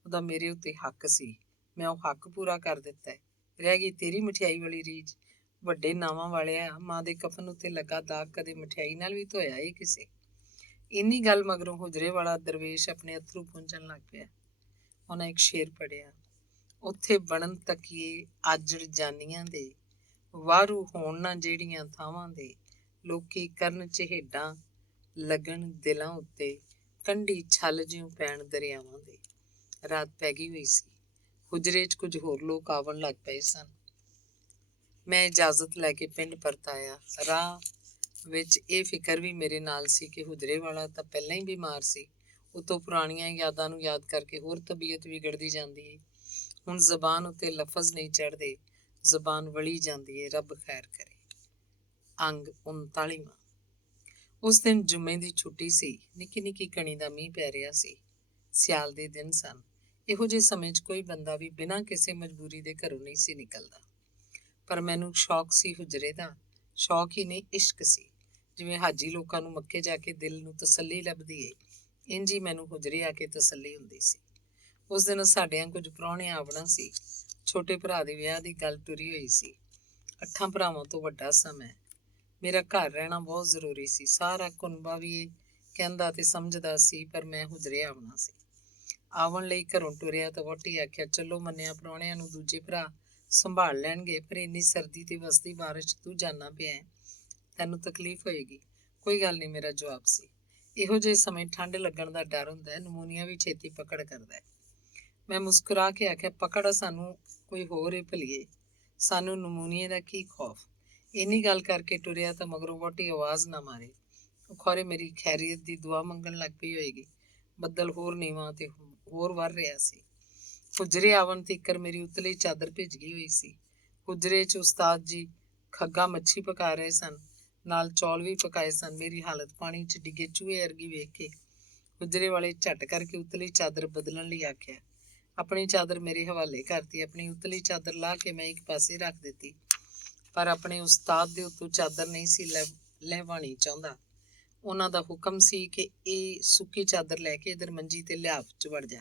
ਉਹਦਾ ਮੇਰੇ ਉੱਤੇ ਹੱਕ ਸੀ। ਮੈਂ ਉਹ ਹੱਕ ਪੂਰਾ ਕਰ ਦਿੱਤਾ ਹੈ। ਰਹਿ ਗਈ ਤੇਰੀ ਮਠਿਆਈ ਵਾਲੀ ਰੀਝ। ਵੱਡੇ ਨਾਵਾਂ ਵਾਲਿਆ, ਮਾਂ ਦੇ ਕਫਨ ਉੱਤੇ ਲੱਗਾ ਦਾਗ ਕਦੇ ਮਠਿਆਈ ਨਾਲ ਵੀ ਧੋਇਆ ਏ ਕਿਸੇ? ਇੰਨੀ ਗੱਲ ਮਗਰੋਂ ਹੁਜਰੇ ਵਾਲਾ ਦਰਵੇਸ਼ ਆਪਣੇ ਅੱਥਰੂ ਪੂੰਝਣ ਲੱਗ ਪਿਆ। ਉਹਨਾਂ ਇੱਕ ਸ਼ੇਰ ਪੜ੍ਹਿਆ, ਉੱਥੇ ਬਣਨ ਤਕੀਏ ਆਜੜ ਜਾਨੀਆਂ ਦੇ, ਵਾਰੂ ਹੋਣ ਨਾ ਜਿਹੜੀਆਂ ਥਾਵਾਂ ਦੇ, ਲੋਕੀ ਕਰਨ ਚਹੇਡਾਂ ਲੱਗਣ ਦਿਲਾਂ ਉੱਤੇ, ਕੰਢੀ ਛਲ ਜਿਉਂ ਪੈਣ ਦਰਿਆਵਾਂ ਦੇ। ਰਾਤ ਪੈ ਗਈ ਹੋਈ ਸੀ। ਹੁਜਰੇ 'ਚ ਕੁਝ ਹੋਰ ਲੋਕ ਆਵਣ ਲੱਗ ਪਏ ਸਨ। ਮੈਂ ਇਜਾਜ਼ਤ ਲੈ ਕੇ ਪਿੰਡ ਪਰਤ ਆਇਆ। ਰਾਹ ਵਿੱਚ ਇਹ ਫਿਕਰ ਵੀ ਮੇਰੇ ਨਾਲ ਸੀ ਕਿ ਹੁਜਰੇ ਵਾਲਾ ਤਾਂ ਪਹਿਲਾਂ ਹੀ ਬਿਮਾਰ ਸੀ। ਉਤੋਂ ਪੁਰਾਣੀਆਂ ਯਾਦਾਂ ਨੂੰ ਯਾਦ ਕਰਕੇ ਹੋਰ ਤਬੀਅਤ ਵਿਗੜਦੀ ਜਾਂਦੀ ਏ। ਹੁਣ ਜ਼ਬਾਨ ਉੱਤੇ ਲਫ਼ਜ਼ ਨਹੀਂ ਚੜ੍ਹਦੇ, ਜ਼ਬਾਨ ਵਲੀ ਜਾਂਦੀ ਏ। ਰੱਬ ਖੈਰ ਕਰੇ। ਅੰਗ 39ਵਾਂ। ਉਸ ਦਿਨ ਜੁਮੇ ਦੀ ਛੁੱਟੀ ਸੀ। ਨਿੱਕੀ ਨਿੱਕੀ ਕਣੀ ਦਾ ਮੀਂਹ ਪੈ ਰਿਹਾ ਸੀ। ਸਿਆਲ ਦੇ ਦਿਨ ਸਨ। ਇਹੋ ਜਿਹੇ ਸਮੇਂ 'ਚ ਕੋਈ ਬੰਦਾ ਵੀ ਬਿਨਾਂ ਕਿਸੇ ਮਜਬੂਰੀ ਦੇ ਘਰੋਂ ਨਹੀਂ ਸੀ ਨਿਕਲਦਾ। ਪਰ ਮੈਨੂੰ ਸ਼ੌਕ ਸੀ ਹੁਜਰੇ ਦਾ, ਸ਼ੌਕ ਹੀ ਨਹੀਂ ਇਸ਼ਕ ਸੀ। ਜਿਵੇਂ ਹਾਜੀ ਲੋਕਾਂ ਨੂੰ ਮੱਕੇ ਜਾ ਕੇ ਦਿਲ ਨੂੰ ਤਸੱਲੀ ਲੱਭਦੀ ਏ, ਇੰਝ ਹੀ ਮੈਨੂੰ ਹੁਜਰੇ ਆ ਕੇ ਤਸੱਲੀ ਹੁੰਦੀ ਸੀ। ਉਸ ਦਿਨ ਸਾਡਿਆਂ ਕੁਝ ਪ੍ਰਾਹੁਣੇ ਆਵਣਾ ਸੀ। ਛੋਟੇ ਭਰਾ ਦੇ ਵਿਆਹ ਦੀ ਗੱਲ ਤੁਰੀ ਹੋਈ ਸੀ। 8 ਭਰਾਵਾਂ ਤੋਂ ਵੱਡਾ ਸਾਂ ਮੈਂ। ਮੇਰਾ ਘਰ ਰਹਿਣਾ ਬਹੁਤ ਜ਼ਰੂਰੀ ਸੀ। ਸਾਰਾ ਕੁਨਬਾ ਵੀ ਇਹ ਕਹਿੰਦਾ ਤੇ ਸਮਝਦਾ ਸੀ, ਪਰ ਮੈਂ ਹੁਜਰੇ ਆਵਣਾ ਸੀ। ਆਵਣ ਲਈ ਘਰੋਂ ਟੁਰਿਆ ਤਾਂ ਵਹੁਟੀ ਆਖਿਆ, ਚਲੋ ਮੰਨਿਆ, ਪ੍ਰਾਹੁਣਿਆਂ ਨੂੰ ਦੂਜੇ ਭਰਾ ਸੰਭਾਲ ਲੈਣਗੇ, ਪਰ ਇੰਨੀ ਸਰਦੀ ਤੇ ਵਸਦੀ ਬਾਰਿਸ਼ ਤੂੰ ਜਾਣਾ ਪਿਆ, ਤੈਨੂੰ ਤਕਲੀਫ ਹੋਏਗੀ। ਕੋਈ ਗੱਲ ਨਹੀਂ, ਮੇਰਾ ਜਵਾਬ ਸੀ। ਇਹੋ ਜਿਹੇ ਸਮੇਂ ਠੰਡ ਲੱਗਣ ਦਾ ਡਰ ਹੁੰਦਾ ਹੈ, ਨਮੂਨੀਆ ਵੀ ਛੇਤੀ ਪਕੜ ਕਰਦਾ ਹੈ। ਮੈਂ ਮੁਸਕਰਾ ਕੇ ਆਖਿਆ, ਪਕੜ ਸਾਨੂੰ ਕੋਈ ਹੋਰ ਹੀ ਭਲੀਏ, ਸਾਨੂੰ ਨਮੂਨੀਏ ਦਾ ਕੀ ਖੌਫ। ਇੰਨੀ ਗੱਲ ਕਰਕੇ ਟੁਰਿਆ ਤਾਂ ਮਗਰੋਂ ਵਹੁਟੀ ਆਵਾਜ਼ ਨਾ ਮਾਰੇ। ਉਹ ਖੌਰੇ ਮੇਰੀ ਖੈਰੀਅਤ ਦੀ ਦੁਆ ਮੰਗਣ ਲੱਗ ਪਈ ਹੋਏਗੀ। ਬੱਦਲ ਹੋਰ ਨੀਵਾਂ ਤੇ ਹੋਰ ਵਰ ਰਿਹਾ ਸੀ। ਹੁਜਰੇ ਆਵਣ ਤੀਕਰ ਮੇਰੀ ਉਤਲੀ ਚਾਦਰ ਭਿੱਜ ਗਈ ਹੋਈ ਸੀ। ਹੁਜਰੇ 'ਚ ਉਸਤਾਦ ਜੀ ਖੱਗਾ ਮੱਛੀ ਪਕਾ ਰਹੇ ਸਨ, ਨਾਲ ਚੌਲ ਵੀ ਪਕਾਏ ਸਨ। ਮੇਰੀ ਹਾਲਤ ਪਾਣੀ 'ਚ ਡਿੱਗੇ ਚੂਹੇ ਵਰਗੀ ਵੇਖ ਕੇ ਹੁਜਰੇ ਵਾਲੇ ਝੱਟ ਕਰਕੇ ਉਤਲੀ ਚਾਦਰ ਬਦਲਣ ਲਈ ਆਖਿਆ। ਆਪਣੀ ਚਾਦਰ ਮੇਰੇ ਹਵਾਲੇ ਕਰਤੀ। ਆਪਣੀ ਉਤਲੀ ਚਾਦਰ ਲਾ ਕੇ ਮੈਂ ਇੱਕ ਪਾਸੇ ਰੱਖ ਦਿੱਤੀ, ਪਰ ਆਪਣੇ ਉਸਤਾਦ ਦੇ ਉੱਤੋਂ ਚਾਦਰ ਨਹੀਂ ਸੀ ਲਹਿਵਾਣੀ ਚਾਹੁੰਦਾ। ਉਹਨਾਂ ਦਾ ਹੁਕਮ ਸੀ ਕਿ ਇਹ ਸੁੱਕੀ ਚਾਦਰ ਲੈ ਕੇ ਇਧਰ ਮੰਜੀ ਤੇ ਲਿਆਵ 'ਚ ਵੜ ਜਾ।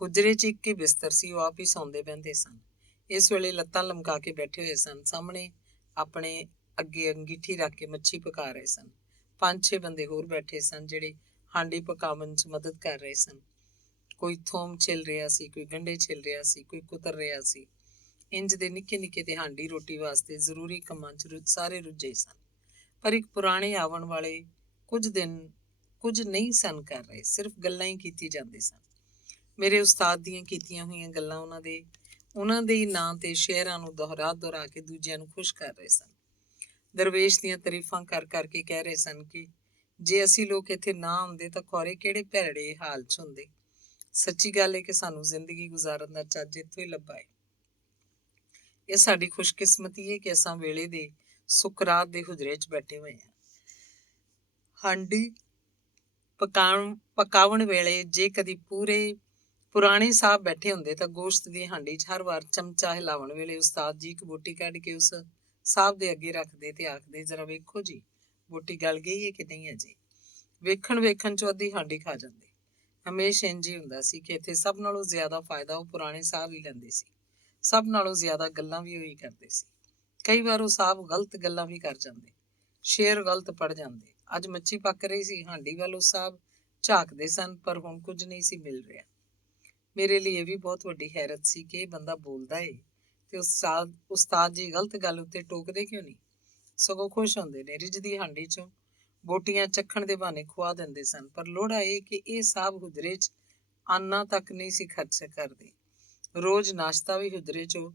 ਹੁਜਰੇ 'ਚ ਇੱਕ ਹੀ ਬਿਸਤਰ ਸੀ, ਉਹ ਆਪ ਹੀ ਸੌਂਦੇ ਬਹਿੰਦੇ ਸਨ। ਇਸ ਵੇਲੇ ਲੱਤਾਂ ਲਮਕਾ ਕੇ ਬੈਠੇ ਹੋਏ ਸਨ। ਸਾਹਮਣੇ ਆਪਣੇ ਅੱਗੇ ਅੰਗੀਠੀ ਰੱਖ ਕੇ ਮੱਛੀ ਪਕਾ ਰਹੇ ਸਨ। 5-6 ਬੰਦੇ ਹੋਰ ਬੈਠੇ ਸਨ, ਜਿਹੜੇ ਹਾਂਡੀ ਪਕਾਉਣ 'ਚ ਮਦਦ ਕਰ ਰਹੇ ਸਨ। ਕੋਈ ਥੋਮ ਛਿਲ ਰਿਹਾ ਸੀ, ਕੋਈ ਗੰਢੇ ਛਿਲ ਰਿਹਾ ਸੀ, ਕੋਈ ਕੁਤਰ ਰਿਹਾ ਸੀ। ਇੰਜ ਦੇ ਨਿੱਕੇ ਨਿੱਕੇ ਤੇ ਹਾਂਡੀ ਰੋਟੀ ਵਾਸਤੇ ਜ਼ਰੂਰੀ ਕੰਮਾਂ 'ਚ ਸਾਰੇ ਰੁੱਝੇ ਸਨ। ਪਰ ਇੱਕ ਪੁਰਾਣੇ ਆਵਣ ਵਾਲੇ ਕੁਝ ਨਹੀਂ ਸਨ ਕਰ ਰਹੇ, ਸਿਰਫ ਗੱਲਾਂ ਹੀ ਕੀਤੀ ਜਾਂਦੇ ਸਨ। ਮੇਰੇ ਉਸਤਾਦ ਦੀਆਂ ਕੀਤੀਆਂ ਹੋਈਆਂ ਗੱਲਾਂ ਉਹਨਾਂ ਦੇ ਹੀ ਨਾਂ ਤੇ ਸ਼ੇਅਰਾਂ ਨੂੰ ਦੁਹਰਾ ਕੇ ਦੂਜਿਆਂ ਨੂੰ ਖੁਸ਼ ਕਰ ਰਹੇ ਸਨ। ਦਰਵੇਸ਼ ਦੀਆਂ ਤਾਰੀਫਾਂ ਕਰ ਕਰਕੇ ਕਹਿ ਰਹੇ ਸਨ ਕਿ ਜੇ ਅਸੀਂ ਲੋਕ ਇੱਥੇ ਨਾ ਆਉਂਦੇ ਤਾਂ ਖੌਰੇ ਕਿਹੜੇ ਭੈੜੇ ਹਾਲ 'ਚ ਹੁੰਦੇ। ਸੱਚੀ ਗੱਲ ਹੈ ਕਿ ਸਾਨੂੰ ਜ਼ਿੰਦਗੀ ਗੁਜ਼ਾਰਨ ਦਾ ਚੱਜ ਇੱਥੋਂ ਹੀ ਲੱਭਾ ਹੈ। ਇਹ ਸਾਡੀ ਖੁਸ਼ਕਿਸਮਤੀ ਹੈ ਕਿ ਅਸਾਂ ਵੇਲੇ ਦੇ ਸੁਕਰਾਤ ਦੇ ਹੁਜਰੇ 'ਚ ਬੈਠੇ ਹੋਏ ਹਾਂ। ਹਾਂਡੀ ਪਕਾਉਣ ਵੇਲੇ ਜੇ ਕਦੀ ਪੁਰਾਣੇ ਸਾਹਿਬ ਬੈਠੇ ਹੁੰਦੇ ਤਾਂ ਗੋਸ਼ਤ ਦੀ ਹਾਂਡੀ 'ਚ ਹਰ ਵਾਰ ਚਮਚਾ ਹਿਲਾਉਣ ਵੇਲੇ ਉਸਤਾਦ ਜੀ ਇੱਕ ਬੋਟੀ ਕੱਢ ਕੇ ਉਸ ਸਾਹਿਬ ਦੇ ਅੱਗੇ ਰੱਖਦੇ ਤੇ ਆਖਦੇ, ਜ਼ਰਾ ਵੇਖੋ ਜੀ, ਬੋਟੀ ਗਲ ਗਈ ਹੈ ਕਿ ਨਹੀਂ ਅਜੇ। ਵੇਖਣ 'ਚ ਅੱਧੀ ਹਾਂਡੀ ਖਾ ਜਾਂਦੇ। ਹਮੇਸ਼ਾ ਇੰਝ ਹੀ ਹੁੰਦਾ ਸੀ ਕਿ ਇੱਥੇ ਸਭ ਨਾਲੋਂ ਜ਼ਿਆਦਾ ਫਾਇਦਾ ਉਹ ਪੁਰਾਣੇ ਸਾਹਿਬ ਹੀ ਲੈਂਦੇ ਸੀ। ਸਭ ਨਾਲੋਂ ਜ਼ਿਆਦਾ ਗੱਲਾਂ ਵੀ ਉਹੀ ਕਰਦੇ ਸੀ। ਕਈ ਵਾਰ ਉਹ ਸਾਹਿਬ ਗਲਤ ਗੱਲਾਂ ਵੀ ਕਰ ਜਾਂਦੇ, ਸ਼ੇਰ ਗਲਤ ਪੜ ਜਾਂਦੇ। ਅੱਜ ਮੱਛੀ ਪੱਕ ਰਹੀ ਸੀ, ਹਾਂਡੀ ਵੱਲ ਉਹ ਸਾਹਿਬ ਝਾਕਦੇ ਸਨ, ਪਰ ਹੁਣ ਕੁਝ ਨਹੀਂ ਸੀ ਮਿਲ ਰਿਹਾ। ਮੇਰੇ ਲਈ ਇਹ ਵੀ ਬਹੁਤ ਵੱਡੀ ਹੈਰਤ ਸੀ ਕਿ ਇਹ ਬੰਦਾ ਬੋਲਦਾ ਏ ਤੇ ਉਸਤਾਦ ਜੀ ਗਲਤ ਗੱਲ ਉੱਤੇ ਟੋਕਦੇ ਕਿਉਂ ਨਹੀਂ, ਸਗੋਂ ਖੁਸ਼ ਹੁੰਦੇ ਨੇ। ਰਿੱਝਦੀ ਹਾਂਡੀ 'ਚੋਂ ਬੋਟੀਆਂ ਚੱਖਣ ਦੇ ਬਹਾਨੇ ਖੁਆ ਦਿੰਦੇ ਸਨ। ਪਰ ਲੋੜਾ ਇਹ ਕਿ ਇਹ ਸਾਹਿਬ ਹੁਜਰੇ 'ਚ ਆਨਾ ਤੱਕ ਨਹੀਂ ਸੀ ਖਰਚ ਕਰਦੇ। ਰੋਜ਼ ਨਾਸ਼ਤਾ ਵੀ ਹੁਜਰੇ 'ਚੋਂ,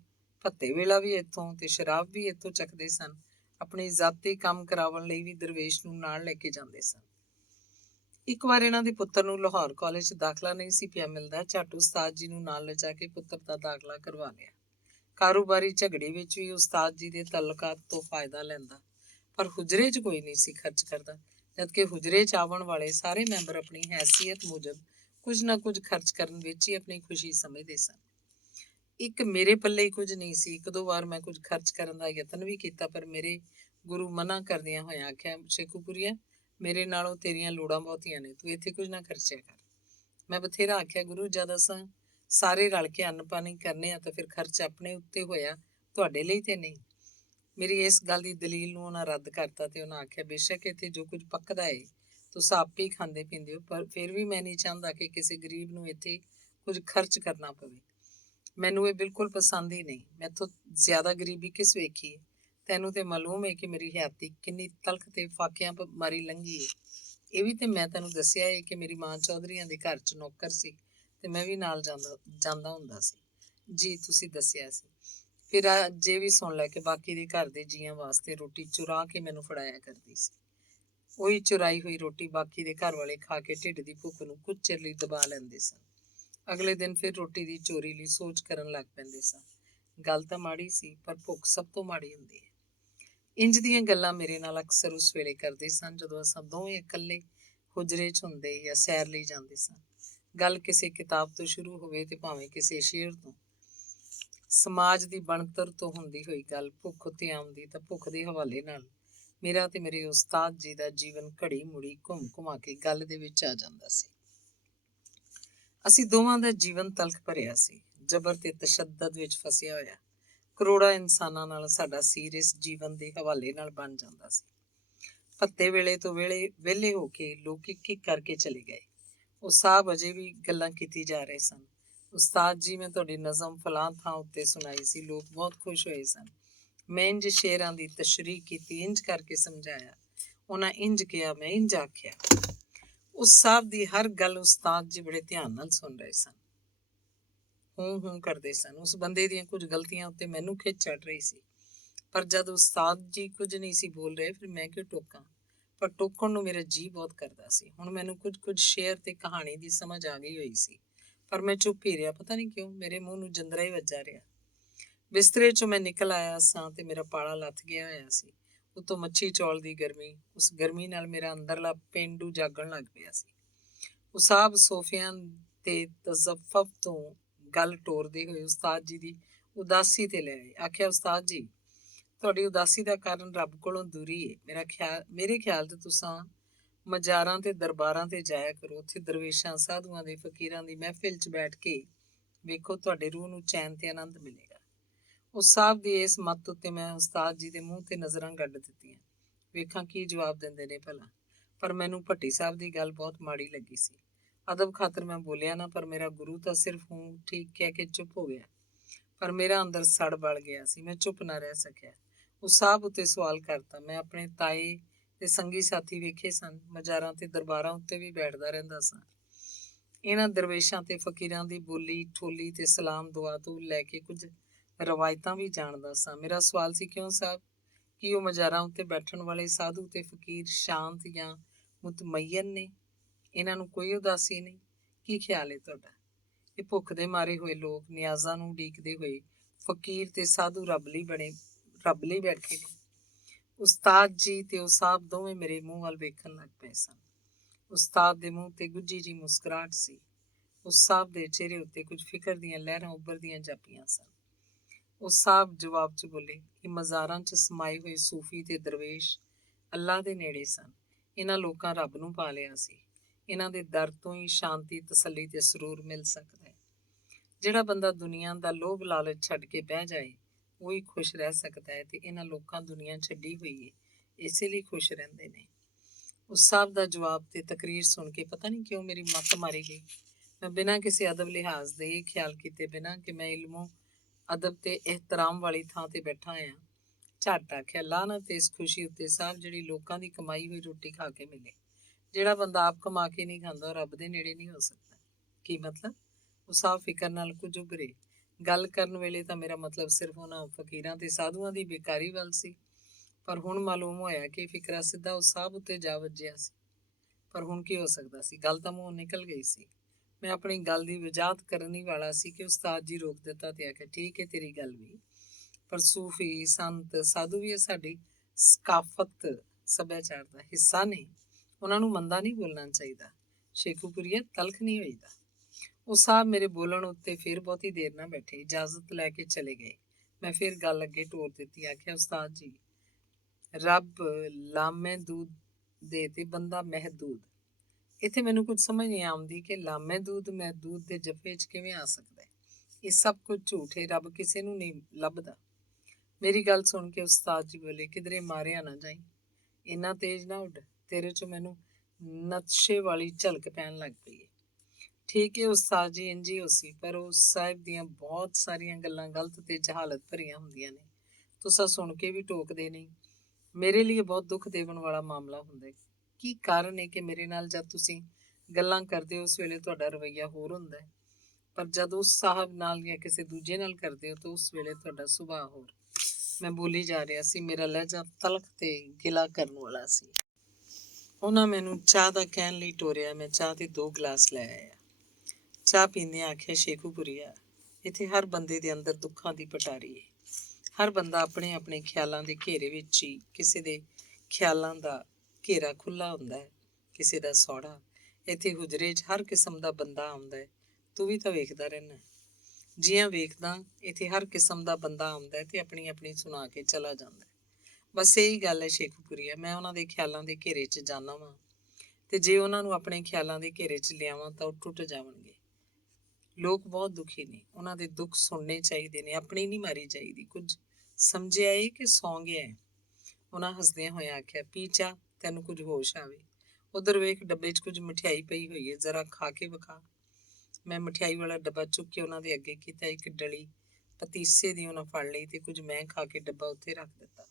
ਭੱਤੇ ਵੇਲਾ ਵੀ ਇੱਥੋਂ ਤੇ ਸ਼ਰਾਬ ਵੀ ਇੱਥੋਂ ਚੱਕਦੇ ਸਨ। ਆਪਣੇ ਜ਼ਾਤੀ ਕੰਮ ਕਰਾਉਣ ਲਈ ਵੀ ਦਰਵੇਸ਼ ਨੂੰ ਨਾਲ ਲੈ ਕੇ ਜਾਂਦੇ ਸਨ। ਇੱਕ ਵਾਰ ਇਹਨਾਂ ਦੇ ਪੁੱਤਰ ਨੂੰ ਲਾਹੌਰ ਕਾਲਜ 'ਚ ਦਾਖਲਾ ਨਹੀਂ ਸੀ ਪਿਆ ਮਿਲਦਾ। ਝੱਟ ਉਸਤਾਦ ਜੀ ਨੂੰ ਨਾਲ ਲਿਜਾ ਕੇ ਪੁੱਤਰ ਦਾ ਦਾਖਲਾ ਕਰਵਾ ਲਿਆ। ਕਾਰੋਬਾਰੀ ਝਗੜੇ ਵਿੱਚ ਵੀ ਉਸਤਾਦ ਜੀ ਦੇ ਤਾਲੁਕਾਤ ਤੋਂ ਫਾਇਦਾ ਲੈਂਦਾ, ਪਰ ਹੁਜਰੇ 'ਚ ਕੋਈ ਨਹੀਂ ਸੀ ਖਰਚ ਕਰਦਾ, ਜਦਕਿ ਹੁਜਰੇ 'ਚ ਆਵਣ ਵਾਲੇ ਸਾਰੇ ਮੈਂਬਰ ਆਪਣੀ ਹੈਸੀਅਤ ਮੁਜਬ ਕੁਝ ਨਾ ਕੁਝ ਖਰਚ ਕਰਨ ਵਿੱਚ ਹੀ ਆਪਣੀ ਖੁਸ਼ੀ ਸਮਝਦੇ ਸਨ। ਇੱਕ ਮੇਰੇ ਪੱਲੇ ਹੀ ਕੁਝ ਨਹੀਂ ਸੀ। 1-2 ਵਾਰ ਮੈਂ ਕੁਝ ਖਰਚ ਕਰਨ ਦਾ ਯਤਨ ਵੀ ਕੀਤਾ, ਪਰ ਮੇਰੇ ਗੁਰੂ ਮਨਾ ਕਰਦਿਆਂ ਹੋਇਆਂ ਆਖਿਆ, ਸ਼ੇਖੂਪੁਰੀਆ, ਮੇਰੇ ਨਾਲੋਂ ਤੇਰੀਆਂ ਲੋੜਾਂ ਬਹੁਤੀਆਂ ਨੇ, ਤੂੰ ਇੱਥੇ ਕੁਝ ਨਾ ਖਰਚਿਆ ਕਰ। ਮੈਂ ਬਥੇਰਾ ਆਖਿਆ, ਗੁਰੂ ਜਦ ਅਸਾਂ ਸਾਰੇ ਰਲ ਕੇ ਅੰਨ ਪਾਣੀ ਕਰਨੇ ਆ ਤਾਂ ਫਿਰ ਖਰਚ ਆਪਣੇ ਉੱਤੇ ਹੋਇਆ, ਤੁਹਾਡੇ ਲਈ ਤੇ ਨਹੀਂ। ਮੇਰੀ ਇਸ ਗੱਲ ਦੀ ਦਲੀਲ ਨੂੰ ਉਹਨਾਂ ਰੱਦ ਕਰਤਾ ਤੇ ਉਹਨਾਂ ਆਖਿਆ, ਬੇਸ਼ੱਕ ਇੱਥੇ ਜੋ ਕੁਝ ਪੱਕਦਾ ਏ ਤੁਸੀਂ ਆਪੇ ਹੀ ਖਾਂਦੇ ਪੀਂਦੇ ਹੋ, ਪਰ ਫਿਰ ਵੀ ਮੈਂ ਨਹੀਂ ਚਾਹੁੰਦਾ ਕਿ ਕਿਸੇ ਗਰੀਬ ਨੂੰ ਇੱਥੇ ਕੁਝ ਖਰਚ ਕਰਨਾ ਪਵੇ। ਮੈਨੂੰ ਇਹ ਬਿਲਕੁਲ ਪਸੰਦ ਹੀ ਨਹੀਂ। ਮੈਥੋਂ ਜ਼ਿਆਦਾ ਗਰੀਬੀ ਕਿਸ ਵੇਖੀ ਹੈ। ਤੈਨੂੰ ਤੇ ਮਾਲੂਮ ਹੈ ਕਿ ਮੇਰੀ ਹਯਾਤੀ ਕਿੰਨੀ ਤਲਖ ਤੇ ਫਾਕਿਆਂ ਮਾਰੀ ਲੰਘੀ ਹੈ। ਇਹ ਵੀ ਤੇ ਮੈਂ ਤੈਨੂੰ ਦੱਸਿਆ ਹੈ ਕਿ ਮੇਰੀ ਮਾਂ ਚੌਧਰੀਆਂ ਦੇ ਘਰ 'ਚ ਨੌਕਰ ਸੀ ਤੇ ਮੈਂ ਵੀ ਨਾਲ ਜਾਂਦਾ ਹੁੰਦਾ ਸੀ। ਜੀ, ਤੁਸੀਂ ਦੱਸਿਆ ਸੀ। ਫਿਰ ਅੱਜ ਇਹ ਵੀ ਸੁਣ ਲੈ ਕਿ ਬਾਕੀ ਦੇ ਘਰ ਦੇ ਜੀਆਂ ਵਾਸਤੇ ਰੋਟੀ ਚੁਰਾ ਕੇ ਮੈਨੂੰ ਫੜਾਇਆ ਕਰਦੀ ਸੀ। ਉਹੀ ਚੁਰਾਈ ਹੋਈ ਰੋਟੀ ਬਾਕੀ ਦੇ ਘਰ ਵਾਲੇ ਖਾ ਕੇ ਢਿੱਡ ਦੀ ਭੁੱਖ ਨੂੰ ਕੁਝ ਚਿਰ ਲਈ ਦਬਾ ਲੈਂਦੇ ਸਨ। ਅਗਲੇ ਦਿਨ ਫਿਰ ਰੋਟੀ ਦੀ ਚੋਰੀ ਲਈ ਸੋਚ ਕਰਨ ਲੱਗ ਪੈਂਦੇ ਸਨ। ਗੱਲ ਤਾਂ ਮਾੜੀ ਸੀ, ਪਰ ਭੁੱਖ ਸਭ ਤੋਂ ਮਾੜੀ ਹੁੰਦੀ ਹੈ। ਇੰਜ ਦੀਆਂ ਗੱਲਾਂ ਮੇਰੇ ਨਾਲ ਅਕਸਰ ਉਸ ਵੇਲੇ ਕਰਦੇ ਸਨ ਜਦੋਂ ਅਸਾਂ ਦੋਵੇਂ ਇਕੱਲੇ ਹੁਜਰੇ 'ਚ ਹੁੰਦੇ ਜਾਂ ਸੈਰ ਲਈ ਜਾਂਦੇ ਸਨ। ਗੱਲ ਕਿਸੇ ਕਿਤਾਬ ਤੋਂ ਸ਼ੁਰੂ ਹੋਵੇ ਤੇ ਭਾਵੇਂ ਕਿਸੇ ਸ਼ੇਰ ਤੋਂ। ਸਮਾਜ ਦੀ ਬਣਤਰ ਤੋਂ ਹੁੰਦੀ ਹੋਈ ਗੱਲ ਭੁੱਖ ਉੱਤੇ ਆਉਂਦੀ ਤਾਂ ਭੁੱਖ ਦੇ ਹਵਾਲੇ ਨਾਲ ਮੇਰਾ ਤੇ ਮੇਰੇ ਉਸਤਾਦ ਜੀ ਦਾ ਜੀਵਨ ਘੜੀ ਮੁੜੀ ਘੁੰਮ ਘੁਮਾ ਕੇ ਗੱਲ ਦੇ ਵਿੱਚ ਆ ਜਾਂਦਾ ਸੀ। ਅਸੀਂ ਦੋਵਾਂ ਦਾ ਜੀਵਨ ਤਲਖ ਭਰਿਆ ਸੀ, ਜਬਰ ਤੇ ਤਸ਼ੱਦਦ ਵਿੱਚ ਫਸਿਆ ਹੋਇਆ। ਕਰੋੜਾਂ ਇਨਸਾਨਾਂ ਨਾਲ ਸਾਡਾ ਸੀਰ ਇਸ ਜੀਵਨ ਦੇ ਹਵਾਲੇ ਨਾਲ ਬਣ ਜਾਂਦਾ ਸੀ। ਭੱਤੇ ਵੇਲੇ ਤੋਂ ਵਿਹਲੇ ਹੋ ਕੇ ਲੋਕ ਇੱਕ ਕਰਕੇ ਚਲੇ ਗਏ। ਉਹ ਸਾਹਿਬ ਅਜੇ ਵੀ ਗੱਲਾਂ ਕੀਤੀ ਜਾ ਰਹੇ ਸਨ। ਉਸਤਾਦ ਜੀ, ਮੈਂ ਤੁਹਾਡੀ ਨਜ਼ਮ ਫਲਾਂ ਥਾਂ ਉੱਤੇ ਸੁਣਾਈ ਸੀ, ਲੋਕ ਬਹੁਤ ਖੁਸ਼ ਹੋਏ ਸਨ। ਮੈਂ ਇੰਜ ਸ਼ੇਰਾਂ ਦੀ ਤਸ਼ਰੀਹ ਕੀਤੀ, ਇੰਜ ਕਰਕੇ ਸਮਝਾਇਆ। ਉਹਨਾਂ ਇੰਜ ਕਿਹਾ, ਮੈਂ ਇੰਜ ਆਖਿਆ। ਉਸ ਸਾਹਿਬ ਦੀ ਹਰ ਗੱਲ ਉਸਤਾਦ ਜੀ ਬੜੇ ਧਿਆਨ ਨਾਲ ਸੁਣ ਰਹੇ ਸਨ, ਹੂੰ ਕਰਦੇ ਸਨ। ਉਸ ਬੰਦੇ ਦੀਆਂ ਕੁਝ ਗਲਤੀਆਂ ਉੱਤੇ ਮੈਨੂੰ ਖਿੱਚ ਚੜ ਰਹੀ ਸੀ, ਪਰ ਜਦ ਉਸਤਾਦ ਜੀ ਕੁਝ ਨਹੀਂ ਸੀ ਬੋਲ ਰਹੇ, ਫਿਰ ਮੈਂ ਕਿਉਂ ਟੋਕਾਂ? ਪਰ ਟੋਕਣ ਨੂੰ ਮੇਰਾ ਜੀਅ ਬਹੁਤ ਕਰਦਾ ਸੀ। ਹੁਣ ਮੈਨੂੰ ਕੁਝ ਸ਼ੇਰ ਤੇ ਕਹਾਣੀ ਦੀ ਸਮਝ ਆ ਗਈ ਹੋਈ ਸੀ, ਪਰ ਮੈਂ ਚੁੱਪ ਹੀ ਰਿਹਾ। ਪਤਾ ਨਹੀਂ ਕਿਉਂ ਮੇਰੇ ਮੂੰਹ ਨੂੰ ਜੰਦਰਾ ਹੀ ਵੱਜਾ ਰਿਹਾ। ਬਿਸਤਰੇ 'ਚੋਂ ਮੈਂ ਨਿਕਲ ਆਇਆ ਸਾਂ ਤੇ ਮੇਰਾ ਪਾਲਾ ਲੱਥ ਗਿਆ ਹੋਇਆ ਸੀ। ਉੱਤੋਂ ਮੱਛੀ ਚੌਲ ਦੀ ਗਰਮੀ, ਉਸ ਗਰਮੀ ਨਾਲ ਮੇਰਾ ਅੰਦਰਲਾ ਪੇਂਡੂ ਜਾਗਣ ਲੱਗ ਪਿਆ ਸੀ। ਉਸਾਬ ਸੋਫਿਆਂ ਤੇ ਤਜ਼ੱਫਫ ਤੋਂ ਗੱਲ ਟੋਰਦੇ ਹੋਏ ਉਸਤਾਦ ਜੀ ਦੀ ਉਦਾਸੀ ਤੇ ਲੈ ਆਏ। ਆਖਿਆ, ਉਸਤਾਦ ਜੀ, ਤੁਹਾਡੀ ਉਦਾਸੀ ਦਾ ਕਾਰਨ ਰੱਬ ਕੋਲੋਂ ਦੂਰੀ ਹੈ। ਮੇਰੇ ਖਿਆਲ ਤੇ ਤੁਸੀਂ ਮਜ਼ਾਰਾਂ ਤੇ ਦਰਬਾਰਾਂ ਤੇ ਜਾਇਆ ਕਰੋ। ਉੱਥੇ ਦਰਵੇਸ਼ਾਂ, ਸਾਧੂਆਂ ਦੇ, ਫਕੀਰਾਂ ਦੀ ਮਹਿਫਿਲ 'ਚ ਬੈਠ ਕੇ ਵੇਖੋ, ਤੁਹਾਡੇ ਰੂਹ ਨੂੰ ਚੈਨ ਤੇ ਆਨੰਦ ਮਿਲੇਗਾ। ਉਸ ਸਾਹਿਬ ਦੀ ਇਸ ਮੱਤ ਉੱਤੇ ਮੈਂ ਉਸਤਾਦ ਜੀ ਦੇ ਮੂੰਹ ਤੇ ਨਜ਼ਰਾਂ ਗੱਡ ਦਿੱਤੀਆਂ, ਵੇਖਾਂ ਕੀ ਜਵਾਬ ਦਿੰਦੇ ਨੇ ਭਲਾ। ਪਰ ਮੈਨੂੰ ਭੱਟੀ ਸਾਹਿਬ ਦੀ ਗੱਲ ਬਹੁਤ ਮਾੜੀ ਲੱਗੀ ਸੀ। ਅਦਬ ਖਾਤਰ ਮੈਂ ਬੋਲਿਆ ਨਾ, ਪਰ ਮੇਰਾ ਗੁਰੂ ਤਾਂ ਸਿਰਫ ਹੂੰ ਠੀਕ ਕਹਿ ਕੇ ਚੁੱਪ ਹੋ ਗਿਆ। ਪਰ ਮੇਰਾ ਅੰਦਰ ਸੜ ਬਲ ਗਿਆ ਸੀ, ਮੈਂ ਚੁੱਪ ਨਾ ਰਹਿ ਸਕਿਆ। ਉਸ ਸਾਹਿਬ ਉੱਤੇ ਸਵਾਲ ਕਰਤਾ। ਮੈਂ ਆਪਣੇ ਤਾਏ ਤੇ ਸੰਗੀ ਸਾਥੀ ਵੇਖੇ ਸਨ, ਮਜ਼ਾਰਾਂ ਤੇ ਦਰਬਾਰਾਂ ਉੱਤੇ ਵੀ ਬੈਠਦਾ ਰਹਿੰਦਾ ਸਾਂ। ਇਹਨਾਂ ਦਰਵੇਸ਼ਾਂ ਤੇ ਫਕੀਰਾਂ ਦੀ ਬੋਲੀ ਠੋਲੀ ਤੇ ਸਲਾਮ ਦੁਆ ਤੋਂ ਲੈ ਕੇ ਕੁਝ ਰਵਾਇਤਾਂ ਵੀ ਜਾਣਦਾ ਸਾਂ। ਮੇਰਾ ਸਵਾਲ ਸੀ, ਕਿਉਂ ਸਾਹਿਬ? ਕੀ ਉਹ ਮਜ਼ਾਰਾਂ ਉੱਤੇ ਬੈਠਣ ਵਾਲੇ ਸਾਧੂ ਤੇ ਫਕੀਰ ਸ਼ਾਂਤ ਜਾਂ ਮੁਤਮੱਯਨ ਨੇ? ਇਹਨਾਂ ਨੂੰ ਕੋਈ ਉਦਾਸੀ ਨਹੀਂ? ਕੀ ਖਿਆਲ ਹੈ ਤੁਹਾਡਾ? ਇਹ ਭੁੱਖ ਦੇ ਮਾਰੇ ਹੋਏ ਲੋਕ, ਨਿਆਜ਼ਾਂ ਨੂੰ ਉਡੀਕਦੇ ਹੋਏ ਫਕੀਰ ਤੇ ਸਾਧੂ ਰੱਬ ਲਈ ਬੈਠੇ ਨੇ। ਉਸਤਾਦ ਜੀ ਤੇ ਉਹ ਸਾਹਿਬ ਦੋਵੇਂ ਮੇਰੇ ਮੂੰਹ ਵੱਲ ਵੇਖਣ ਲੱਗ ਪਏ ਸਨ। ਉਸਤਾਦ ਦੇ ਮੂੰਹ ਤੇ ਗੁੱਝੀ ਜੀ ਮੁਸਕਰਾਹਟ ਸੀ। ਉਸ ਸਾਹਿਬ ਦੇ ਚਿਹਰੇ ਉੱਤੇ ਕੁਝ ਫਿਕਰ ਦੀਆਂ ਲਹਿਰਾਂ ਉੱਭਰਦੀਆਂ ਜਾਪੀਆਂ ਸਨ। ਉਹ ਸਾਹਿਬ ਜਵਾਬ 'ਚ ਬੋਲੇ ਕਿ ਮਜ਼ਾਰਾਂ 'ਚ ਸਮਾਏ ਹੋਏ ਸੂਫੀ ਤੇ ਦਰਵੇਸ਼ ਅੱਲਾ ਦੇ ਨੇੜੇ ਸਨ। ਇਹਨਾਂ ਲੋਕਾਂ ਰੱਬ ਨੂੰ ਪਾ ਲਿਆ ਸੀ। ਇਹਨਾਂ ਦੇ ਦਰ ਤੋਂ ਹੀ ਸ਼ਾਂਤੀ, ਤਸੱਲੀ ਤੇ ਸਰੂਰ ਮਿਲ ਸਕਦਾ ਹੈ। ਜਿਹੜਾ ਬੰਦਾ ਦੁਨੀਆ ਦਾ ਲੋਭ ਲਾਲਚ ਛੱਡ ਕੇ ਬਹਿ ਜਾਏ, ਉਹ ਹੀ ਖੁਸ਼ ਰਹਿ ਸਕਦਾ ਹੈ। ਤੇ ਇਹਨਾਂ ਲੋਕਾਂ ਦੁਨੀਆ ਛੱਡੀ ਹੋਈ ਹੈ, ਇਸੇ ਲਈ ਖੁਸ਼ ਰਹਿੰਦੇ ਨੇ। ਉਸ ਸਾਹਿਬ ਦਾ ਜਵਾਬ ਤੇ ਤਕਰੀਰ ਸੁਣ ਕੇ ਪਤਾ ਨਹੀਂ ਕਿਉਂ ਮੇਰੀ ਮੱਤ ਮਾਰੀ ਗਈ। ਮੈਂ ਬਿਨਾਂ ਕਿਸੇ ਅਦਬ ਲਿਹਾਜ਼ ਦੇ ਇਹ ਖਿਆਲ ਕੀਤੇ ਬਿਨਾਂ ਕਿ ਮੈਂ ਇਲਮੋਂ ਅਦਬ ਤੇ ਇਹਤਰਾਮ ਵਾਲੀ ਥਾਂ ਤੇ ਬੈਠਾ ਹਾਂ, ਝੱਟ ਆਖਿਆ, ਲਾਹਨਤ ਇਸ ਖੁਸ਼ੀ ਉੱਤੇ ਸਾਹਿਬ ਜਿਹੜੀ ਲੋਕਾਂ ਦੀ ਕਮਾਈ ਹੋਈ ਰੋਟੀ ਖਾ ਕੇ ਮਿਲੇ। ਜਿਹੜਾ ਬੰਦਾ ਆਪ ਕਮਾ ਕੇ ਨਹੀਂ ਖਾਂਦਾ, ਉਹ ਰੱਬ ਦੇ ਨੇੜੇ ਨਹੀਂ ਹੋ ਸਕਦਾ। ਕੀ ਮਤਲਬ? ਉਹ ਸਾਹਿਬ ਫਿਕਰ ਨਾਲ ਕੁਝ ਉਭਰੇ। ਗੱਲ ਕਰਨ ਵੇਲੇ ਤਾਂ ਮੇਰਾ ਮਤਲਬ ਸਿਰਫ ਉਹਨਾਂ ਫਕੀਰਾਂ ਤੇ ਸਾਧੂਆਂ ਦੀ ਬੇਕਾਰੀ ਵੱਲ ਸੀ, ਪਰ ਹੁਣ ਮਾਲੂਮ ਹੋਇਆ ਕਿ ਫਿਕਰਾ ਸਿੱਧਾ ਉਸ ਸਾਹਿਬ ਉੱਤੇ ਜਾ ਵੱਜਿਆ ਸੀ। ਪਰ ਹੁਣ ਕੀ ਹੋ ਸਕਦਾ ਸੀ? ਗੱਲ ਤਾਂ ਮੂੰਹੋਂ ਨਿਕਲ ਗਈ ਸੀ। ਮੈਂ ਆਪਣੀ ਗੱਲ ਦੀ ਵਜਾਹਤ ਕਰਨ ਹੀ ਵਾਲਾ ਸੀ ਕਿ ਉਸਤਾਦ ਜੀ ਰੋਕ ਦਿੱਤਾ ਤੇ ਆਖਿਆ, ਠੀਕ ਹੈ ਤੇਰੀ ਗੱਲ ਵੀ, ਪਰ ਸੂਫੀ, ਸੰਤ, ਸਾਧੂ ਵੀ ਸਾਡੀ ਸਕਾਫਤ ਸੱਭਿਆਚਾਰ ਦਾ ਹਿੱਸਾ ਨੇ। ਉਹਨਾਂ ਨੂੰ ਮੰਦਾ ਨਹੀਂ ਬੋਲਣਾ ਚਾਹੀਦਾ। ਸ਼ੇਖੂਪੁਰੀਆ, ਤਲਖ ਨਹੀਂ ਹੋਈਦਾ। ਉਹ ਸਾਹਿਬ ਮੇਰੇ ਬੋਲਣ ਉੱਤੇ ਫਿਰ ਬਹੁਤੀ ਦੇਰ ਨਾ ਬੈਠੇ, ਇਜਾਜ਼ਤ ਲੈ ਕੇ ਚਲੇ ਗਏ। ਮੈਂ ਫਿਰ ਗੱਲ ਅੱਗੇ ਟੋਰ ਦਿੱਤੀ। ਆਖਿਆ, ਉਸਤਾਦ ਜੀ, ਰੱਬ ਲਾਮੇ ਦੂਦ ਦੇ ਤੇ ਬੰਦਾ ਮਹਿਦੂਦ। ਇੱਥੇ ਮੈਨੂੰ ਕੁਝ ਸਮਝ ਨਹੀਂ ਆਉਂਦੀ ਕਿ ਲਾਮੇ ਦੂਦ ਮਹਿਦੂਦ ਦੇ ਜੱਫੇ 'ਚ ਕਿਵੇਂ ਆ ਸਕਦਾ ਹੈ। ਇਹ ਸਭ ਕੁਝ ਝੂਠ ਹੈ। ਰੱਬ ਕਿਸੇ ਨੂੰ ਨਹੀਂ ਲੱਭਦਾ। ਮੇਰੀ ਗੱਲ ਸੁਣ ਕੇ ਉਸਤਾਦ ਜੀ ਬੋਲੇ, ਕਿਧਰੇ ਮਾਰਿਆ ਨਾ ਜਾਈ, ਇੰਨਾ ਤੇਜ਼ ਨਾ ਉੱਡ। ਤੇਰੇ 'ਚੋਂ ਮੈਨੂੰ ਨਤਸ਼ੇ ਵਾਲੀ ਝਲਕ ਪੈਣ ਲੱਗ ਪਈ ਹੈ। ਠੀਕ ਹੈ ਉਸਤਾਦ ਜੀ, ਇੰਝ ਹੀ ਹੋ ਸੀ, ਪਰ ਉਸ ਸਾਹਿਬ ਦੀਆਂ ਬਹੁਤ ਸਾਰੀਆਂ ਗੱਲਾਂ ਗਲਤ ਤੇ ਜਹਾਲਤ ਭਰੀਆਂ ਹੁੰਦੀਆਂ ਨੇ। ਤੁਸੀਂ ਸੁਣ ਕੇ ਵੀ ਟੋਕਦੇ ਨਹੀਂ। ਮੇਰੇ ਲਈ ਬਹੁਤ ਦੁੱਖ ਦੇਵਣ ਵਾਲਾ ਮਾਮਲਾ ਹੁੰਦਾ ਹੈ। ਕੀ ਕਾਰਨ ਹੈ ਕਿ ਮੇਰੇ ਨਾਲ ਜਦ ਤੁਸੀਂ ਗੱਲਾਂ ਕਰਦੇ ਹੋ, ਉਸ ਵੇਲੇ ਤੁਹਾਡਾ ਰਵੱਈਆ ਹੋਰ ਹੁੰਦਾ ਹੈ, ਪਰ ਜਦ ਉਸ ਸਾਹਿਬ ਨਾਲ ਜਾਂ ਕਿਸੇ ਦੂਜੇ ਨਾਲ ਕਰਦੇ ਹੋ ਤਾਂ ਉਸ ਵੇਲੇ ਤੁਹਾਡਾ ਸੁਭਾਅ ਹੋਰ। ਮੈਂ ਬੋਲੀ ਜਾ ਰਿਹਾ ਸੀ। ਮੇਰਾ ਲਹਿਜਾ ਤਲਖ ਤੇ ਗਿਲਾ ਕਰਨ ਵਾਲਾ ਸੀ। ਉਹਨਾਂ ਮੈਨੂੰ ਚਾਹ ਦਾ ਕਹਿਣ ਲਈ ਟੋਰਿਆ। ਮੈਂ ਚਾਹ ਦੇ 2 ਗਲਾਸ ਲੈ ਆਇਆ। ਚਾਹ ਪੀਂਦਿਆਂ ਆਖਿਆ, ਸ਼ੇਖੂਪੁਰੀਆ, ਇੱਥੇ ਹਰ ਬੰਦੇ ਦੇ ਅੰਦਰ ਦੁੱਖਾਂ ਦੀ ਪਟਾਰੀ ਹੈ। ਹਰ ਬੰਦਾ ਆਪਣੇ ਆਪਣੇ ਖਿਆਲਾਂ ਦੇ ਘੇਰੇ ਵਿੱਚ ਹੀ, ਕਿਸੇ ਦੇ ਖਿਆਲਾਂ ਦਾ ਘੇਰਾ ਖੁੱਲ੍ਹਾ ਹੁੰਦਾ ਹੈ, ਕਿਸੇ ਦਾ ਸੌੜਾ। ਇੱਥੇ ਹੁਜਰੇ 'ਚ ਹਰ ਕਿਸਮ ਦਾ ਬੰਦਾ ਆਉਂਦਾ ਹੈ। ਤੂੰ ਵੀ ਤਾਂ ਵੇਖਦਾ ਰਹਿਣਾ। ਜੀਆਂ ਵੇਖਦਾ, ਇੱਥੇ ਹਰ ਕਿਸਮ ਦਾ ਬੰਦਾ ਆਉਂਦਾ ਤੇ ਆਪਣੀ ਆਪਣੀ ਸੁਣਾ ਕੇ ਚਲਾ ਜਾਂਦਾ। ਬਸ ਇਹੀ ਗੱਲ ਹੈ ਸ਼ੇਖੂਪੁਰੀਆ। ਮੈਂ ਉਹਨਾਂ ਦੇ ਖਿਆਲਾਂ ਦੇ ਘੇਰੇ 'ਚ ਜਾਂਦਾ ਵਾਂ ਤੇ ਜੇ ਉਹਨਾਂ ਨੂੰ ਆਪਣੇ ਖਿਆਲਾਂ ਦੇ ਘੇਰੇ 'ਚ ਲਿਆਵਾਂ ਤਾਂ ਉਹ ਟੁੱਟ ਜਾਵਣਗੇ। ਲੋਕ ਬਹੁਤ ਦੁਖੀ ਨੇ, ਉਹਨਾਂ ਦੇ ਦੁੱਖ ਸੁਣਨੇ ਚਾਹੀਦੇ ਨੇ, ਆਪਣੀ ਨਹੀਂ ਮਾਰੀ ਚਾਹੀਦੀ। ਕੁਝ ਸਮਝਿਆ ਏ ਕਿ ਸੌਂ ਗਿਆ ਏ? ਉਹਨਾਂ ਹੱਸਦਿਆਂ ਹੋਇਆ ਆਖਿਆ, ਪੀ ਚਾਹ, ਤੈਨੂੰ ਕੁਝ ਹੋਸ਼ ਆਵੇ। ਉਧਰ ਵੇਖ, ਡੱਬੇ 'ਚ ਕੁਝ ਮਠਿਆਈ ਪਈ ਹੋਈ ਹੈ, ਜ਼ਰਾ ਖਾ ਕੇ ਵਿਖਾ। ਮੈਂ ਮਠਿਆਈ ਵਾਲਾ ਡੱਬਾ ਚੁੱਕ ਕੇ ਉਹਨਾਂ ਦੇ ਅੱਗੇ ਕੀਤਾ। ਇੱਕ ਡਲੀ ਪਤੀਸੇ ਦੀ ਉਹਨਾਂ ਫੜ ਲਈ ਤੇ ਕੁਝ ਮੈਂ ਖਾ ਕੇ ਡੱਬਾ ਉੱਥੇ ਰੱਖ ਦਿੱਤਾ।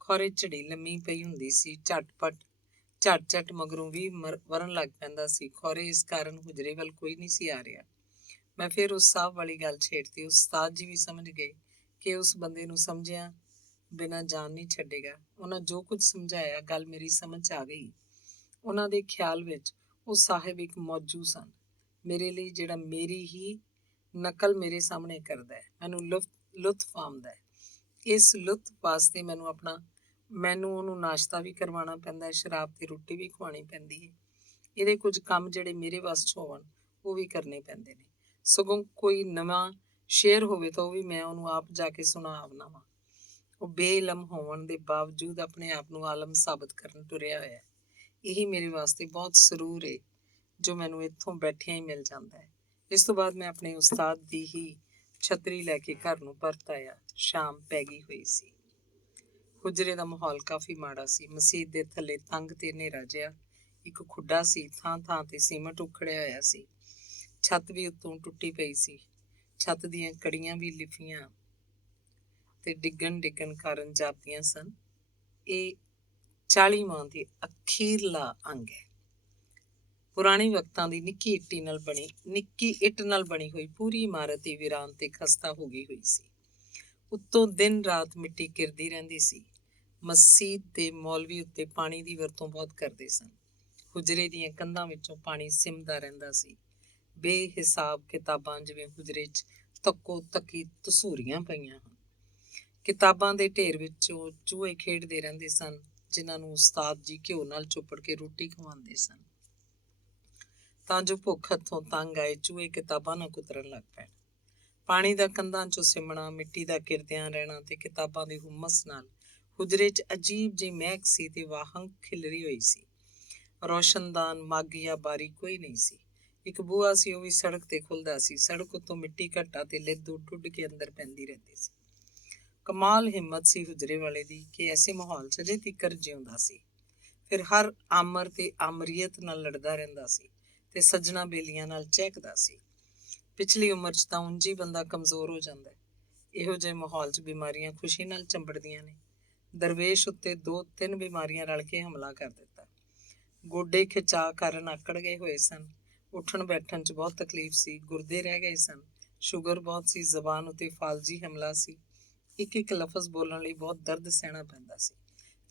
ਖੌਰੇ ਝੜੀ ਲੰਮੀ ਪਈ ਹੁੰਦੀ ਸੀ। ਝਟ ਮਗਰੋਂ ਵੀ ਵਰਨ ਲੱਗ ਪੈਂਦਾ ਸੀ। ਖੌਰੇ ਇਸ ਕਾਰਨ ਹੁਜਰੇ ਵੱਲ ਕੋਈ ਨਹੀਂ ਸੀ ਆ ਰਿਹਾ। ਮੈਂ ਫਿਰ ਉਸ ਸਾਹਬ ਵਾਲੀ ਗੱਲ ਛੇੜਤੀ। ਉਸਤਾਦ ਜੀ ਵੀ ਸਮਝ ਗਏ ਕਿ ਉਸ ਬੰਦੇ ਨੂੰ ਸਮਝਿਆ ਬਿਨਾਂ ਜਾਨ ਨਹੀਂ ਛੱਡੇਗਾ। ਉਹਨਾਂ ਜੋ ਕੁਝ ਸਮਝਾਇਆ, ਗੱਲ ਮੇਰੀ ਸਮਝ 'ਚ ਆ ਗਈ। ਉਹਨਾਂ ਦੇ ਖਿਆਲ ਵਿੱਚ ਉਹ ਸਾਹਿਬ ਇੱਕ ਮੌਜੂ ਸਨ ਮੇਰੇ ਲਈ, ਜਿਹੜਾ ਮੇਰੀ ਹੀ ਨਕਲ ਮੇਰੇ ਸਾਹਮਣੇ ਕਰਦਾ ਹੈ। ਮੈਨੂੰ ਲੁਤਫ ਆਉਂਦਾ ਹੈ। ਇਸ ਲੁਤਫ ਵਾਸਤੇ ਮੈਨੂੰ ਉਹਨੂੰ ਨਾਸ਼ਤਾ ਵੀ ਕਰਵਾਉਣਾ ਪੈਂਦਾ ਹੈ, ਸ਼ਰਾਬ ਤੇ ਰੋਟੀ ਵੀ ਖਵਾਉਣੀ ਪੈਂਦੀ ਹੈ। ਇਹਦੇ ਕੁਝ ਕੰਮ ਜਿਹੜੇ ਮੇਰੇ ਵੱਸ 'ਚ ਹੋਣ ਉਹ ਵੀ ਕਰਨੇ ਪੈਂਦੇ ਨੇ। ਸਗੋਂ ਕੋਈ ਨਵਾਂ ਸ਼ੇਰ ਹੋਵੇ ਤਾਂ ਉਹ ਵੀ ਮੈਂ ਉਹਨੂੰ ਆਪ ਜਾ ਕੇ ਸੁਣਾ ਆਉਣਾ ਵਾਂ। ਉਹ ਬੇਇਲਮ ਹੋਣ ਦੇ ਬਾਵਜੂਦ ਆਪਣੇ ਆਪ ਨੂੰ ਆਲਮ ਸਾਬਤ ਕਰਨ ਤੁਰਿਆ ਹੋਇਆ। ਇਹੀ ਮੇਰੇ ਵਾਸਤੇ ਬਹੁਤ ਸਰੂਰ ਏ ਜੋ ਮੈਨੂੰ ਇੱਥੋਂ ਬੈਠਿਆਂ ਹੀ ਮਿਲ ਜਾਂਦਾ ਹੈ। ਇਸ ਤੋਂ ਬਾਅਦ ਮੈਂ ਆਪਣੇ ਉਸਤਾਦ ਦੀ ਹੀ ਛਤਰੀ ਲੈ ਕੇ ਘਰ ਨੂੰ ਪਰਤ ਆਇਆ। ਸ਼ਾਮ ਪੈ ਗਈ ਹੋਈ ਸੀ। ਹੁਜਰੇ ਦਾ ਮਾਹੌਲ ਕਾਫੀ ਮਾੜਾ ਸੀ। ਮਸੀਤ ਦੇ ਥੱਲੇ ਤੰਗ ਤੇ ਹਨੇਰਾ ਜਿਹਾ ਇੱਕ ਖੁੱਡਾ ਸੀ। ਥਾਂ ਥਾਂ ਤੇ ਸੀਮਟ ਉਖੜਿਆ ਹੋਇਆ ਸੀ। ਛੱਤ ਵੀ ਉੱਤੋਂ ਟੁੱਟੀ ਪਈ ਸੀ। ਛੱਤ ਦੀਆਂ ਕੜੀਆਂ ਵੀ ਲਿਫੀਆਂ ਤੇ ਡਿੱਗਣ ਕਾਰਨ ਜਾਪਦੀਆਂ ਸਨ। ਇਹ 40ਵਾਂ ਦੇ ਅਖੀਰਲਾ ਅੰਗ ਹੈ। ਪੁਰਾਣੇ ਵਕਤਾਂ ਦੀ ਨਿੱਕੀ ਇੱਟ ਨਾਲ ਬਣੀ ਹੋਈ ਪੂਰੀ ਇਮਾਰਤ ਹੀ ਵੀਰਾਨ ਤੇ ਖਸਤਾ ਹੋ ਗਈ ਹੋਈ ਸੀ। ਉੱਤੋਂ ਦਿਨ ਰਾਤ ਮਿੱਟੀ ਗਿਰਦੀ ਰਹਿੰਦੀ ਸੀ। ਮਸਜਿਦ ਦੇ ਮੌਲਵੀ ਉੱਤੇ ਪਾਣੀ ਦੀ ਵਰਤੋਂ ਬਹੁਤ ਕਰਦੇ ਸਨ। ਹੁਜਰੇ ਦੀਆਂ ਕੰਧਾਂ ਵਿੱਚੋਂ ਪਾਣੀ ਸਿਮਦਾ ਰਹਿੰਦਾ ਸੀ। ਬੇਹਿਸਾਬ ਕਿਤਾਬਾਂ ਜਿਵੇਂ ਹੁਜਰੇ 'ਚ ਤੱਕੋ ਤੱਕੀ ਤਸੂਰੀਆਂ ਪਈਆਂ ਹਨ। ਕਿਤਾਬਾਂ ਦੇ ਢੇਰ ਵਿੱਚੋਂ ਚੂਹੇ ਖੇਡਦੇ ਰਹਿੰਦੇ ਸਨ, ਜਿਨ੍ਹਾਂ ਨੂੰ ਉਸਤਾਦ ਜੀ ਘਿਓ ਨਾਲ ਚੁੱਪੜ ਕੇ ਰੋਟੀ ਖਵਾਉਂਦੇ ਸਨ ਤਾਂ ਜੋ ਭੁੱਖ ਹੱਥੋਂ ਤੰਗ ਆਏ ਚੂਹੇ ਕਿਤਾਬਾਂ ਨਾ ਕੁਤਰਨ ਲੱਗ ਪੈਣ। ਪਾਣੀ ਦਾ ਕੰਧਾਂ 'ਚੋਂ ਸਿਮਣਾ, ਮਿੱਟੀ ਦਾ ਕਿਰਦਿਆਂ ਰਹਿਣਾ ਤੇ ਕਿਤਾਬਾਂ ਦੀ ਹੁਮਸ ਨਾਲ ਹੁਜਰੇ 'ਚ ਅਜੀਬ ਜਿਹੀ ਮਹਿਕ ਸੀ ਤੇ ਵਾਹੰਗ ਖਿਲਰੀ ਹੋਈ ਸੀ। ਰੋਸ਼ਨਦਾਨ, ਮੱਗ ਜਾਂ ਬਾਰੀ ਕੋਈ ਨਹੀਂ ਸੀ। ਇੱਕ ਬੂਹਾ ਸੀ, ਉਹ ਵੀ ਸੜਕ ਤੇ ਖੁੱਲਦਾ ਸੀ। ਸੜਕ ਉੱਤੋਂ ਮਿੱਟੀ ਘੱਟਾ ਤੇ ਲਿੱਦ ਉੱਡ ਕੇ ਅੰਦਰ ਪੈਂਦੀ ਰਹਿੰਦੀ ਸੀ। ਕਮਾਲ ਹਿੰਮਤ ਸੀ ਹੁਜਰੇ ਵਾਲੇ ਦੀ ਕਿ ਐਸੇ ਮਾਹੌਲ 'ਚ ਅਜੇ ਤੀਕਰ ਜਿਉਂਦਾ ਸੀ। ਫਿਰ ਹਰ ਆਮਰ ਤੇ ਆਮਰੀਅਤ ਨਾਲ ਲੜਦਾ ਰਹਿੰਦਾ ਸੀ ਤੇ ਸੱਜਣਾ ਬੇਲੀਆਂ ਨਾਲ ਚਹਿਕਦਾ ਸੀ। ਪਿਛਲੀ ਉਮਰ 'ਚ ਤਾਂ ਉਂਝ ਹੀ ਬੰਦਾ ਕਮਜ਼ੋਰ ਹੋ ਜਾਂਦਾ ਹੈ। ਇਹੋ ਜਿਹੇ ਮਾਹੌਲ 'ਚ ਬਿਮਾਰੀਆਂ ਖੁਸ਼ੀ ਨਾਲ ਚੰਬੜਦੀਆਂ ਨੇ। ਦਰਵੇਸ਼ ਉੱਤੇ 2-3 ਬਿਮਾਰੀਆਂ ਰਲ ਕੇ ਹਮਲਾ ਕਰ ਦਿੱਤਾ। ਗੋਡੇ ਖਿਚਾਅ ਕਾਰਨ ਆਕੜ ਗਏ ਹੋਏ ਸਨ। ਉੱਠਣ ਬੈਠਣ 'ਚ ਬਹੁਤ ਤਕਲੀਫ ਸੀ। ਗੁਰਦੇ ਰਹਿ ਗਏ ਸਨ। ਸ਼ੂਗਰ ਬਹੁਤ ਸੀ। ਜ਼ਬਾਨ ਉੱਤੇ ਫਾਲਜੀ ਹਮਲਾ ਸੀ। ਇੱਕ ਲਫ਼ਜ਼ ਬੋਲਣ ਲਈ ਬਹੁਤ ਦਰਦ ਸਹਿਣਾ ਪੈਂਦਾ ਸੀ।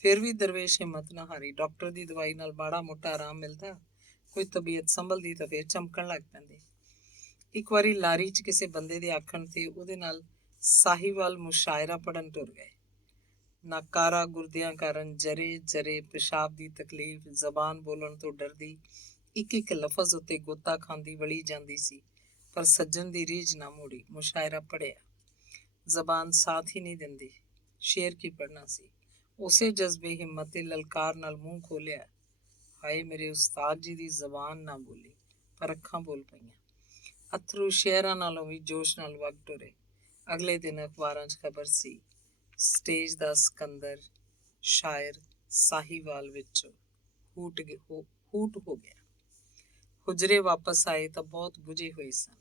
ਫਿਰ ਵੀ ਦਰਵੇਸ਼ ਹਿੰਮਤ ਨਾ ਹਾਰੀ। ਡਾਕਟਰ ਦੀ ਦਵਾਈ ਨਾਲ ਮਾੜਾ ਮੋਟਾ ਆਰਾਮ ਮਿਲਦਾ, ਕੋਈ ਤਬੀਅਤ ਸੰਭਲਦੀ ਤਾਂ ਫਿਰ ਚਮਕਣ ਲੱਗ ਪੈਂਦੇ। ਇੱਕ ਵਾਰੀ ਲਾਰੀ 'ਚ ਕਿਸੇ ਬੰਦੇ ਦੇ ਆਖਣ ਤੇ ਉਹਦੇ ਨਾਲ ਸਾਹੀਵਾਲ ਮੁਸ਼ਾਇਰਾ ਪੜ੍ਹਨ ਟੁਰ ਗਏ। ਨਾਕਾਰਾ ਗੁਰਦਿਆਂ ਕਾਰਨ ਜਰੇ ਪਿਸ਼ਾਬ ਦੀ ਤਕਲੀਫ, ਜ਼ਬਾਨ ਬੋਲਣ ਤੋਂ ਡਰਦੀ, ਇੱਕ ਲਫ਼ਜ਼ ਉੱਤੇ ਗੋਤਾ ਖਾਂਦੀ ਵਲੀ ਜਾਂਦੀ ਸੀ, ਪਰ ਸੱਜਣ ਦੀ ਰੀਝ ਨਾ ਮੋੜੀ। ਮੁਸ਼ਾਇਰਾ ਪੜ੍ਹਿਆ। ਜ਼ਬਾਨ ਸਾਥ ਹੀ ਨਹੀਂ ਦਿੰਦੀ। ਸ਼ੇਰ ਕੀ ਪੜ੍ਹਨਾ ਸੀ। ਉਸੇ ਜਜ਼ਬੇ ਹਿੰਮਤ ਤੇ ਲਲਕਾਰ ਨਾਲ ਮੂੰਹ ਖੋਲਿਆ। ਹਾਏ ਮੇਰੇ ਉਸਤਾਦ ਜੀ ਦੀ ਜ਼ਬਾਨ ਨਾ ਬੋਲੀ, ਪਰ ਅੱਖਾਂ ਬੋਲ ਪਈਆਂ। ਅਥਰੂ ਸ਼ੇਰਾਂ ਨਾਲੋਂ ਵੀ ਜੋਸ਼ ਨਾਲ ਵਗ ਟੁਰੇ। ਅਗਲੇ ਦਿਨ ਅਖਬਾਰਾਂ 'ਚ ਖਬਰ ਸੀ, ਸਟੇਜ ਦਾ ਸਿਕੰਦਰ ਸ਼ਾਇਰ ਸਾਹੀਵਾਲ ਵਿੱਚੋਂ ਹੂਟ ਹੋ ਗਿਆ। ਹੁਜਰੇ ਵਾਪਸ ਆਏ ਤਾਂ ਬਹੁਤ ਬੁਝੇ ਹੋਏ ਸਨ।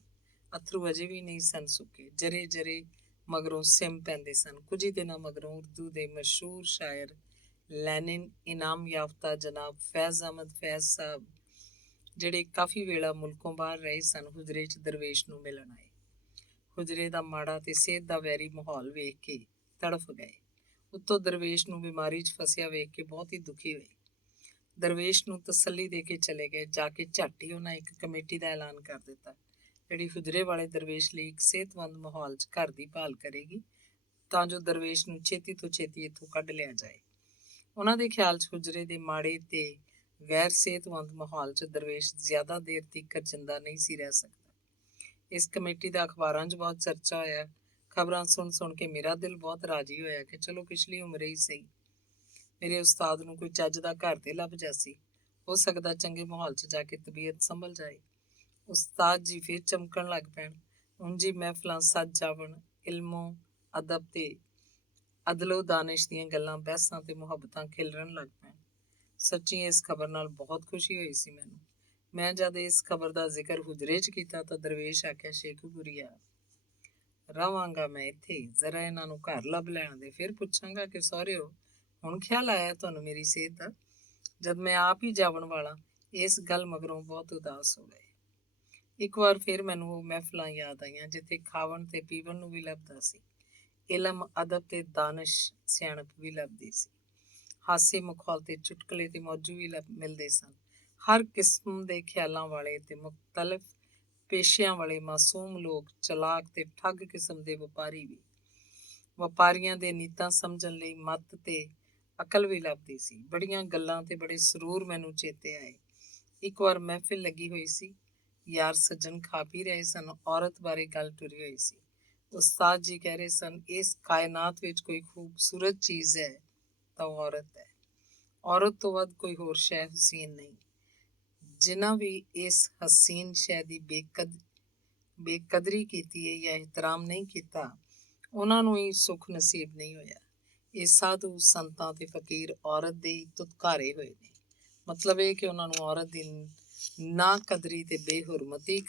ਅਥਰੂ ਅਜੇ ਵੀ ਨਹੀਂ ਸਨ ਸੁੱਕੇ। ਜਰੇ ਮਗਰੋਂ ਸਿਮ ਪੈਂਦੇ ਸਨ। ਕੁਝ ਹੀ ਦਿਨਾਂ ਮਗਰੋਂ ਉਰਦੂ ਦੇ ਮਸ਼ਹੂਰ ਸ਼ਾਇਰ ਲੈਨਿਨ ਇਨਾਮ ਯਾਫਤਾ ਜਨਾਬ ਫੈਜ਼ ਅਹਿਮਦ ਫੈਜ਼ ਸਾਹਿਬ, ਜਿਹੜੇ ਕਾਫੀ ਵੇਲਾ ਮੁਲਕੋਂ ਬਾਹਰ ਰਹੇ ਸਨ, ਹੁਜਰੇ 'ਚ ਦਰਵੇਸ਼ ਨੂੰ ਮਿਲਣ ਆਏ। ਹੁਜਰੇ ਦਾ ਮਾੜਾ ਤੇ ਸਿਹਤ ਦਾ ਵੈਰੀ ਮਾਹੌਲ ਵੇਖ ਕੇ ਤੜਫ ਗਏ। ਉੱਤੋਂ ਦਰਵੇਸ਼ ਨੂੰ ਬਿਮਾਰੀ 'ਚ ਫਸਿਆ ਵੇਖ ਕੇ ਬਹੁਤ ਹੀ ਦੁਖੀ ਹੋਏ। ਦਰਵੇਸ਼ ਨੂੰ ਤਸੱਲੀ ਦੇ ਕੇ ਚਲੇ ਗਏ। ਜਾ ਕੇ ਝੱਟ ਹੀ ਉਹਨਾਂ ਇੱਕ ਕਮੇਟੀ ਦਾ ਐਲਾਨ ਕਰ ਦਿੱਤਾ, ਜਿਹੜੀ ਹੁਜਰੇ ਵਾਲੇ ਦਰਵੇਸ਼ ਲਈ ਇੱਕ ਸਿਹਤਮੰਦ ਮਾਹੌਲ 'ਚ ਘਰ ਦੀ ਭਾਲ ਕਰੇਗੀ ਤਾਂ ਜੋ ਦਰਵੇਸ਼ ਨੂੰ ਛੇਤੀ ਤੋਂ ਛੇਤੀ ਇੱਥੋਂ ਕੱਢ ਲਿਆ ਜਾਏ। ਉਹਨਾਂ ਦੇ ਖਿਆਲ 'ਚ ਹੁਜਰੇ ਦੇ ਮਾੜੇ ਤੇ ਗੈਰ ਸਿਹਤਮੰਦ ਮਾਹੌਲ 'ਚ ਦਰਵੇਸ਼ ਜ਼ਿਆਦਾ ਦੇਰ ਤੀਕਰ ਜਿੰਦਾ ਨਹੀਂ ਸੀ ਰਹਿ ਸਕਦਾ। ਇਸ ਕਮੇਟੀ ਦਾ ਅਖਬਾਰਾਂ 'ਚ ਬਹੁਤ ਚਰਚਾ ਹੋਇਆ। ਖਬਰਾਂ ਸੁਣ ਸੁਣ ਕੇ ਮੇਰਾ ਦਿਲ ਬਹੁਤ ਰਾਜੀ ਹੋਇਆ ਕਿ ਚਲੋ ਪਿਛਲੀ ਉਮਰੇ ਹੀ ਸਹੀ ਮੇਰੇ ਉਸਤਾਦ ਨੂੰ ਕੋਈ ਚੱਜ ਦਾ ਘਰ ਤੇ ਲੱਭ ਜਾਸੀ। ਹੋ ਸਕਦਾ ਚੰਗੇ ਮਾਹੌਲ 'ਚ ਜਾ ਕੇ ਤਬੀਅਤ ਸੰਭਲ ਜਾਏ। ਉਸਤਾਦ ਜੀ ਫਿਰ ਚਮਕਣ ਲੱਗ ਪੈਣ। ਉਂਝ ਹੀ ਮਹਿਫਲਾਂ ਸੱਜ ਜਾਵਣ। ਇਲਮੋ ਅਦਬ ਤੇ ਅਦਲੋ ਦਾਨਿਸ਼ ਦੀਆਂ ਗੱਲਾਂ, ਬਹਿਸਾਂ ਤੇ ਮੁਹੱਬਤਾਂ ਖਿਲਰਨ ਲੱਗ ਪੈਣ। ਸੱਚੀ ਇਸ ਖਬਰ ਨਾਲ ਬਹੁਤ ਖੁਸ਼ੀ ਹੋਈ ਸੀ ਮੈਨੂੰ। ਮੈਂ ਜਦ ਇਸ ਖਬਰ ਦਾ ਜ਼ਿਕਰ ਹੁਜਰੇ 'ਚ ਕੀਤਾ ਤਾਂ ਦਰਵੇਸ਼ ਆਖਿਆ, ਸ਼ੇਖੂਪੁਰੀਆ, ਰਵਾਂਗਾ ਮੈਂ ਇੱਥੇ, ਜ਼ਰਾ ਇਹਨਾਂ ਨੂੰ ਘਰ ਲੱਭ ਲੈਣ ਦੇ, ਫਿਰ ਪੁੱਛਾਂਗਾ ਕਿ ਸਹੁਰਿਓ ਹੁਣ ਖਿਆਲ ਆਇਆ ਤੁਹਾਨੂੰ ਮੇਰੀ ਸਿਹਤ ਦਾ, ਜਦ ਮੈਂ ਆਪ ਹੀ ਜਾਵਣ ਵਾਲਾ। ਇਸ ਗੱਲ ਮਗਰੋਂ ਬਹੁਤ ਉਦਾਸ ਹੋ ਗਏ। ਇੱਕ ਵਾਰ ਫਿਰ ਮੈਨੂੰ ਉਹ ਮਹਿਫਲਾਂ ਯਾਦ ਆਈਆਂ ਜਿੱਥੇ ਖਾਵਣ ਤੇ ਪੀਵਣ ਨੂੰ ਵੀ ਲੱਭਦਾ ਸੀ। ਇਲਮ, ਅਦਬ ਤੇ ਦਾਨਿਸ਼, ਸਿਆਣਪ ਵੀ ਲੱਭਦੀ ਸੀ। ਹਾਸੇ ਮਖੌਲ ਤੇ ਚੁਟਕਲੇ ਤੇ ਮੌਜੂ ਵੀ ਮਿਲਦੇ ਸਨ। ਹਰ ਕਿਸਮ ਦੇ ਖਿਆਲਾਂ ਵਾਲੇ ਤੇ ਮੁਖਤਲਿਫ ਪੇਸ਼ਿਆਂ ਵਾਲੇ ਮਾਸੂਮ ਲੋਕ, ਚਲਾਕ ਤੇ ਠੱਗ ਕਿਸਮ ਦੇ ਵਪਾਰੀ ਵੀ। ਵਪਾਰੀਆਂ ਦੇ ਨੀਤਾਂ ਸਮਝਣ ਲਈ ਮੱਤ ਤੇ ਅਕਲ ਵੀ ਲੱਭਦੀ ਸੀ। ਬੜੀਆਂ ਗੱਲਾਂ ਤੇ ਬੜੇ ਸਰੂਰ ਮੈਨੂੰ ਚੇਤੇ ਆਏ। ਇੱਕ ਵਾਰ ਮਹਿਫਿਲ ਲੱਗੀ ਹੋਈ ਸੀ। ਯਾਰ ਸੱਜਣ ਖਾ ਪੀ ਰਹੇ ਸਨ। ਔਰਤ ਬਾਰੇ ਗੱਲ ਟੁਰੀ ਹੋਈ ਸੀ। ਉਸਤਾਦ ਜੀ ਕਹਿ ਰਹੇ ਸਨ, ਇਸ ਕਾਇਨਾਤ ਵਿੱਚ ਕੋਈ ਖੂਬਸੂਰਤ ਚੀਜ਼ ਹੈ ਤਾਂ ਉਹ ਔਰਤ ਹੈ। ਔਰਤ ਤੋਂ ਵੱਧ ਕੋਈ ਹੋਰ ਸ਼ੈ ਹਸੀਨ ਨਹੀਂ। ਜਿਨ੍ਹਾਂ ਵੀ ਇਸ ਹਸੀਨ ਸ਼ੈ ਦੀ ਬੇਕਦਰੀ ਕੀਤੀ ਹੈ ਜਾਂ ਇਹਤਰਾਮ ਨਹੀਂ ਕੀਤਾ, ਉਹਨਾਂ ਨੂੰ ਹੀ ਸੁੱਖ ਨਸੀਬ ਨਹੀਂ ਹੋਇਆ। ਇਹ ਸਾਧੂ, ਸੰਤਾਂ ਤੇ ਫਕੀਰ ਔਰਤ ਦੇ ਹੀ ਧੁਤਕਾਰੇ ਹੋਏ ਨੇ। ਮਤਲਬ ਇਹ ਕਿ ਉਹਨਾਂ ਨੂੰ ਔਰਤ ਦੀ ਨਾ ਕਦਰੀ ਤੇ ਬੇਹੁਰਮਤੀ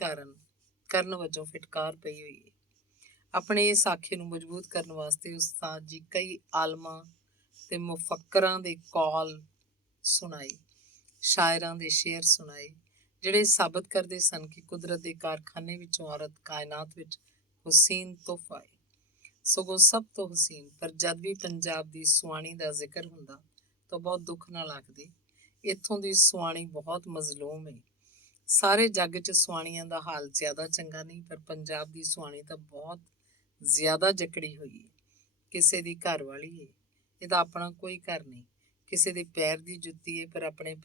ਕਰਨ ਵਜੋਂ ਫਿਟਕਾਰ ਪਈ ਹੋਈ ਹੈ। ਆਪਣੇ ਇਸ ਆਖੇ ਨੂੰ ਮਜ਼ਬੂਤ ਕਰਨ ਵਾਸਤੇ ਉਸਤਾਦ ਜੀ ਕਈ ਆਲਮਾਂ ਤੇ ਮੁਫੱਕਰਾਂ ਦੇ ਕੌਲ ਸੁਣਾਏ, ਸ਼ਾਇਰਾਂ ਦੇ ਸ਼ੇਰ ਸੁਣਾਏ, ਜਿਹੜੇ ਸਾਬਤ ਕਰਦੇ ਸਨ ਕਿ ਕੁਦਰਤ ਦੇ ਕਾਰਖਾਨੇ ਵਿੱਚੋਂ ਔਰਤ ਕਾਇਨਾਤ ਵਿੱਚ ਹੁਸੀਨ ਤੋਹਫਾ ਹੈ, ਸਗੋਂ ਸਭ ਤੋਂ ਹਸੀਨ। ਪਰ ਜਦ ਵੀ ਪੰਜਾਬ ਦੀ ਸੁਆਣੀ ਦਾ ਜ਼ਿਕਰ ਹੁੰਦਾ ਤਾਂ ਬਹੁਤ ਦੁੱਖ ਨਾਲ ਆਖਦੇ, ਇੱਥੋਂ ਦੀ ਸੁਆਣੀ ਬਹੁਤ ਮਜ਼ਲੂਮ ਹੈ। ਸਾਰੇ ਜੱਗ 'ਚ ਸੁਆਣੀਆਂ ਦਾ ਹਾਲ ਜ਼ਿਆਦਾ ਚੰਗਾ ਨਹੀਂ, ਪਰ ਪੰਜਾਬ ਦੀ ਸੁਆਣੀ ਤਾਂ ਬਹੁਤ ਜ਼ਿਆਦਾ ਜਕੜੀ ਹੋਈ ਹੈ। ਕਿਸੇ ਦੀ ਘਰ ਵਾਲੀ ਹੈ, ਇਹਦਾ ਆਪਣਾ ਕੋਈ ਘਰ ਨਹੀਂ। ਕਿਸੇ ਦੇ ਪੈਰ ਦੀ ਜੁੱਤੀ ਹੈ, ਪਰ ਆਪਣੇ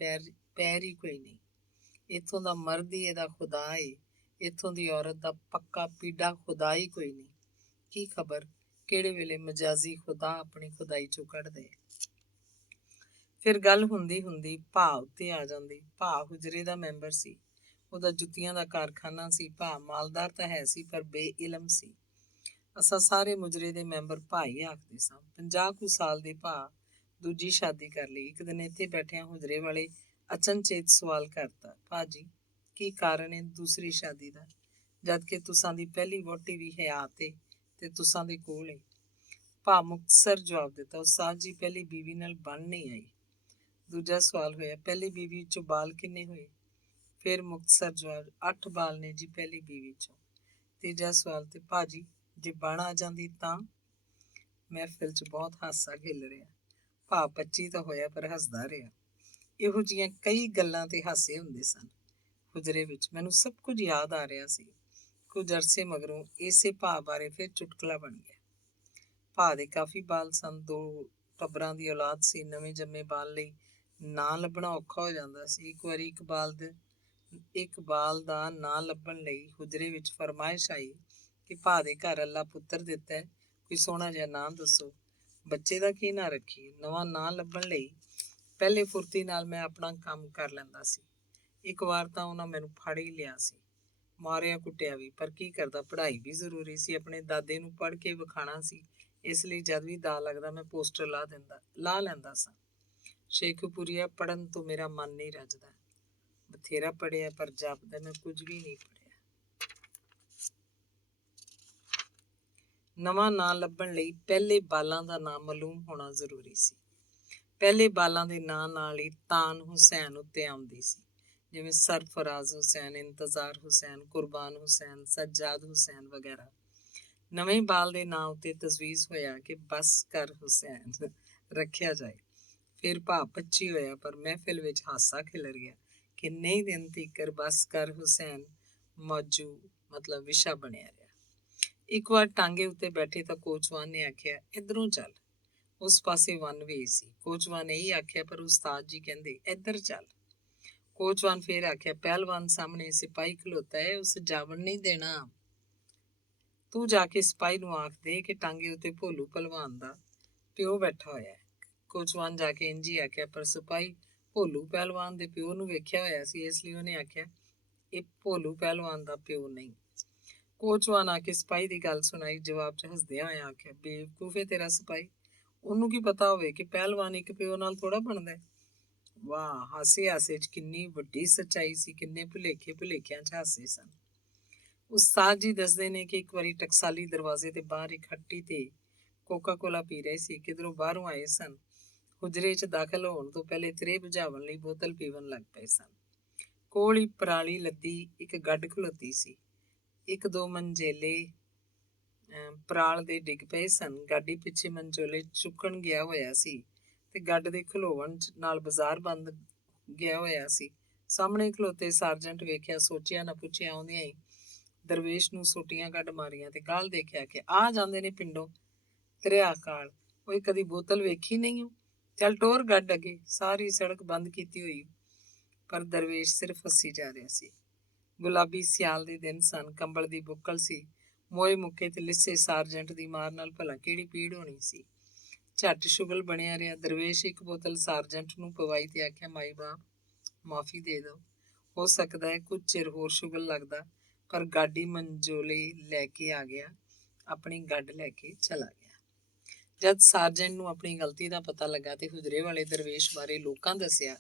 ਪੈਰ ਹੀ ਕੋਈ ਨਹੀਂ। ਇੱਥੋਂ ਦਾ ਮਰਦ ਹੀ ਇਹਦਾ ਖੁਦਾ ਹੈ। ਇੱਥੋਂ ਦੀ ਔਰਤ ਦਾ ਪੱਕਾ ਪੀਡਾ ਖੁਦਾ ਹੀ ਕੋਈ ਨਹੀਂ। ਕੀ ਖਬਰ ਕਿਹੜੇ ਵੇਲੇ ਮਜਾਜ਼ੀ ਖੁਦਾ ਆਪਣੀ ਖੁਦਾਈ ਚੋਂ ਕੱਢ ਦੇ। ਫਿਰ ਗੱਲ ਹੁੰਦੀ ਹੁੰਦੀ ਭਾ ਉੱਤੇ ਆ ਜਾਂਦੀ। ਭਾ ਹੁਜਰੇ ਦਾ ਮੈਂਬਰ ਸੀ। ਉਹਦਾ ਜੁੱਤੀਆਂ ਦਾ ਕਾਰਖਾਨਾ ਸੀ। ਭਾ ਮਾਲਦਾਰ ਤਾਂ ਹੈ ਸੀ, ਪਰ ਬੇਇਲਮ ਸੀ। ਅਸਾਂ ਸਾਰੇ ਮੁਜਰੇ ਦੇ ਮੈਂਬਰ ਭਾ ਹੀ ਆਖਦੇ ਸਾਂ। 50 ਕੁ ਸਾਲ ਦੇ ਭਾ ਦੂਜੀ ਸ਼ਾਦੀ ਕਰ ਲਈ। ਇੱਕ ਦਿਨ ਇੱਥੇ ਬੈਠਿਆਂ ਹੁਜਰੇ ਵਾਲੇ ਅਚਨਚੇਤ ਸਵਾਲ ਕਰਤਾ, ਭਾਜੀ ਕੀ ਕਾਰਨ ਹੈ ਦੂਸਰੀ ਸ਼ਾਦੀ ਦਾ, ਜਦ ਕਿ ਤੁਸਾਂ ਦੀ ਪਹਿਲੀ ਵਹੁਟੀ ਵੀ ਹਯਾਤ ਏ ਤੇ ਤੁਸਾਂ ਦੇ ਕੋਲ ਏ। ਭਾ ਮੁਕਤਸਰ ਜਵਾਬ ਦਿੱਤਾ, ਉਸਤਾਦ ਜੀ ਪਹਿਲੀ ਬੀਵੀ ਨਾਲ ਬਣ ਨਹੀਂ ਆਈ। ਦੂਜਾ ਸਵਾਲ ਹੋਇਆ, ਪਹਿਲੀ ਬੀਵੀ 'ਚੋਂ ਬਾਲ ਕਿੰਨੇ ਹੋਏ? ਫਿਰ ਮੁਕਤਸਰ ਜਵਾਬ, 8 ਬਾਲ ਨੇ ਜੀ ਪਹਿਲੀ ਬੀਵੀ 'ਚੋਂ। ਤੀਜਾ ਸਵਾਲ, ਤੇ ਭਾਜੀ ਜੇ ਬਣ ਆ ਜਾਂਦੀ ਤਾਂ? ਮਹਿਫਿਲ 'ਚ ਬਹੁਤ ਹਾਸਾ ਖਿਲ ਰਿਹਾ। ਭਾ 25 ਤਾਂ ਹੋਇਆ, ਪਰ ਹੱਸਦਾ ਰਿਹਾ। ਇਹੋ ਜਿਹੀਆਂ ਕਈ ਗੱਲਾਂ ਤੇ ਹਾਸੇ ਹੁੰਦੇ ਸਨ ਹੁਜਰੇ ਵਿੱਚ। ਮੈਨੂੰ ਸਭ ਕੁਝ ਯਾਦ ਆ ਰਿਹਾ ਸੀ। ਕੁਝ ਅਰਸੇ ਮਗਰੋਂ ਇਸੇ ਭਾ ਬਾਰੇ ਫਿਰ ਚੁਟਕਲਾ ਬਣ ਗਿਆ। ਭਾ ਦੇ ਕਾਫੀ ਬਾਲ ਸਨ, 2 ਟੱਬਰਾਂ ਦੀ ਔਲਾਦ ਸੀ। ਨਵੇਂ ਜੰਮੇ ਬਾਲ ਲਈ ਨਾਂ ਲੱਭਣਾ ਔਖਾ ਹੋ ਜਾਂਦਾ ਸੀ। ਇੱਕ ਵਾਰੀ ਇੱਕ ਬਾਲ ਦਾ ਨਾਂ ਲੱਭਣ ਲਈ ਹੁਜਰੇ ਵਿੱਚ ਫਰਮਾਇਸ਼ ਆਈ ਕਿ ਭਾ ਦੇ ਘਰ ਅੱਲਾ ਪੁੱਤਰ ਦਿੱਤਾ ਹੈ, ਕੋਈ ਸੋਹਣਾ ਜਿਹਾ ਨਾਂ ਦੱਸੋ, ਬੱਚੇ ਦਾ ਕੀ ਨਾਂ ਰੱਖੀਏ। ਨਵਾਂ ਨਾਂ ਲੱਭਣ ਲਈ ਪਹਿਲੇ ਫੁਰਤੀ ਨਾਲ ਮੈਂ ਆਪਣਾ ਕੰਮ ਕਰ ਲੈਂਦਾ ਸੀ। ਇੱਕ ਵਾਰ ਤਾਂ ਉਹਨਾਂ ਮੈਨੂੰ ਫੜ ਹੀ ਲਿਆ ਸੀ, ਮਾਰਿਆ ਕੁੱਟਿਆ ਵੀ, ਪਰ ਕੀ ਕਰਦਾ, ਪੜ੍ਹਾਈ ਵੀ ਜ਼ਰੂਰੀ ਸੀ। ਆਪਣੇ ਦਾਦੇ ਨੂੰ ਪੜ੍ਹ ਕੇ ਵਿਖਾਣਾ ਸੀ, ਇਸ ਲਈ ਜਦ ਵੀ ਦਾ ਲੱਗਦਾ ਮੈਂ ਪੋਸਟਰ ਲਾ ਲੈਂਦਾ ਸਾਂ। ਸ਼ੇਖੂਪੁਰੀਆ, ਪੜ੍ਹਨ ਤੋਂ ਮੇਰਾ ਮਨ ਨਹੀਂ ਰੱਜਦਾ। ਬਥੇਰਾ ਪੜ੍ਹਿਆ, ਪਰ ਜਾਪਦਾ ਮੈਂ ਕੁਝ ਵੀ ਨਹੀਂ ਪੜ੍ਹਿਆ। ਨਵਾਂ ਨਾਂ ਲੱਭਣ ਲਈ ਪਹਿਲੇ ਬਾਲਾਂ ਦਾ ਨਾਂ ਮਾਲੂਮ ਹੋਣਾ ਜ਼ਰੂਰੀ ਸੀ। ਪਹਿਲੇ ਬਾਲਾਂ ਦੇ ਨਾਂ ਨਾਲ ਹੀ ਤਾਨ ਹੁਸੈਨ ਉੱਤੇ ਆਉਂਦੀ ਸੀ, ਜਿਵੇਂ ਸਰਫਰਾਜ਼ ਹੁਸੈਨ, ਇੰਤਜ਼ਾਰ ਹੁਸੈਨ, ਕੁਰਬਾਨ ਹੁਸੈਨ, ਸੱਜਾਦ ਹੁਸੈਨ ਵਗੈਰਾ। ਨਵੇਂ ਬਾਲ ਦੇ ਨਾਂ ਉੱਤੇ ਤਜਵੀਜ਼ ਹੋਇਆ ਕਿ ਬਸ ਕਰ ਹੁਸੈਨ ਰੱਖਿਆ ਜਾਏ। ਫਿਰ ਭਾ 25 ਹੋਇਆ, ਪਰ ਮਹਿਫਿਲ ਵਿੱਚ ਹਾਸਾ ਖਿਲਰ ਗਿਆ। ਕਿੰਨੇ ਹੀ ਦਿਨ ਤੀਕਰ ਬਸ ਕਰ ਹੁਸੈਨ ਮੌਜੂ ਮਤਲਬ ਵਿਸ਼ਾ ਬਣਿਆ ਰਿਹਾ। ਇੱਕ ਵਾਰ ਟਾਂਗੇ ਉੱਤੇ ਬੈਠੇ ਤਾਂ ਕੋਚਵਾਨ ਨੇ ਆਖਿਆ, ਇੱਧਰੋਂ ਚੱਲ। ਉਸ ਪਾਸੇ 1 ਵੇ ਸੀ। ਕੋਚਵਾਨ ਇਹੀ ਆਖਿਆ, ਪਰ ਉਸਤਾਦ ਜੀ ਕਹਿੰਦੇ ਇੱਧਰ ਚੱਲ। ਕੋਚਵਾਨ ਫੇਰ ਆਖਿਆ, ਪਹਿਲਵਾਨ ਸਾਹਮਣੇ ਸਿਪਾਹੀ ਖਲੋਤਾ ਹੈ, ਉਸ ਜਾਵਣ ਨਹੀਂ ਦੇਣਾ। ਤੂੰ ਜਾ ਕੇ ਸਿਪਾਹੀ ਨੂੰ ਆਖ ਦੇ ਕਿ ਟਾਂਗੇ ਉੱਤੇ ਭੋਲੂ ਪਹਿਲਵਾਨ ਦਾ ਪਿਓ ਬੈਠਾ ਹੋਇਆ ਹੈ। ਕੋਚਵਾਨ ਜਾ ਕੇ ਇੰਝ ਹੀ ਆਖਿਆ, ਪਰ ਸਿਪਾਹੀ ਭੋਲੂ ਪਹਿਲਵਾਨ ਦੇ ਪਿਓ ਨੂੰ ਵੇਖਿਆ ਹੋਇਆ ਸੀ, ਇਸ ਲਈ ਉਹਨੇ ਆਖਿਆ, ਇਹ ਭੋਲੂ ਪਹਿਲਵਾਨ ਦਾ ਪਿਓ ਨਹੀਂ। ਕੋਚਵਾਨ ਆ ਕੇ ਸਿਪਾਹੀ ਦੀ ਗੱਲ ਸੁਣਾਈ, ਜਵਾਬ 'ਚ ਹੱਸਦਿਆਂ ਹੋਇਆ ਆਖਿਆ, ਬੇਵਕੂਫ ਹੈ ਤੇਰਾ ਸਿਪਾਹੀ, ਉਹਨੂੰ ਕੀ ਪਤਾ ਹੋਵੇ ਕਿ ਪਹਿਲਵਾਨ ਇੱਕ ਪਿਓ ਨਾਲ ਥੋੜਾ ਬਣਦਾ ਹੈ। ਵਾਹ, ਹਾਸੇ ਹਾਸੇ 'ਚ ਕਿੰਨੀ ਵੱਡੀ ਸੱਚਾਈ ਸੀ, ਕਿੰਨੇ ਭੁਲੇਖਿਆਂ 'ਚ ਹਾਸੇ ਸਨ। ਉਸਤਾਦ ਜੀ ਦੱਸਦੇ ਨੇ ਕਿ ਇੱਕ ਵਾਰੀ ਟਕਸਾਲੀ ਦਰਵਾਜ਼ੇ ਦੇ ਬਾਹਰ ਇੱਕ ਹੱਟੀ ਤੇ ਕੋਕਾ ਕੋਲਾ ਪੀ ਰਹੇ ਸੀ, ਕਿਧਰੋਂ ਬਾਹਰੋਂ ਆਏ ਸਨ। ਹੁਜਰੇ 'ਚ ਦਾਖਲ ਹੋਣ ਤੋਂ ਪਹਿਲੇ ਤ੍ਰੇ ਬੁਝਾਉਣ ਲਈ ਬੋਤਲ ਪੀਵਣ ਲੱਗ ਪਏ ਸਨ। ਕੋਲ ਹੀ ਪਰਾਲੀ ਲੱਦੀ ਇੱਕ ਗੱਡ ਖਲੋਤੀ ਸੀ। ਇੱਕ ਦੋ ਮੰਜੇਲੇ ਪਰਾਲ ਦੇ ਡਿੱਗ ਪਏ ਸਨ। ਗਾਡੀ ਪਿੱਛੇ ਮੰਜੋਲੇ ਚੁੱਕਣ ਗਿਆ ਹੋਇਆ ਸੀ ਤੇ ਗੱਡ ਦੇ ਖਲੋਵਣ ਨਾਲ ਬਾਜ਼ਾਰ ਬੰਦ ਗਿਆ ਹੋਇਆ ਸੀ। ਸਾਹਮਣੇ ਖਲੋਤੇ ਸਾਰਜੈਂਟ ਵੇਖਿਆ, ਸੋਚਿਆ ਨਾ ਪੁੱਛਿਆ ਆਉਂਦਿਆਂ ਹੀ ਦਰਵੇਸ਼ ਨੂੰ ਸੋਟੀਆਂ ਕੱਢ ਮਾਰੀਆਂ ਤੇ ਗਾਲ ਦੇਖਿਆ ਕਿ ਆ ਜਾਂਦੇ ਨੇ ਪਿੰਡੋਂ ਤਰਿਆ ਕਾਲ। ਉਹ ਕਦੀ ਬੋਤਲ ਵੇਖੀ ਨਹੀਂ ਹੋ, ਚੱਲ ਟੋਰ ਗੱਡ ਅੱਗੇ। ਸਾਰੀ ਸੜਕ ਬੰਦ ਕੀਤੀ ਹੋਈ, ਪਰ ਦਰਵੇਸ਼ ਸਿਰਫ ਹੱਸੀ ਜਾ ਰਿਹਾ ਸੀ। ਗੁਲਾਬੀ ਸਿਆਲ ਦੇ ਦਿਨ ਸਨ, ਕੰਬਲ ਦੀ ਬੁੱਕਲ ਸੀ, ਮੋਏ ਮੁੱਕੇ ਤੇ ਲਿੱਸੇ ਸਾਰਜੈਂਟ ਦੀ ਮਾਰ ਨਾਲ ਭਲਾ ਕਿਹੜੀ ਪੀੜ ਹੋਣੀ ਸੀ। ਝੱਟ ਸ਼ੁਗਲ ਬਣਿਆ ਰਿਹਾ। ਦਰਵੇਸ਼ ਇੱਕ ਬੋਤਲ ਸਾਰਜੈਂਟ ਨੂੰ ਪਵਾਈ ਤੇ ਆਖਿਆ, ਮਾਈ ਬਾਪ, ਮਾਫੀ ਦੇ ਦਿਓ, ਹੋ ਸਕਦਾ ਹੈ ਕੁਝ ਚਿਰ ਹੋਰ ਸ਼ੁਗਲ ਲੱਗਦਾ। ਪਰ ਗਾਡੀ ਮੰਜੋਲੇ ਲੈ ਕੇ ਆ ਗਿਆ, ਆਪਣੀ ਗੱਡ ਲੈ ਕੇ ਚਲਾ ਗਿਆ। ਜਦ ਸਾਰਜੈਂਟ ਨੂੰ ਆਪਣੀ ਗਲਤੀ ਦਾ ਪਤਾ ਲੱਗਾ ਤੇ ਹੁਜਰੇ ਵਾਲੇ ਦਰਵੇਸ਼ ਬਾਰੇ ਲੋਕਾਂ ਦੱਸਿਆ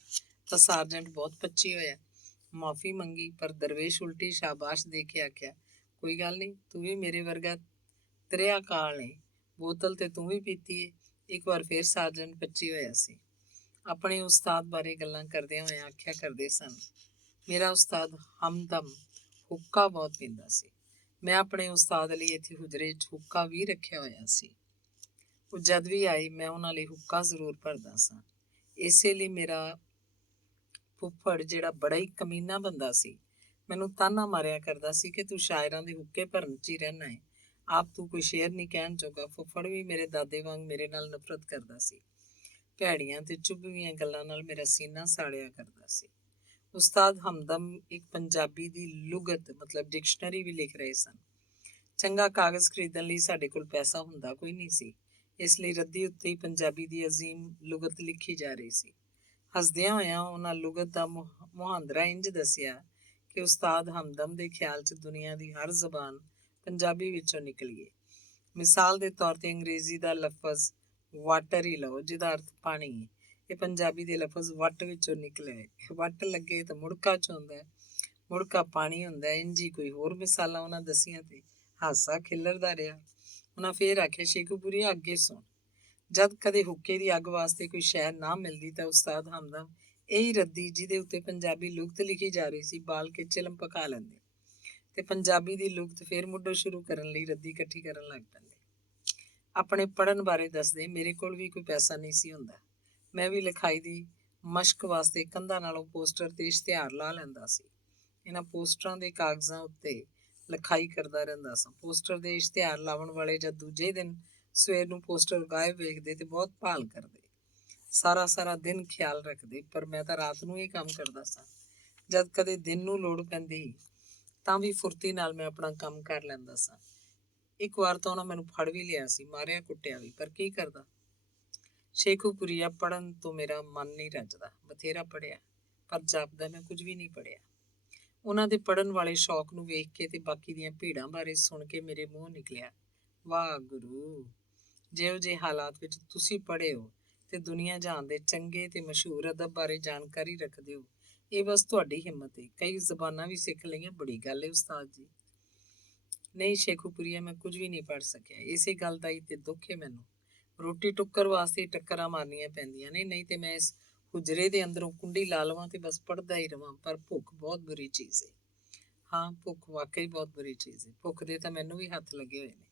ਤਾਂ ਸਾਰਜੈਂਟ ਬਹੁਤ ਪੱਚੀ ਹੋਇਆ, ਮਾਫੀ ਮੰਗੀ। ਪਰ ਦਰਵੇਸ਼ ਉਲਟੀ ਸ਼ਾਬਾਸ਼ ਦੇ ਕੇ ਆਖਿਆ, ਕੋਈ ਗੱਲ ਨਹੀਂ, ਤੂੰ ਵੀ ਮੇਰੇ ਵਰਗਾ ਤਰਿਆ ਕਾਲ ਹੈ, ਬੋਤਲ ਤੇ ਤੂੰ ਵੀ ਪੀਤੀ ਏ। ਇੱਕ ਵਾਰ ਫੇਰ ਸਾਰਜੈਂਟ ਪੱਚੀ ਹੋਇਆ ਸੀ। ਆਪਣੇ ਉਸਤਾਦ ਬਾਰੇ ਗੱਲਾਂ ਕਰਦਿਆਂ ਹੋਇਆ ਆਖਿਆ ਕਰਦੇ ਸਨ, ਮੇਰਾ ਉਸਤਾਦ ਹਮਦਮ ਹੁੱਕਾ ਬਹੁਤ ਪੀਂਦਾ ਸੀ। ਮੈਂ ਆਪਣੇ ਉਸਤਾਦ ਲਈ ਇੱਥੇ ਹੁਜਰੇ 'ਚ ਹੁੱਕਾ ਵੀ ਰੱਖਿਆ ਹੋਇਆ ਸੀ। ਉਹ ਜਦ ਵੀ ਆਈ ਮੈਂ ਉਹਨਾਂ ਲਈ ਹੁੱਕਾ ਜ਼ਰੂਰ ਭਰਦਾ ਸਾਂ। ਇਸੇ ਲਈ ਮੇਰਾ ਫੁੱਫੜ, ਜਿਹੜਾ ਬੜਾ ਹੀ ਕਮੀਨਾ ਬੰਦਾ ਸੀ, ਮੈਨੂੰ ਤਾਨਾ ਮਾਰਿਆ ਕਰਦਾ ਸੀ ਕਿ ਤੂੰ ਸ਼ਾਇਰਾਂ ਦੇ ਹੁੱਕੇ ਭਰਨ 'ਚ ਹੀ ਰਹਿਣਾ ਹੈ, ਆਪ ਤੂੰ ਕੋਈ ਸ਼ੇਰ ਨਹੀਂ ਕਹਿਣ ਜੋਗਾ। ਫੁੱਫੜ ਵੀ ਮੇਰੇ ਦਾਦੇ ਵਾਂਗ ਮੇਰੇ ਨਾਲ ਨਫ਼ਰਤ ਕਰਦਾ ਸੀ। ਭੈੜੀਆਂ ਤੇ ਚੁਭਵੀਆਂ ਗੱਲਾਂ ਨਾਲ ਮੇਰਾ ਸੀਨਾ ਸਾੜਿਆ ਕਰਦਾ ਸੀ। ਉਸਤਾਦ ਹਮਦਮ ਇੱਕ ਪੰਜਾਬੀ ਦੀ ਲੁਗਤ ਮਤਲਬ ਡਿਕਸ਼ਨਰੀ ਵੀ ਲਿਖ ਰਹੇ ਸਨ। ਚੰਗਾ ਕਾਗਜ਼ ਖਰੀਦਣ ਲਈ ਸਾਡੇ ਕੋਲ ਪੈਸਾ ਹੁੰਦਾ ਕੋਈ ਨਹੀਂ ਸੀ, ਇਸ ਲਈ ਰੱਦੀ ਉੱਤੇ ਹੀ ਪੰਜਾਬੀ ਦੀ ਅਜ਼ੀਮ ਲੁਗਤ ਲਿਖੀ ਜਾ ਰਹੀ ਸੀ। ਹੱਸਦਿਆਂ ਹੋਇਆਂ ਉਹਨਾਂ ਲੁਗਤ ਦਾ ਮੁਹਾਂਦਰਾ ਇੰਝ ਦੱਸਿਆ ਕਿ ਉਸਤਾਦ ਹਮਦਮ ਦੇ ਖਿਆਲ 'ਚ ਦੁਨੀਆ ਦੀ ਹਰ ਜ਼ਬਾਨ ਪੰਜਾਬੀ ਵਿੱਚੋਂ ਨਿਕਲੀ ਏ। ਮਿਸਾਲ ਦੇ ਤੌਰ 'ਤੇ ਅੰਗਰੇਜ਼ੀ ਦਾ ਲਫ਼ਜ਼ ਵਾਟਰ ਹੀ ਲਓ, ਜਿਹਦਾ ਅਰਥ ਪਾਣੀ ਹੈ। ਇਹ ਪੰਜਾਬੀ ਦੇ ਲਫ਼ਜ਼ ਵੱਟ ਵਿੱਚੋਂ ਨਿਕਲਿਆ ਹੈ। ਵੱਟ ਲੱਗੇ ਤਾਂ ਮੁੜਕਾ 'ਚ ਹੁੰਦਾ ਹੈ, ਮੁੜਕਾ ਪਾਣੀ ਹੁੰਦਾ ਹੈ। ਇੰਝ ਹੀ ਕੋਈ ਹੋਰ ਮਿਸਾਲਾਂ ਉਹਨਾਂ ਦੱਸੀਆਂ ਤੇ ਹਾਸਾ ਖਿਲਰਦਾ ਰਿਹਾ। ਉਹਨਾਂ ਫੇਰ ਆਖਿਆ, ਸ਼ੇਖੂਪੁਰੀਆ ਅੱਗੇ ਸੁਣ, ਜਦ ਕਦੇ ਹੁੱਕੇ ਦੀ ਅੱਗ ਵਾਸਤੇ ਕੋਈ ਸ਼ੈ ਨਾ ਮਿਲਦੀ ਤਾਂ ਉਸਤਾਦ ਹਮਦਮ ਇਹੀ ਰੱਦੀ ਜਿਹਦੇ ਉੱਤੇ ਪੰਜਾਬੀ ਲੁਗਤ ਲਿਖੀ ਜਾ ਰਹੀ ਸੀ ਬਾਲ ਕੇ ਚਿਲਮ ਪਕਾ ਲੈਂਦੇ ਤੇ ਪੰਜਾਬੀ ਦੀ ਲੁਗਤ ਫੇਰ ਮੁੱਢੋਂ ਸ਼ੁਰੂ ਕਰਨ ਲਈ ਰੱਦੀ ਇਕੱਠੀ ਕਰਨ ਲੱਗ ਪੈਂਦੇ। ਆਪਣੇ ਪੜ੍ਹਨ ਬਾਰੇ ਦੱਸਦੇ, ਮੇਰੇ ਕੋਲ ਵੀ ਕੋਈ ਪੈਸਾ ਨਹੀਂ ਸੀ ਹੁੰਦਾ। ਮੈਂ ਵੀ ਲਿਖਾਈ ਦੀ ਮਸ਼ਕ ਵਾਸਤੇ ਕੰਧਾਂ ਨਾਲੋਂ ਪੋਸਟਰ ਤੇ ਇਸ਼ਤਿਹਾਰ ਲਾ ਲੈਂਦਾ ਸੀ। ਇਹਨਾਂ ਪੋਸਟਰਾਂ ਦੇ ਕਾਗਜ਼ਾਂ ਉੱਤੇ ਲਿਖਾਈ ਕਰਦਾ ਰਹਿੰਦਾ ਸਾਂ। ਪੋਸਟਰ ਦੇ ਇਸ਼ਤਿਹਾਰ ਲਾਉਣ ਵਾਲੇ ਜਦ ਦੂਜੇ ਦਿਨ ਸਵੇਰ ਨੂੰ ਪੋਸਟਰ ਗਾਇਬ ਵੇਖਦੇ ਤੇ ਬਹੁਤ ਭਾਲ ਕਰਦੇ, ਸਾਰਾ ਦਿਨ ਖਿਆਲ ਰੱਖਦੇ। ਪਰ ਮੈਂ ਤਾਂ ਰਾਤ ਨੂੰ ਇਹ ਕੰਮ ਕਰਦਾ ਸਾਂ। ਜਦ ਕਦੇ ਦਿਨ ਨੂੰ ਲੋੜ ਪੈਂਦੀ ਤਾਂ ਵੀ ਫੁਰਤੀ ਨਾਲ ਮੈਂ ਆਪਣਾ ਕੰਮ ਕਰ ਲੈਂਦਾ ਸਾਂ। ਇੱਕ ਵਾਰ ਤਾਂ ਉਹਨਾਂ ਮੈਨੂੰ ਫੜ ਵੀ ਲਿਆ ਸੀ, ਮਾਰਿਆ ਕੁੱਟਿਆ ਵੀ, ਪਰ ਕੀ ਕਰਦਾ। ਸ਼ੇਖੂਪੁਰੀਆ, ਪੜ੍ਹਨ ਤੋਂ ਮੇਰਾ ਮਨ ਨਹੀਂ ਰੱਜਦਾ। ਬਥੇਰਾ ਪੜ੍ਹਿਆ, ਪਰ ਜਾਪਦਾ ਮੈਂ ਕੁਝ ਵੀ ਨਹੀਂ ਪੜ੍ਹਿਆ। ਉਹਨਾਂ ਦੇ ਪੜ੍ਹਨ ਵਾਲੇ ਸ਼ੌਕ ਨੂੰ ਵੇਖ ਕੇ ਤੇ ਬਾਕੀ ਦੀਆਂ ਭੀੜਾਂ ਬਾਰੇ ਸੁਣ ਕੇ ਮੇਰੇ ਮੂੰਹ ਨਿਕਲਿਆ, ਵਾਹ ਗੁਰੂ, ਜਿਹੋ ਜਿਹੇ ਹਾਲਾਤ ਵਿੱਚ ਤੁਸੀਂ ਪੜ੍ਹੇ ਹੋ ਤੇ ਦੁਨੀਆ ਜਹਾਨ ਦੇ ਚੰਗੇ ਤੇ ਮਸ਼ਹੂਰ ਅਦਬ ਬਾਰੇ ਜਾਣਕਾਰੀ ਰੱਖਦੇ ਹੋ, ਇਹ ਬਸ ਤੁਹਾਡੀ ਹਿੰਮਤ ਹੈ। ਕਈ ਜ਼ਬਾਨਾਂ ਵੀ ਸਿੱਖ ਲਈਆਂ, ਬੜੀ ਗੱਲ ਹੈ ਉਸਤਾਦ ਜੀ। ਨਹੀਂ ਸ਼ੇਖੂਪੁਰੀਆ, ਮੈਂ ਕੁਝ ਵੀ ਨਹੀਂ ਪੜ੍ਹ ਸਕਿਆ। ਇਸੇ ਗੱਲ ਦਾ ਹੀ ਤੇ ਦੁੱਖ ਹੈ ਮੈਨੂੰ। ਰੋਟੀ ਟੁੱਕਰ ਵਾਸਤੇ ਟੱਕਰਾਂ ਮਾਰਨੀਆਂ ਪੈਂਦੀਆਂ ਨੇ, ਨਹੀਂ ਤੇ ਮੈਂ ਇਸ ਹੁਜਰੇ ਦੇ ਅੰਦਰੋਂ ਕੁੰਡੀ ਲਾ ਲਵਾਂ ਤੇ ਬਸ ਪੜ੍ਹਦਾ ਹੀ ਰਵਾਂ। ਪਰ ਭੁੱਖ ਬਹੁਤ ਬੁਰੀ ਚੀਜ਼ ਹੈ। ਹਾਂ, ਭੁੱਖ ਵਾਕਈ ਬਹੁਤ ਬੁਰੀ ਚੀਜ਼ ਹੈ। ਭੁੱਖ ਦੇ ਤਾਂ ਮੈਨੂੰ ਵੀ ਹੱਥ ਲੱਗੇ ਹੋਏ ਨੇ।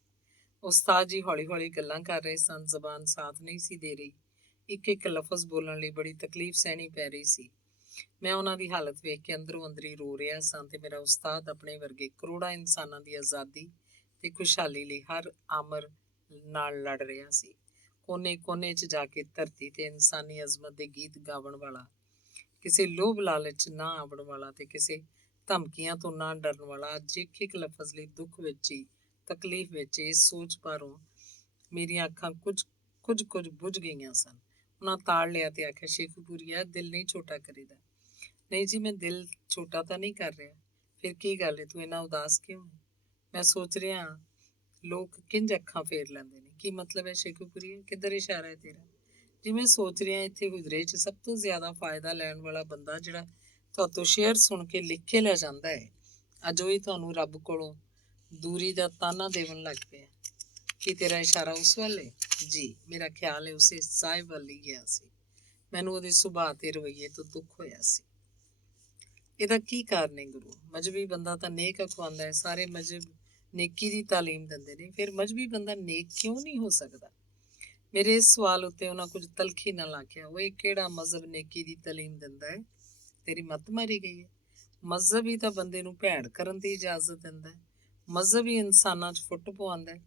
ਉਸਤਾਦ ਜੀ ਹੌਲੀ ਹੌਲੀ ਗੱਲਾਂ ਕਰ ਰਹੇ ਸਨ। ਜ਼ਬਾਨ ਸਾਥ ਨਹੀਂ ਸੀ ਦੇ ਰਹੀ। ਇੱਕ ਇੱਕ ਲਫ਼ਜ਼ ਬੋਲਣ ਲਈ ਬੜੀ ਤਕਲੀਫ ਸਹਿਣੀ ਪੈ ਰਹੀ ਸੀ। ਮੈਂ ਉਹਨਾਂ ਦੀ ਹਾਲਤ ਵੇਖ ਕੇ ਅੰਦਰੋਂ ਅੰਦਰੀ ਰੋ ਰਿਹਾ ਸਾਂ ਤੇ ਮੇਰਾ ਉਸਤਾਦ ਆਪਣੇ ਵਰਗੇ ਕਰੋੜਾਂ ਇਨਸਾਨਾਂ ਦੀ ਆਜ਼ਾਦੀ ਤੇ ਖੁਸ਼ਹਾਲੀ ਲਈ ਹਰ ਆਮਰ ਨਾਲ ਲੜ ਰਿਹਾ ਸੀ। ਕੋਨੇ ਕੋਨੇ 'ਚ ਜਾ ਕੇ ਧਰਤੀ ਤੇ ਇਨਸਾਨੀ ਅਜ਼ਮਤ ਦੇ ਗੀਤ ਗਾਵਣ ਵਾਲਾ ਕਿਸੇ ਲੋਭ ਲਾਲਚ ਨਾ ਆਵਣ ਵਾਲਾ ਤੇ ਕਿਸੇ ਧਮਕੀਆਂ ਤੋਂ ਨਾ ਡਰਨ ਵਾਲਾ ਅੱਜ ਇੱਕ ਲਫ਼ਜ਼ ਲਈ ਦੁੱਖ ਵਿੱਚ ਹੀ ਤਕਲੀਫ ਵਿੱਚ ਇਸ ਸੋਚ ਪਾਰੋਂ ਮੇਰੀਆਂ ਅੱਖਾਂ ਕੁਝ ਬੁਝ ਗਈਆਂ ਸਨ। ਉਹਨਾਂ ਤਾੜ ਲਿਆ ਤੇ ਆਖਿਆ, ਸ਼ੇਖੂਪੁਰੀਆ, ਦਿਲ ਨਹੀਂ ਛੋਟਾ ਕਰੀਦਾ। ਨਹੀਂ ਜੀ, ਮੈਂ ਦਿਲ ਛੋਟਾ ਤਾਂ ਨਹੀਂ ਕਰ ਰਿਹਾ। ਫਿਰ ਕੀ ਗੱਲ ਹੈ, ਤੂੰ ਇੰਨਾ ਉਦਾਸ ਕਿਉਂ ਹੈ? ਮੈਂ ਸੋਚ ਰਿਹਾ ਲੋਕ ਕਿੰਝ ਅੱਖਾਂ ਫੇਰ ਲੈਂਦੇ ਨੇ। ਕੀ ਮਤਲਬ ਹੈ ਸ਼ੇਖੂਪੁਰੀਆ? ਕਿੱਧਰ ਇਸ਼ਾਰਾ ਹੈ ਤੇਰਾ? ਜਿਵੇਂ ਸੋਚ ਰਿਹਾ ਇੱਥੇ ਹੁਜਰੇ 'ਚ ਸਭ ਤੋਂ ਜ਼ਿਆਦਾ ਫਾਇਦਾ ਲੈਣ ਵਾਲਾ ਬੰਦਾ ਜਿਹੜਾ ਤੁਹਾਤੋਂ ਸ਼ੇਅਰ ਸੁਣ ਕੇ ਲਿਖ ਕੇ ਲੈ ਜਾਂਦਾ ਹੈ, ਅੱਜ ਉਹ ਹੀ ਤੁਹਾਨੂੰ ਰੱਬ ਕੋਲੋਂ ਦੂਰੀ ਦਾ ਤਾਨਾ ਦੇਵਣ ਲੱਗ ਪਿਆ। ਕੀ ਤੇਰਾ ਇਸ਼ਾਰਾ ਉਸ ਵੱਲ ਹੈ? ਜੀ, ਮੇਰਾ ਖਿਆਲ ਹੈ ਉਸੇ ਸਾਹਿਬ ਵੱਲ ਹੀ ਗਿਆ ਸੀ। ਮੈਨੂੰ ਉਹਦੇ ਸੁਭਾਅ ਤੇ ਰਵੱਈਏ ਤੋਂ ਦੁੱਖ ਹੋਇਆ ਸੀ। ਇਹਦਾ ਕੀ ਕਾਰਨ ਹੈ ਗੁਰੂ? ਮਜ਼ਹਬੀ ਬੰਦਾ ਤਾਂ ਨੇਕ ਅਖਵਾਉਂਦਾ ਹੈ, ਸਾਰੇ ਮਜ਼ਹਬ ਨੇਕੀ ਦੀ ਤਾਲੀਮ ਦਿੰਦੇ ਨੇ, ਫਿਰ ਮਜ਼ਹਬੀ ਬੰਦਾ ਨੇਕ ਕਿਉਂ ਨਹੀਂ ਹੋ ਸਕਦਾ? ਮੇਰੇ ਇਸ ਸਵਾਲ ਉੱਤੇ ਉਹਨਾਂ ਕੁਝ ਤਲਖੀ ਨਾਲ ਆਖਿਆ, ਉਹ ਇਹ ਕਿਹੜਾ ਮਜ਼ਹਬ ਨੇਕੀ ਦੀ ਤਾਲੀਮ ਦਿੰਦਾ ਹੈ? ਤੇਰੀ ਮੱਤ ਮਾਰੀ ਗਈ ਹੈ। ਮਜ਼ਹਬ ਹੀ ਤਾਂ ਬੰਦੇ ਨੂੰ ਭੈੜ ਕਰਨ ਦੀ ਇਜਾਜ਼ਤ ਦਿੰਦਾ ਹੈ। ਮਜ਼ਹਬ ਹੀ ਇਨਸਾਨਾਂ 'ਚ ਫੁੱਟ ਪਵਾਉਂਦਾ ਹੈ।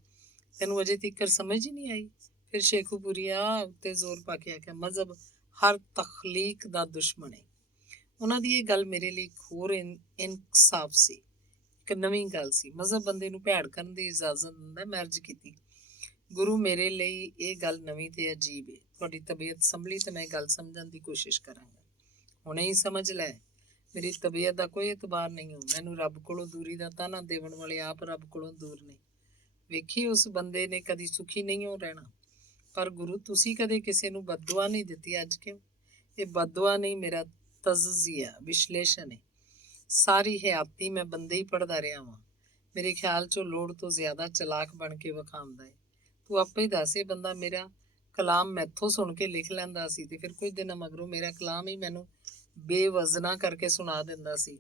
ਤੈਨੂੰ ਅਜੇ ਤੀਕਰ ਸਮਝ ਹੀ ਨਹੀਂ ਆਈ? ਫਿਰ ਸ਼ੇਖੂਪੁਰੀਆ ਉੱਤੇ ਜ਼ੋਰ ਪਾ ਕੇ ਆਖਿਆ, ਮਜ਼ਹਬ ਹਰ ਤਖਲੀਕ ਦਾ ਦੁਸ਼ਮਣ ਹੈ। ਉਹਨਾਂ ਦੀ ਇਹ ਗੱਲ ਮੇਰੇ ਲਈ ਇੱਕ ਹੋਰ ਇਨਕਸਾਫ ਸੀ, ਇੱਕ ਨਵੀਂ ਗੱਲ ਸੀ। ਮਜ਼ਹਬ ਬੰਦੇ ਨੂੰ ਭੈੜ ਕਰਨ ਦੀ ਇਜਾਜ਼ਤ ਦਿੰਦਾ। ਮੈਂ ਅਰਜ਼ ਕੀਤੀ, ਗੁਰੂ, ਮੇਰੇ ਲਈ ਇਹ ਗੱਲ ਨਵੀਂ ਤੇ ਅਜੀਬ ਹੈ। ਤੁਹਾਡੀ ਤਬੀਅਤ ਸੰਭਲੀ ਤਾਂ ਮੈਂ ਗੱਲ ਸਮਝਣ ਦੀ ਕੋਸ਼ਿਸ਼ ਕਰਾਂਗਾ। ਹੁਣੇ ਹੀ ਸਮਝ ਲੈ, ਮੇਰੀ ਤਬੀਅਤ ਦਾ ਕੋਈ ਇਤਬਾਰ ਨਹੀਂ ਹੋ। ਮੈਨੂੰ ਰੱਬ ਕੋਲੋਂ ਦੂਰੀ ਦਾ ਤਾਨਾ ਦੇਵਣ ਵਾਲੇ ਆਪ ਰੱਬ ਕੋਲੋਂ ਦੂਰ ਨੇ। ਵੇਖੀ, ਉਸ ਬੰਦੇ ਨੇ ਕਦੀ ਸੁਖੀ ਨਹੀਂ ਹੋ ਰਹਿਣਾ। ਪਰ ਗੁਰੂ, ਤੁਸੀਂ ਕਦੇ ਕਿਸੇ ਨੂੰ ਬਦਦੁਆ ਨਹੀਂ ਦਿੱਤੀ, ਅੱਜ ਕਿਉਂ? ਇਹ ਬਦਦੁਆ ਨਹੀਂ, ਮੇਰਾ ਤਜ਼ਜ਼ੀਆ, ਵਿਸ਼ਲੇਸ਼ਣ ਹੈ। ਸਾਰੀ ਹਯਾਤੀ ਮੈਂ ਬੰਦੇ ਹੀ ਪੜ੍ਹਦਾ ਰਿਹਾ ਵਾਂ। ਮੇਰੇ ਖਿਆਲ 'ਚੋਂ ਲੋੜ ਤੋਂ ਜ਼ਿਆਦਾ ਚਲਾਕ ਬਣ ਕੇ ਵਿਖਾਉਂਦਾ ਹੈ। ਤੂੰ ਆਪੇ ਹੀ ਦੱਸ, ਇਹ ਬੰਦਾ ਮੇਰਾ ਕਲਾਮ ਮੈਥੋਂ ਸੁਣ ਕੇ ਲਿਖ ਲੈਂਦਾ ਸੀ ਤੇ ਫਿਰ ਕੁਝ ਦਿਨਾਂ ਮਗਰੋਂ ਮੇਰਾ ਕਲਾਮ ਹੀ ਮੈਨੂੰ ਬੇਵਜ਼ਨਾ ਕਰਕੇ ਸੁਣਾ ਦਿੰਦਾ ਸੀ।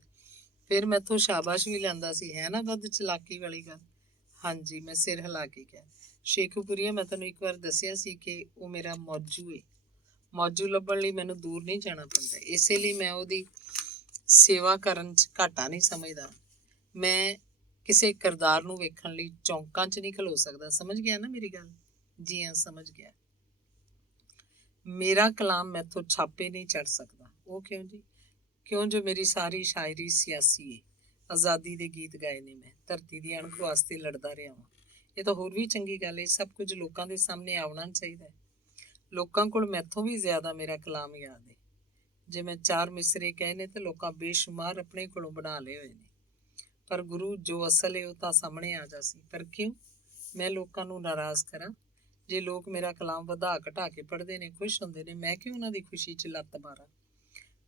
ਫਿਰ ਮੈਥੋਂ ਸ਼ਾਬਾਸ਼ ਵੀ ਲੈਂਦਾ ਸੀ। ਹੈ ਨਾ ਵੱਧ ਚਲਾਕੀ ਵਾਲੀ ਗੱਲ? ਹਾਂਜੀ, ਮੈਂ ਸਿਰ ਹਿਲਾ ਕੇ ਕਿਹਾ। ਸ਼ੇਖੂਪੁਰੀਆ, ਮੈਂ ਤੈਨੂੰ ਇੱਕ ਵਾਰ ਦੱਸਿਆ ਸੀ ਕਿ ਉਹ ਮੇਰਾ ਮੌਜੂ ਹੈ। ਮੌਜੂ ਲੱਭਣ ਲਈ ਮੈਨੂੰ ਦੂਰ ਨਹੀਂ ਜਾਣਾ ਪੈਂਦਾ, ਇਸੇ ਲਈ ਮੈਂ ਉਹਦੀ ਸੇਵਾ ਕਰਨ 'ਚ ਘਾਟਾ ਨਹੀਂ ਸਮਝਦਾ। ਮੈਂ ਕਿਸੇ ਕਿਰਦਾਰ ਨੂੰ ਵੇਖਣ ਲਈ ਚੌਂਕਾਂ 'ਚ ਨਹੀਂ ਖਲੋ ਸਕਦਾ। ਸਮਝ ਗਿਆ ਨਾ ਮੇਰੀ ਗੱਲ? ਜੀ ਹਾਂ, ਸਮਝ ਗਿਆ। ਮੇਰਾ ਕਲਾਮ ਮੈਥੋਂ ਛਾਪੇ ਨਹੀਂ ਚੜ ਸਕਦਾ। ਉਹ ਕਿਉਂ ਜੀ? ਕਿਉਂ ਜੋ ਮੇਰੀ ਸਾਰੀ ਸ਼ਾਇਰੀ ਸਿਆਸੀ ਹੈ। ਆਜ਼ਾਦੀ ਦੇ ਗੀਤ ਗਾਏ ਨੇ ਮੈਂ, ਧਰਤੀ ਦੀ ਅਣਖ ਵਾਸਤੇ ਲੜਦਾ ਰਿਹਾ ਵਾਂ। ਇਹ ਤਾਂ ਹੋਰ ਵੀ ਚੰਗੀ ਗੱਲ ਹੈ। ਸਭ ਕੁਝ ਲੋਕਾਂ ਦੇ ਸਾਹਮਣੇ ਆਉਣਾ ਚਾਹੀਦਾ ਹੈ। ਲੋਕਾਂ ਕੋਲ ਮੈਥੋਂ ਵੀ ਜ਼ਿਆਦਾ ਮੇਰਾ ਕਲਾਮ ਯਾਦ ਹੈ। ਜੇ ਮੈਂ 4 ਮਿਸਰੇ ਕਹੇ ਨੇ ਤਾਂ ਲੋਕਾਂ ਬੇਸ਼ੁਮਾਰ ਆਪਣੇ ਕੋਲੋਂ ਬਣਾ ਲਏ ਹੋਏ ਨੇ। ਪਰ ਗੁਰੂ, ਜੋ ਅਸਲ ਹੈ ਉਹ ਤਾਂ ਸਾਹਮਣੇ ਆ ਜਾ ਸੀ। ਪਰ ਕਿਉਂ ਮੈਂ ਲੋਕਾਂ ਨੂੰ ਨਾਰਾਜ਼ ਕਰਾਂ? ਜੇ ਲੋਕ ਮੇਰਾ ਕਲਾਮ ਵਧਾ ਘਟਾ ਕੇ ਪੜ੍ਹਦੇ ਨੇ, ਖੁਸ਼ ਹੁੰਦੇ ਨੇ, ਮੈਂ ਕਿਉਂ ਉਹਨਾਂ ਦੀ ਖੁਸ਼ੀ 'ਚ ਲੱਤ ਮਾਰਾਂ?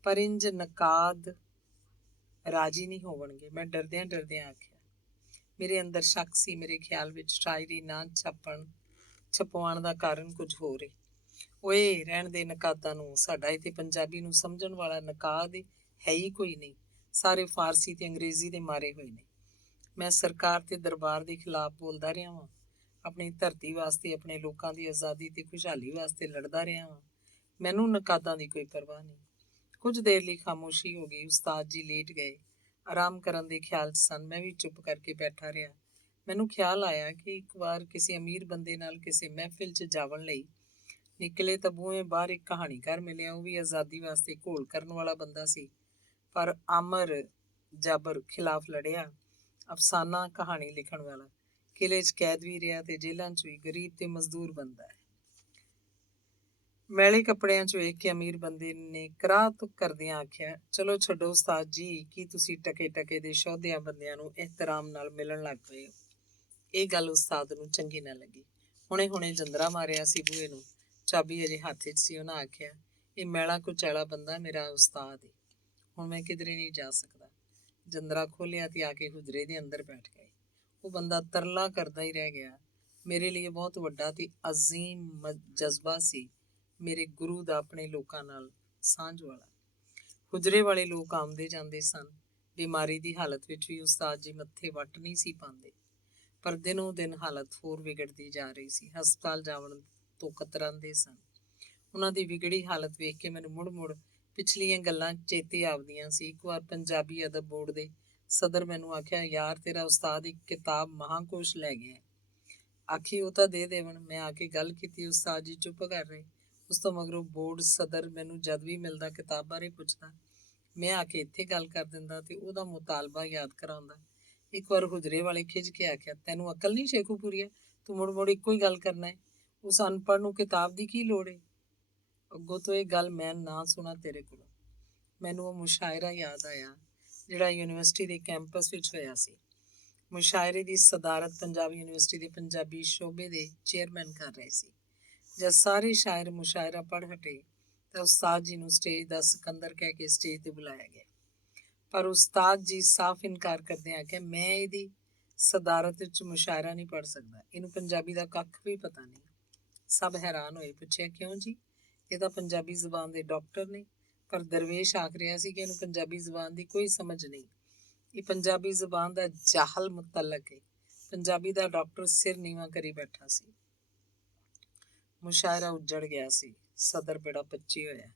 ਪਰ ਇੰਜ ਨਕਾਦ ਰਾਜੀ ਨਹੀਂ ਹੋਵਣਗੇ। ਮੈਂ ਡਰਦਿਆਂ ਆਖਿਆ। ਮੇਰੇ ਅੰਦਰ ਸ਼ੱਕ ਸੀ। ਮੇਰੇ ਖਿਆਲ ਵਿੱਚ ਸ਼ਾਇਰੀ ਨਾ ਛਪਵਾਉਣ ਦਾ ਕਾਰਨ ਕੁਝ ਹੋਰ ਹੈ। ਓਏ ਰਹਿਣ ਦੇ ਨਕਾਦਾਂ ਨੂੰ। ਸਾਡਾ ਇੱਥੇ ਪੰਜਾਬੀ ਨੂੰ ਸਮਝਣ ਵਾਲਾ ਨਕਾਦ ਹੈ ਹੀ ਕੋਈ ਨਹੀਂ। ਸਾਰੇ ਫਾਰਸੀ ਤੇ ਅੰਗਰੇਜ਼ੀ ਦੇ ਮਾਰੇ ਹੋਏ ਨੇ। ਮੈਂ ਸਰਕਾਰ ਤੇ ਦਰਬਾਰ ਦੇ ਖਿਲਾਫ ਬੋਲਦਾ ਰਿਹਾ ਵਾਂ। ਆਪਣੀ ਧਰਤੀ ਵਾਸਤੇ, ਆਪਣੇ ਲੋਕਾਂ ਦੀ ਆਜ਼ਾਦੀ ਤੇ ਖੁਸ਼ਹਾਲੀ ਵਾਸਤੇ ਲੜਦਾ ਰਿਹਾ ਵਾਂ। ਮੈਨੂੰ ਨਕਾਦਾਂ ਦੀ ਕੋਈ ਪਰਵਾਹ ਨਹੀਂ। ਕੁਝ ਦੇਰ ਲਈ ਖਾਮੋਸ਼ੀ ਹੋ ਗਈ। ਉਸਤਾਦ ਜੀ ਲੇਟ ਗਏ, ਆਰਾਮ ਕਰਨ ਦੇ ਖਿਆਲ 'ਚ ਸਨ। ਮੈਂ ਵੀ ਚੁੱਪ ਕਰਕੇ ਬੈਠਾ ਰਿਹਾ। ਮੈਨੂੰ ਖਿਆਲ ਆਇਆ ਕਿ ਇੱਕ ਵਾਰ ਕਿਸੇ ਅਮੀਰ ਬੰਦੇ ਨਾਲ ਕਿਸੇ ਮਹਿਫਿਲ 'ਚ ਜਾਵਣ ਲਈ ਨਿਕਲੇ ਤਾਂ ਬੂਹੇ ਬਾਹਰ ਇੱਕ ਕਹਾਣੀਕਾਰ ਮਿਲਿਆ। ਉਹ ਵੀ ਆਜ਼ਾਦੀ ਵਾਸਤੇ ਘੋਲ ਕਰਨ ਵਾਲਾ ਬੰਦਾ ਸੀ, ਪਰ ਅਮਰ ਜਾਬਰ ਖਿਲਾਫ ਲੜਿਆ। ਅਫਸਾਨਾ ਕਹਾਣੀ ਲਿਖਣ ਵਾਲਾ। ਕਿਲੇ 'ਚ ਕੈਦ ਵੀ ਰਿਹਾ ਤੇ ਜੇਲ੍ਹਾਂ 'ਚ ਵੀ। ਗਰੀਬ ਤੇ ਮਜ਼ਦੂਰ ਬੰਦਾ ਹੈ। ਮੈਲੇ ਕੱਪੜਿਆਂ 'ਚ ਵੇਖ ਕੇ ਅਮੀਰ ਬੰਦੇ ਨੇ ਕਰਾਹ ਤੁਕ ਕਰਦਿਆਂ ਆਖਿਆ, ਚਲੋ ਛੱਡੋ ਉਸਤਾਦ ਜੀ, ਕੀ ਤੁਸੀਂ ਟਕੇ ਦੇ ਸ਼ੋਧਿਆਂ ਬੰਦਿਆਂ ਨੂੰ ਇਹਤਰਾਮ ਨਾਲ ਮਿਲਣ ਲੱਗ ਪਏ ਹੋ? ਇਹ ਗੱਲ ਉਸਤਾਦ ਨੂੰ ਚੰਗੀ ਨਾ ਲੱਗੀ। ਹੁਣੇ ਜੰਦਰਾ ਮਾਰਿਆ ਸੀ ਬੂਹੇ ਨੂੰ, ਚਾਬੀ ਅਜੇ ਹੱਥ 'ਚ ਸੀ। ਉਹਨਾਂ ਆਖਿਆ, ਇਹ ਮੈਲਾ ਕੁਚੈਲਾ ਬੰਦਾ ਮੇਰਾ ਉਸਤਾਦ ਹੈ, ਹੁਣ ਮੈਂ ਕਿਧਰੇ ਨਹੀਂ ਜਾ ਸਕਦਾ। ਜੰਦਰਾ ਖੋਲ੍ਹਿਆ ਤੇ ਆ ਕੇ ਹੁਜਰੇ ਦੇ ਅੰਦਰ ਬੈਠ ਗਏ। ਉਹ ਬੰਦਾ ਤਰਲਾ ਕਰਦਾ ਹੀ ਰਹਿ ਗਿਆ। ਮੇਰੇ ਲਈ ਬਹੁਤ ਵੱਡਾ ਤੇ ਅਜ਼ੀਮ ਜਜ਼ਬਾ ਸੀ ਮੇਰੇ ਗੁਰੂ ਦਾ ਆਪਣੇ ਲੋਕਾਂ ਨਾਲ ਸਾਂਝ ਵਾਲਾ। ਹੁਜਰੇ ਵਾਲੇ ਲੋਕ ਆਉਂਦੇ ਜਾਂਦੇ ਸਨ। ਬਿਮਾਰੀ ਦੀ ਹਾਲਤ ਵਿੱਚ ਵੀ ਉਸਤਾਦ ਜੀ ਮੱਥੇ ਵੱਟ ਨਹੀਂ ਸੀ ਪਾਉਂਦੇ। ਪਰ ਦਿਨੋਂ ਦਿਨ ਹਾਲਤ ਹੋਰ ਵਿਗੜਦੀ ਜਾ ਰਹੀ ਸੀ। ਹਸਪਤਾਲ ਜਾਵਣ ਤੋਂ ਕਤਰਾਉਂਦੇ ਸਨ। ਉਹਨਾਂ ਦੀ ਵਿਗੜੀ ਹਾਲਤ ਵੇਖ ਕੇ ਮੈਨੂੰ ਮੁੜ ਪਿਛਲੀਆਂ ਗੱਲਾਂ ਚੇਤੇ ਆਉਂਦੀਆਂ ਸੀ। ਇੱਕ ਵਾਰ ਪੰਜਾਬੀ ਅਦਬ ਬੋਰਡ ਦੇ ਸਦਰ ਮੈਨੂੰ ਆਖਿਆ, ਯਾਰ ਤੇਰਾ ਉਸਤਾਦ ਇੱਕ ਕਿਤਾਬ ਮਹਾਂਕੋਸ਼ ਲੈ ਗਿਆ। ਆਖੀ ਉਹ ਤਾਂ ਦੇ ਦੇਵਣ। ਮੈਂ ਆ ਕੇ ਗੱਲ ਕੀਤੀ, ਉਸਤਾਦ ਜੀ ਚੁੱਪ ਕਰ ਰਹੇ। ਉਸ ਤੋਂ ਮਗਰੋਂ ਬੋਰਡ ਸਦਰ ਮੈਨੂੰ ਜਦ ਵੀ ਮਿਲਦਾ ਕਿਤਾਬ ਬਾਰੇ ਪੁੱਛਦਾ, ਮੈਂ ਆ ਕੇ ਇੱਥੇ ਗੱਲ ਕਰ ਦਿੰਦਾ ਤੇ ਉਹਦਾ ਮੁਤਾਲਬਾ ਯਾਦ ਕਰਾਉਂਦਾ। ਇੱਕ ਵਾਰ ਹੁਜਰੇ ਵਾਲੇ ਖਿੱਝ ਕੇ ਆਖਿਆ, ਤੈਨੂੰ ਅਕਲ ਨਹੀਂ ਸ਼ੇਖੂਪੁਰੀਆ, ਤੂੰ ਮੁੜ ਮੁੜ ਇੱਕੋ ਹੀ ਗੱਲ ਕਰਨਾ ਹੈ। ਉਸ ਅਨਪੜ੍ਹ ਨੂੰ ਕਿਤਾਬ ਦੀ ਕੀ ਲੋੜ ਹੈ? ਅੱਗੋਂ ਤੋਂ ਇਹ ਗੱਲ ਮੈਂ ਨਾ ਸੁਣਾ ਤੇਰੇ ਕੋਲੋਂ। ਮੈਨੂੰ ਉਹ ਮੁਸ਼ਾਇਰਾ ਯਾਦ ਆਇਆ ਜਿਹੜਾ ਯੂਨੀਵਰਸਿਟੀ ਦੇ ਕੈਂਪਸ ਵਿੱਚ ਹੋਇਆ ਸੀ। ਮੁਸ਼ਾਇਰੇ ਦੀ ਸਦਾਰਤ ਪੰਜਾਬ ਯੂਨੀਵਰਸਿਟੀ ਦੇ ਪੰਜਾਬੀ ਸ਼ੋਬੇ ਦੇ ਚੇਅਰਮੈਨ ਕਰ ਰਹੇ ਸੀ। ਜਦ ਸਾਰੇ ਸ਼ਾਇਰ ਮੁਸ਼ਾਇਰਾ ਪੜ੍ਹ ਹਟੇ ਤਾਂ ਉਸਤਾਦ ਜੀ ਨੂੰ ਸਟੇਜ ਦਾ ਸਿਕੰਦਰ ਕਹਿ ਕੇ ਸਟੇਜ ਤੇ ਬੁਲਾਇਆ ਗਿਆ, ਪਰ ਉਸਤਾਦ ਜੀ ਸਾਫ਼ ਇਨਕਾਰ ਕਰਦੇ ਕਿ ਮੈਂ ਇਹਦੀ ਸਦਾਰਤ ਵਿੱਚ ਮੁਸ਼ਾਇਰਾ ਨਹੀਂ ਪੜ੍ਹ ਸਕਦਾ, ਇਹਨੂੰ ਪੰਜਾਬੀ ਦਾ ਕੱਖ ਵੀ ਪਤਾ ਨਹੀਂ। ਸਭ ਹੈਰਾਨ ਹੋਏ, ਪੁੱਛਿਆ ਕਿਉਂ ਜੀ? ਇਹ ਤਾਂ ਪੰਜਾਬੀ ਜ਼ੁਬਾਨ ਦੇ ਡਾਕਟਰ ਨੇ। ਪਰ ਦਰਵੇਸ਼ ਆਖ ਰਿਹਾ ਸੀ ਕਿ ਇਹਨੂੰ ਪੰਜਾਬੀ ਜ਼ੁਬਾਨ ਦੀ ਕੋਈ ਸਮਝ ਨਹੀਂ, ਇਹ ਪੰਜਾਬੀ ਜ਼ੁਬਾਨ ਦਾ ਜਾਹਲ ਮੁਤਲਕ ਹੈ। ਪੰਜਾਬੀ ਦਾ ਡਾਕਟਰ ਸਿਰ ਨੀਵਾਂ ਕਰੀ ਬੈਠਾ ਸੀ। ਮੁਸ਼ਾਇਰਾ ਉੱਜੜ ਗਿਆ ਸੀ। ਸਦਰ ਬੜਾ ਪੱਚੀ ਹੋਇਆ।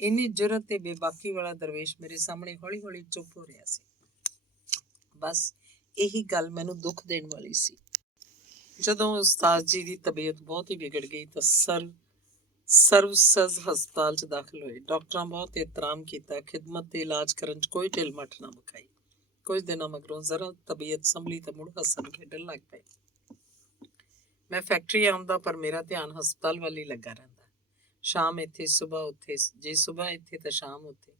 ਇੰਨੀ ਜੁਰਤ ਤੇ ਬੇਬਾਕੀ ਵਾਲਾ ਦਰਵੇਸ਼ ਮੇਰੇ ਸਾਹਮਣੇ ਹੌਲੀ ਹੌਲੀ ਚੁੱਪ ਹੋ ਰਿਹਾ ਸੀ। ਬਸ ਇਹੀ ਗੱਲ ਮੈਨੂੰ ਦੁੱਖ ਦੇਣ ਵਾਲੀ ਸੀ। ਜਦੋਂ ਉਸਤਾਦ ਜੀ ਦੀ ਤਬੀਅਤ ਬਹੁਤ ਹੀ ਵਿਗੜ ਗਈ ਤਾਂ ਸਰਵਸਜ ਹਸਪਤਾਲ 'ਚ ਦਾਖਲ ਹੋਏ। ਡਾਕਟਰਾਂ ਬਹੁਤ ਇਹਤਰਾਮ ਕੀਤਾ, ਖਿਦਮਤ ਤੇ ਇਲਾਜ ਕਰਨ 'ਚ ਕੋਈ ਢਿੱਲ ਮੱਠ ਨਾ ਵਿਖਾਈ। ਕੁਝ ਦਿਨਾਂ ਮਗਰੋਂ ਜ਼ਰਾ ਤਬੀਅਤ ਸੰਭਲੀ ਤਾਂ ਮੁੜ ਹੱਸਣ ਖੇਡਣ ਲੱਗ ਪਏ। ਮੈਂ ਫੈਕਟਰੀ ਆਉਂਦਾ ਪਰ ਮੇਰਾ ਧਿਆਨ ਹਸਪਤਾਲ ਵੱਲ ਹੀ ਲੱਗਾ ਰਹਿੰਦਾ। ਸ਼ਾਮ ਇੱਥੇ, ਸੁਬਾਹ ਉੱਥੇ, ਜੇ ਸੁਬਾਹ ਇੱਥੇ ਤਾਂ ਸ਼ਾਮ ਉੱਥੇ,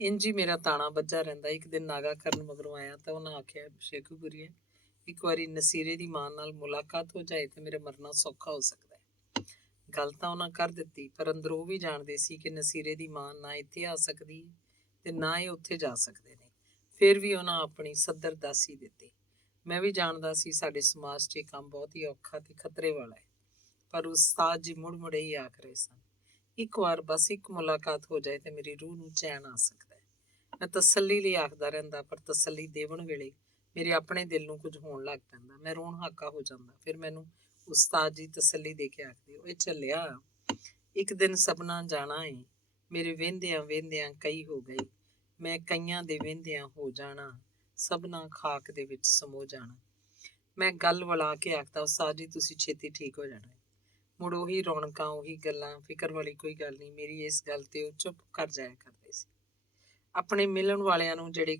ਇੰਝ ਹੀ ਮੇਰਾ ਤਾਣਾ ਵੱਜਾ ਰਹਿੰਦਾ। ਇੱਕ ਦਿਨ ਨਾਗਾ ਕਰਨ ਮਗਰੋਂ ਆਇਆ ਤਾਂ ਉਹਨਾਂ ਆਖਿਆ, ਸ਼ੇਖੂਪੁਰੀਆ, ਇੱਕ ਵਾਰੀ ਨਸੀਰੇ ਦੀ ਮਾਂ ਨਾਲ ਮੁਲਾਕਾਤ ਹੋ ਜਾਏ ਤੇ ਮੇਰੇ ਮਰਨਾ ਸੌਖਾ ਹੋ ਸਕਦਾ ਹੈ। ਗੱਲ ਤਾਂ ਉਹਨਾਂ ਕਰ ਦਿੱਤੀ, ਪਰ ਅੰਦਰੋਂ ਉਹ ਵੀ ਜਾਣਦੇ ਸੀ ਕਿ ਨਸੀਰੇ ਦੀ ਮਾਂ ਨਾ ਇੱਥੇ ਆ ਸਕਦੀ ਤੇ ਨਾ ਇਹ ਉੱਥੇ ਜਾ ਸਕਦੇ ਨੇ। ਫਿਰ ਵੀ ਉਹਨਾਂ ਆਪਣੀ ਸੱਦਰ ਦਾਸੀ ਦਿੱਤੀ। ਮੈਂ ਵੀ ਜਾਣਦਾ ਸੀ ਸਾਡੇ ਸਮਾਜ 'ਚ ਇਹ ਕੰਮ ਬਹੁਤ ਹੀ ਔਖਾ ਤੇ ਖਤਰੇ ਵਾਲਾ ਹੈ, ਪਰ ਉਸਤਾਦ ਜੀ ਮੁੜ ਮੁੜ ਹੀ ਆਖ ਰਹੇ ਸਨ, ਇੱਕ ਵਾਰ ਬਸ ਇੱਕ ਮੁਲਾਕਾਤ ਹੋ ਜਾਏ ਤੇ ਮੇਰੀ ਰੂਹ ਨੂੰ ਚੈਨ ਆ ਸਕਦਾ ਹੈ। ਮੈਂ ਤਸੱਲੀ ਲਈ ਆਖਦਾ ਰਹਿੰਦਾ, ਪਰ ਤਸੱਲੀ ਦੇਵਣ ਵੇਲੇ ਮੇਰੇ ਆਪਣੇ ਦਿਲ ਨੂੰ ਕੁਝ ਹੋਣ ਲੱਗ ਪੈਂਦਾ। ਮੈਂ ਰੋਣ ਹਾਕਾ ਹੋ ਜਾਂਦਾ। ਫਿਰ ਮੈਨੂੰ ਉਸਤਾਦ ਜੀ ਤਸੱਲੀ ਦੇ ਕੇ ਆਖਦੇ, ਓਏ ਚੱਲਿਆ, ਇੱਕ ਦਿਨ ਸਭਨਾਂ ਜਾਣਾ ਏ। ਮੇਰੇ ਵਹਿੰਦਿਆਂ ਵਹਿੰਦਿਆਂ ਕਈ ਹੋ ਗਏ, ਮੈਂ ਕਈਆਂ ਦੇ ਵਹਿੰਦਿਆਂ ਹੋ ਜਾਣਾ, ਸਭਨਾਂ ਖਾਕ ਦੇ ਵਿੱਚ ਸਮੋ ਜਾਣਾ। ਮੈਂ ਗੱਲ ਵਲਾ ਕੇ ਆਖਦਾ, ਉਸਤਾਦ ਜੀ ਤੁਸੀਂ ਛੇਤੀ ਠੀਕ ਹੋ ਜਾਣਾ। ਮੁੜ ਉਹੀ ਰੌਣਕਾਂ, ਉਹੀ ਗੱਲਾਂ, ਫਿਕਰ ਵਾਲੀ ਕੋਈ ਗੱਲ ਨਹੀਂ। ਮੇਰੀ ਇਸ ਗੱਲ ਤੇ ਉਹ ਚੁੱਪ ਕਰ ਜਾਇਆ ਕਰਦੇ ਸੀ। ਆਪਣੇ ਮਿਲਣ ਵਾਲਿਆਂ ਨੂੰ ਜਿਹੜੇ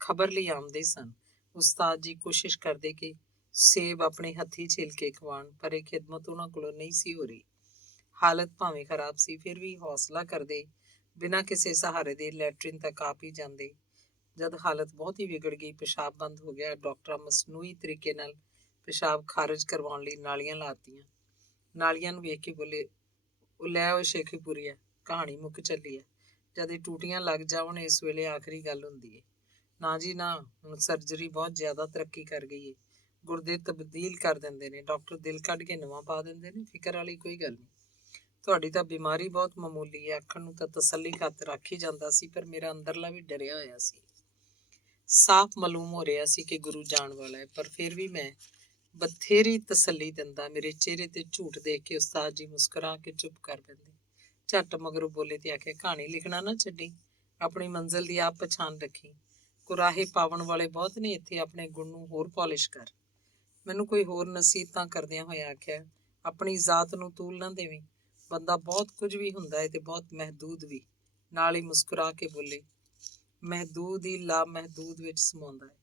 ਖਬਰ ਲਈ ਆਉਂਦੇ ਸਨ, ਉਸਤਾਦ ਜੀ ਕੋਸ਼ਿਸ਼ ਕਰਦੇ ਕਿ ਸੇਬ ਆਪਣੇ ਹੱਥੀਂ ਛਿਲ ਕੇ ਖਵਾਉਣ, ਪਰ ਇਹ ਖਿਦਮਤ ਉਹਨਾਂ ਕੋਲੋਂ ਨਹੀਂ ਸੀ ਹੋ ਰਹੀ। ਹਾਲਤ ਭਾਵੇਂ ਖਰਾਬ ਸੀ, ਫਿਰ ਵੀ ਹੌਸਲਾ ਕਰਦੇ, ਬਿਨਾਂ ਕਿਸੇ ਸਹਾਰੇ ਦੇ ਲੈਟਰਿਨ ਤੱਕ ਆਪ ਹੀ ਜਾਂਦੇ। ਜਦ ਹਾਲਤ ਬਹੁਤ ਹੀ ਵਿਗੜ ਗਈ, ਪਿਸ਼ਾਬ ਬੰਦ ਹੋ ਗਿਆ, ਡਾਕਟਰਾਂ ਮਸਨੂਈ ਤਰੀਕੇ ਨਾਲ ਪਿਸ਼ਾਬ ਖਾਰਜ ਕਰਵਾਉਣ ਲਈ ਨਾਲੀਆਂ ਲਾਤੀਆਂ। ਨਾਲੀਆਂ ਨੂੰ ਵੇਖ ਕੇ ਬੋਲੇ, ਉਹ ਲੈ ਉਹ ਸ਼ੇਖੂਪੁਰੀਆ, ਕਹਾਣੀ ਮੁੱਕ ਚੱਲੀ ਹੈ। ਜਦ ਇਹ ਟੂਟੀਆਂ ਲੱਗ ਜਾਵਣ, ਇਸ ਵੇਲੇ ਆਖਰੀ ਗੱਲ ਹੁੰਦੀ ਹੈ। ਨਾ ਜੀ ਨਾ, ਹੁਣ ਸਰਜਰੀ ਬਹੁਤ ਜ਼ਿਆਦਾ ਤਰੱਕੀ ਕਰ ਗਈ ਹੈ। ਗੁਰਦੇ ਤਬਦੀਲ ਕਰ ਦਿੰਦੇ ਨੇ, ਡਾਕਟਰ ਦਿਲ ਕੱਢ ਕੇ ਨਵਾਂ ਪਾ ਦਿੰਦੇ ਨੇ। ਫਿਕਰ ਵਾਲੀ ਕੋਈ ਗੱਲ ਨਹੀਂ। ਤੁਹਾਡੀ ਤਾਂ ਬਿਮਾਰੀ ਬਹੁਤ ਮਾਮੂਲੀ ਹੈ। ਆਖਣ ਨੂੰ ਤਾਂ ਤਸੱਲੀ ਖਾਤਰ ਆਖੀ ਜਾਂਦਾ ਸੀ, ਪਰ ਮੇਰਾ ਅੰਦਰਲਾ ਵੀ ਡਰਿਆ ਹੋਇਆ ਸੀ। ਸਾਫ਼ ਮਾਲੂਮ ਹੋ ਰਿਹਾ ਸੀ ਕਿ ਗੁਰੂ ਜਾਣ ਵਾਲਾ ਹੈ, ਪਰ ਫਿਰ ਵੀ ਮੈਂ ਬਥੇਰੀ ਤਸੱਲੀ ਦਿੰਦਾ। ਮੇਰੇ ਚਿਹਰੇ ਤੇ ਝੂਠ ਦੇਖ ਕੇ ਉਸਤਾਦ ਜੀ ਮੁਸਕਰਾ ਕੇ ਚੁੱਪ ਕਰ ਪੈਂਦੇ। ਝੱਟ ਮਗਰੋਂ ਬੋਲੇ ਤੇ ਆਖਿਆ, ਕਹਾਣੀ ਲਿਖਣਾ ਨਾ ਛੱਡੀ, ਆਪਣੀ ਮੰਜ਼ਿਲ ਦੀ ਆਪ ਪਛਾਣ ਰੱਖੀ। ਕੁਰਾਹੇ ਪਾਵਣ ਵਾਲੇ ਬਹੁਤ ਨੇ ਇੱਥੇ, ਆਪਣੇ ਗੁਣ ਨੂੰ ਹੋਰ ਪਾਲਿਸ਼ ਕਰ। ਮੈਨੂੰ ਕੋਈ ਹੋਰ ਨਸੀਹਤਾਂ ਕਰਦਿਆਂ ਹੋਇਆ ਆਖਿਆ, ਆਪਣੀ ਜ਼ਾਤ ਨੂੰ ਤੂਲ ਨਾ ਦੇਵੀਂ, ਬੰਦਾ ਬਹੁਤ ਕੁਝ ਵੀ ਹੁੰਦਾ ਹੈ ਤੇ ਬਹੁਤ ਮਹਿਦੂਦ ਵੀ। ਨਾਲ ਹੀ ਮੁਸਕਰਾ ਕੇ ਬੋਲੇ, ਮਹਿਦੂਦ ਹੀ ਲਾ ਮਹਿਦੂਦ ਵਿੱਚ ਸਮਾਉਂਦਾ ਹੈ।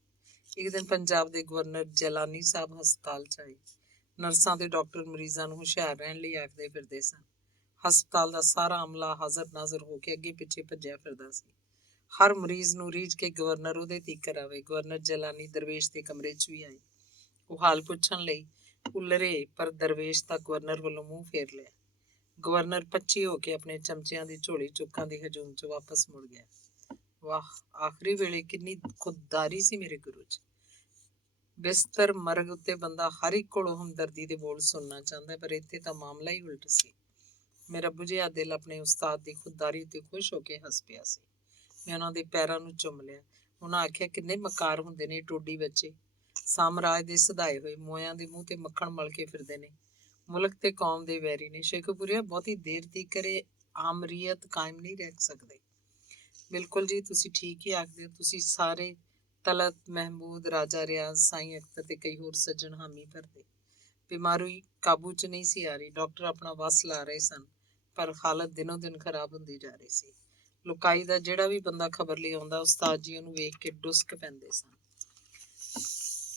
ਇੱਕ ਦਿਨ ਪੰਜਾਬ ਦੇ ਗਵਰਨਰ ਜੈਲਾਨੀ ਸਾਹਿਬ ਹਸਪਤਾਲ 'ਚ ਆਏ। ਨਰਸਾਂ ਤੇ ਡਾਕਟਰ ਮਰੀਜ਼ਾਂ ਨੂੰ ਹੁਸ਼ਿਆਰ ਰਹਿਣ ਲਈ ਆਖਦੇ ਫਿਰਦੇ ਸਨ। ਹਸਪਤਾਲ ਦਾ ਸਾਰਾ ਅਮਲਾ ਹਾਜ਼ਰ ਨਾਜ਼ਰ ਹੋ ਕੇ ਅੱਗੇ ਪਿੱਛੇ ਭੱਜਿਆ ਫਿਰਦਾ ਸੀ। ਹਰ ਮਰੀਜ਼ ਨੂੰ ਰੀਝ ਕੇ ਗਵਰਨਰ ਉਹਦੇ ਤੀਕਰ ਆਵੇ। ਗਵਰਨਰ ਜੈਲਾਨੀ ਦਰਵੇਸ਼ ਦੇ ਕਮਰੇ 'ਚ ਵੀ ਆਏ। ਉਹ ਹਾਲ ਪੁੱਛਣ ਲਈ ਉਲਰੇ, ਪਰ ਦਰਵੇਸ਼ ਤਾਂ ਗਵਰਨਰ ਵੱਲੋਂ ਮੂੰਹ ਫੇਰ ਲਿਆ। ਗਵਰਨਰ ਪੱਚੀ ਹੋ ਕੇ ਆਪਣੇ ਚਮਚਿਆਂ ਦੀ ਝੋਲੀ ਚੁੱਕਾਂ ਦੀ ਹਜੂਮ 'ਚ ਵਾਪਸ ਮੁੜ ਗਿਆ। ਵਾਹ, ਆਖਰੀ ਵੇਲੇ ਕਿੰਨੀ ਖੁਦਦਾਰੀ ਸੀ ਮੇਰੇ ਗੁਰੂ 'ਚ। ਬਿਸਤਰ ਮਰਗ ਉੱਤੇ ਬੰਦਾ ਹਰ ਇੱਕ ਕੋਲੋਂ ਹਮਦਰਦੀ ਦੇ ਬੋਲ ਸੁਣਨਾ ਚਾਹੁੰਦਾ, ਪਰ ਇੱਥੇ ਤਾਂ ਮਾਮਲਾ ਹੀ ਉਲਟ ਸੀ। ਮੇਰਾ ਬੁਝਿਆ ਦਿਲ ਆਪਣੇ ਉਸਤਾਦ ਦੀ ਖੁਦਦਾਰੀ ਉੱਤੇ ਖੁਸ਼ ਹੋ ਕੇ ਹੱਸ ਪਿਆ ਸੀ। ਮੈਂ ਉਹਨਾਂ ਦੇ ਪੈਰਾਂ ਨੂੰ ਚੁੰਮ ਲਿਆ। ਉਹਨਾਂ ਆਖਿਆ, ਕਿੰਨੇ ਮਕਾਰ ਹੁੰਦੇ ਨੇ ਟੋਡੀ ਬੱਚੇ, ਸਾਮਰਾਜ ਦੇ ਸਦਾਏ ਹੋਏ, ਮੋਇਆਂ ਦੇ ਮੂੰਹ ਤੇ ਮੱਖਣ ਮਲ ਕੇ ਫਿਰਦੇ ਨੇ, ਮੁਲਕ ਤੇ ਕੌਮ ਦੇ ਵੈਰੀ ਨੇ। ਸ਼ੇਖੂਪੁਰੀਆ, ਬਹੁਤੀ ਦੇਰ ਤੀਕਰ ਆਮਰੀਅਤ ਕਾਇਮ ਨਹੀਂ ਰਹਿ ਸਕਦੇ। ਬਿਲਕੁਲ ਜੀ, ਤੁਸੀਂ ਠੀਕ ਹੀ ਆਖਦੇ ਹੋ। ਤੁਸੀਂ ਸਾਰੇ ਤਲਤ ਮਹਿਮੂਦ, ਰਾਜਾ ਰਿਆਜ਼, ਸਾਈਂ ਅਖਤਰ ਤੇ ਕਈ ਹੋਰ ਸੱਜਣ ਹਾਮੀ ਭਰਦੇ। ਬਿਮਾਰੀ ਕਾਬੂ 'ਚ ਨਹੀਂ ਸੀ ਆ ਰਹੀ। ਡਾਕਟਰ ਆਪਣਾ ਵੱਸ ਲਾ ਰਹੇ ਸਨ, ਪਰ ਹਾਲਤ ਦਿਨੋਂ ਦਿਨ ਖਰਾਬ ਹੁੰਦੀ ਜਾ ਰਹੀ ਸੀ। ਲੁਕਾਈ ਦਾ ਜਿਹੜਾ ਵੀ ਬੰਦਾ ਖਬਰ ਲਈ ਆਉਂਦਾ, ਉਸਤਾਦ ਜੀ ਉਹਨੂੰ ਵੇਖ ਕੇ ਡੁਸਕ ਪੈਂਦੇ ਸਨ।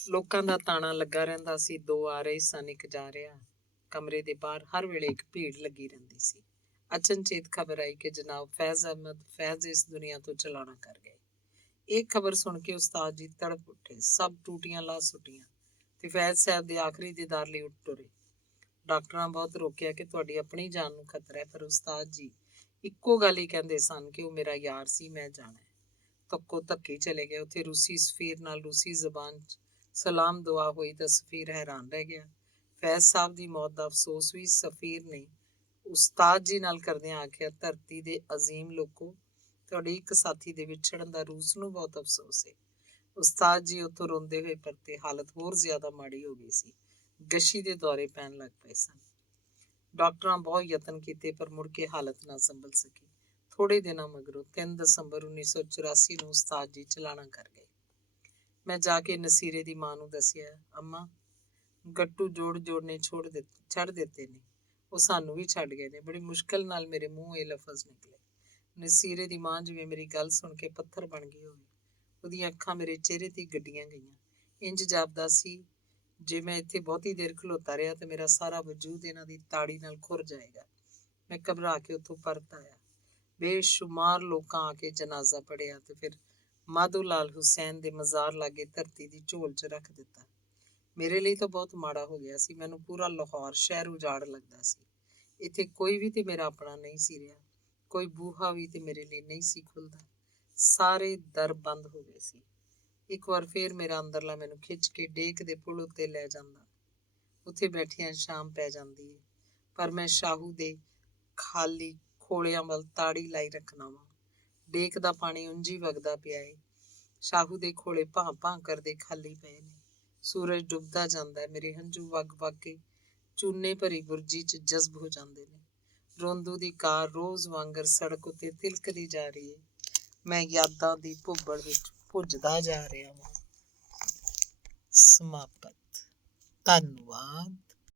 ਲੋਕਾਂ ਦਾ ਤਾਣਾ ਲੱਗਾ ਰਹਿੰਦਾ ਸੀ। 2 ਆ ਰਹੇ ਸਨ, 1 ਜਾ ਰਿਹਾ। ਕਮਰੇ ਦੇ ਬਾਹਰ ਹਰ ਵੇਲੇ ਇੱਕ ਭੀੜ ਲੱਗੀ ਰਹਿੰਦੀ ਸੀ। ਅਚਨਚੇਤ ਖਬਰ ਆਈ ਕਿ ਜਨਾਬ ਫੈਜ਼ ਅਹਿਮਦ ਫੈਜ਼ ਇਸ ਦੁਨੀਆ ਤੋਂ ਚਲਾਣਾ ਕਰ ਗਏ। ਇਹ ਖਬਰ ਸੁਣ ਕੇ ਉਸਤਾਦ ਜੀ ਤੜਪ ਉੱਠੇ। ਸਭ ਟੂਟੀਆਂ ਲਾ ਸੁੱਟੀਆਂ ਤੇ ਫੈਜ਼ ਸਾਹਿਬ ਦੇ ਆਖਰੀ ਦੀਦਾਰ ਲਈ ਉੱਠ ਟੁਰੇ। ਡਾਕਟਰਾਂ ਬਹੁਤ ਰੋਕਿਆ ਕਿ ਤੁਹਾਡੀ ਆਪਣੀ ਜਾਨ ਨੂੰ ਖਤਰਾ ਹੈ, ਪਰ ਉਸਤਾਦ ਜੀ ਇੱਕੋ ਗੱਲ ਹੀ ਕਹਿੰਦੇ ਸਨ ਕਿ ਉਹ ਮੇਰਾ ਯਾਰ ਸੀ, ਮੈਂ ਜਾਣਾ। ਤੱਕੋ ਧੱਕੇ ਚਲੇ ਗਏ। ਉੱਥੇ ਰੂਸੀ ਸਫੀਰ ਨਾਲ ਰੂਸੀ ਜ਼ਬਾਨ 'ਚ ਸਲਾਮ ਦੁਆ ਹੋਈ ਤਾਂ ਸਫੀਰ ਹੈਰਾਨ ਰਹਿ ਗਿਆ। ਫੈਜ਼ ਸਾਹਿਬ ਦੀ ਮੌਤ ਦਾ ਅਫਸੋਸ ਵੀ ਸਫੀਰ ਨੇ ਉਸਤਾਦ ਜੀ ਨਾਲ ਕਰਦਿਆਂ ਆਖਿਆ, ਧਰਤੀ ਦੇ ਅਜ਼ੀਮ ਲੋਕੋ, ਤੁਹਾਡੇ ਇੱਕ ਸਾਥੀ ਦੇ ਵਿਛੜਨ ਦਾ ਰੂਸ ਨੂੰ ਬਹੁਤ ਅਫਸੋਸ ਹੈ। ਉਸਤਾਦ ਜੀ ਉੱਥੋਂ ਰੋਂਦੇ ਹੋਏ ਪਰਤੇ। ਹਾਲਤ ਹੋਰ ਜ਼ਿਆਦਾ ਮਾੜੀ ਹੋ ਗਈ ਸੀ। ਗਸ਼ੀ ਦੇ ਦੌਰੇ ਪੈਣ ਲੱਗ ਪਏ ਸਨ। ਡਾਕਟਰਾਂ ਬਹੁਤ ਯਤਨ ਕੀਤੇ ਪਰ ਮੁੜ ਕੇ ਹਾਲਤ ਨਾ ਸੰਭਲ ਸਕੀ। ਥੋੜੇ ਦਿਨਾਂ ਮਗਰੋਂ 3 ਦਸੰਬਰ 1984 ਨੂੰ ਉਸਤਾਦ ਜੀ ਚਲਾਣਾ ਕਰ ਗਏ। ਮੈਂ ਜਾ ਕੇ ਨਸੀਰੇ ਦੀ ਮਾਂ ਨੂੰ ਦੱਸਿਆ, ਅੰਮਾ ਗੱਟੂ ਜੋੜ ਨੇ ਛੱਡ ਦਿੱਤੇ ਨੇ, ਉਹ ਸਾਨੂੰ ਵੀ ਛੱਡ ਗਏ ਨੇ। ਬੜੀ ਮੁਸ਼ਕਿਲ ਨਾਲ ਮੇਰੇ ਮੂੰਹ ਇਹ ਲਫ਼ਜ਼ ਨਿਕਲੇ। ਨਸੀਰੇ ਦੀ ਮਾਂ ਜਿਵੇਂ ਮੇਰੀ ਗੱਲ ਸੁਣ ਕੇ ਪੱਥਰ ਬਣ ਗਈ ਹੋਵੇ। ਉਹਦੀਆਂ ਅੱਖਾਂ ਮੇਰੇ ਚਿਹਰੇ ਤੇ ਗੱਡੀਆਂ ਗਈਆਂ। ਇੰਜ ਜਾਪਦਾ ਸੀ ਜੇ ਮੈਂ ਇੱਥੇ ਬਹੁਤੀ ਦੇਰ ਖਲੋਤਾ ਰਿਹਾ ਤੇ ਮੇਰਾ ਸਾਰਾ ਵਜੂਦ ਇਹਨਾਂ ਦੀ ਤਾੜੀ ਨਾਲ ਖੁਰ ਜਾਏਗਾ। ਮੈਂ ਘਬਰਾ ਕੇ ਉੱਥੋਂ ਪਰਤ ਆਇਆ। ਬੇਸ਼ੁਮਾਰ ਲੋਕਾਂ ਆ ਕੇ ਜਨਾਜ਼ਾ ਪੜ੍ਹਿਆ ਤੇ ਫਿਰ ਮਾਧੋ ਲਾਲ ਹੁਸੈਨ ਦੇ ਮਜ਼ਾਰ ਲਾਗੇ ਧਰਤੀ ਦੀ ਝੋਲ 'ਚ ਰੱਖ ਦਿੱਤਾ। ਮੇਰੇ ਲਈ ਤਾਂ ਬਹੁਤ ਮਾੜਾ ਹੋ ਗਿਆ ਸੀ। ਮੈਨੂੰ ਪੂਰਾ ਲਾਹੌਰ ਸ਼ਹਿਰ ਉਜਾੜ ਲੱਗਦਾ ਸੀ। ਇੱਥੇ ਕੋਈ ਵੀ ਤੇ ਮੇਰਾ ਆਪਣਾ ਨਹੀਂ ਸੀ ਰਿਹਾ। ਕੋਈ ਬੂਹਾ ਵੀ ਤੇ ਮੇਰੇ ਲਈ ਨਹੀਂ ਸੀ ਖੁੱਲ੍ਹਦਾ। ਸਾਰੇ ਦਰ ਬੰਦ ਹੋ ਗਏ ਸੀ। ਇੱਕ ਵਾਰ ਫੇਰ ਮੇਰਾ ਅੰਦਰਲਾ ਮੈਨੂੰ ਖਿੱਚ ਕੇ ਡੇਕ ਦੇ ਪੁਲ ਉੱਤੇ ਲੈ ਜਾਂਦਾ। ਉੱਥੇ ਬੈਠਿਆਂ ਸ਼ਾਮ ਪੈ ਜਾਂਦੀ ਹੈ, ਪਰ ਮੈਂ ਸ਼ਾਹੂ ਦੇ ਖਾਲੀ ਖੋਲਿਆਂ ਵੱਲ ਤਾੜੀ ਲਾਈ ਰੱਖਣਾ ਵਾਂ। ਡੇਕ ਦਾ ਪਾਣੀ ਉਂਝ ਹੀ ਵਗਦਾ ਪਿਆ ਏ। ਸ਼ਾਹੂ ਦੇ ਖੋਲੇ ਭਾਂ ਕਰਦੇ ਖਾਲੀ ਪਏ ਨੇ। ਸੂਰਜ ਡੁੱਬਦਾ ਜਾਂਦਾ ਹੈ। ਮੇਰੇ ਹੰਝੂ ਵਗ ਕੇ ਚੂਨੇ ਭਰੀ ਬੁਰਜੀ 'ਚ ਜਜ਼ਬ ਹੋ ਜਾਂਦੇ ਨੇ। ਰੋਂਦੂ ਦੀ ਕਾਰ ਰੋਜ਼ ਵਾਂਗਰ ਸੜਕ ਉੱਤੇ ਤਿਲਕਦੀ ਜਾ ਰਹੀ ਹੈ। ਮੈਂ ਯਾਦਾਂ ਦੀ ਭੁੱਬੜ ਵਿੱਚ ਭੁੱਜਦਾ ਜਾ ਰਿਹਾ ਹਾਂ। ਸਮਾਪਤ। ਧੰਨਵਾਦ।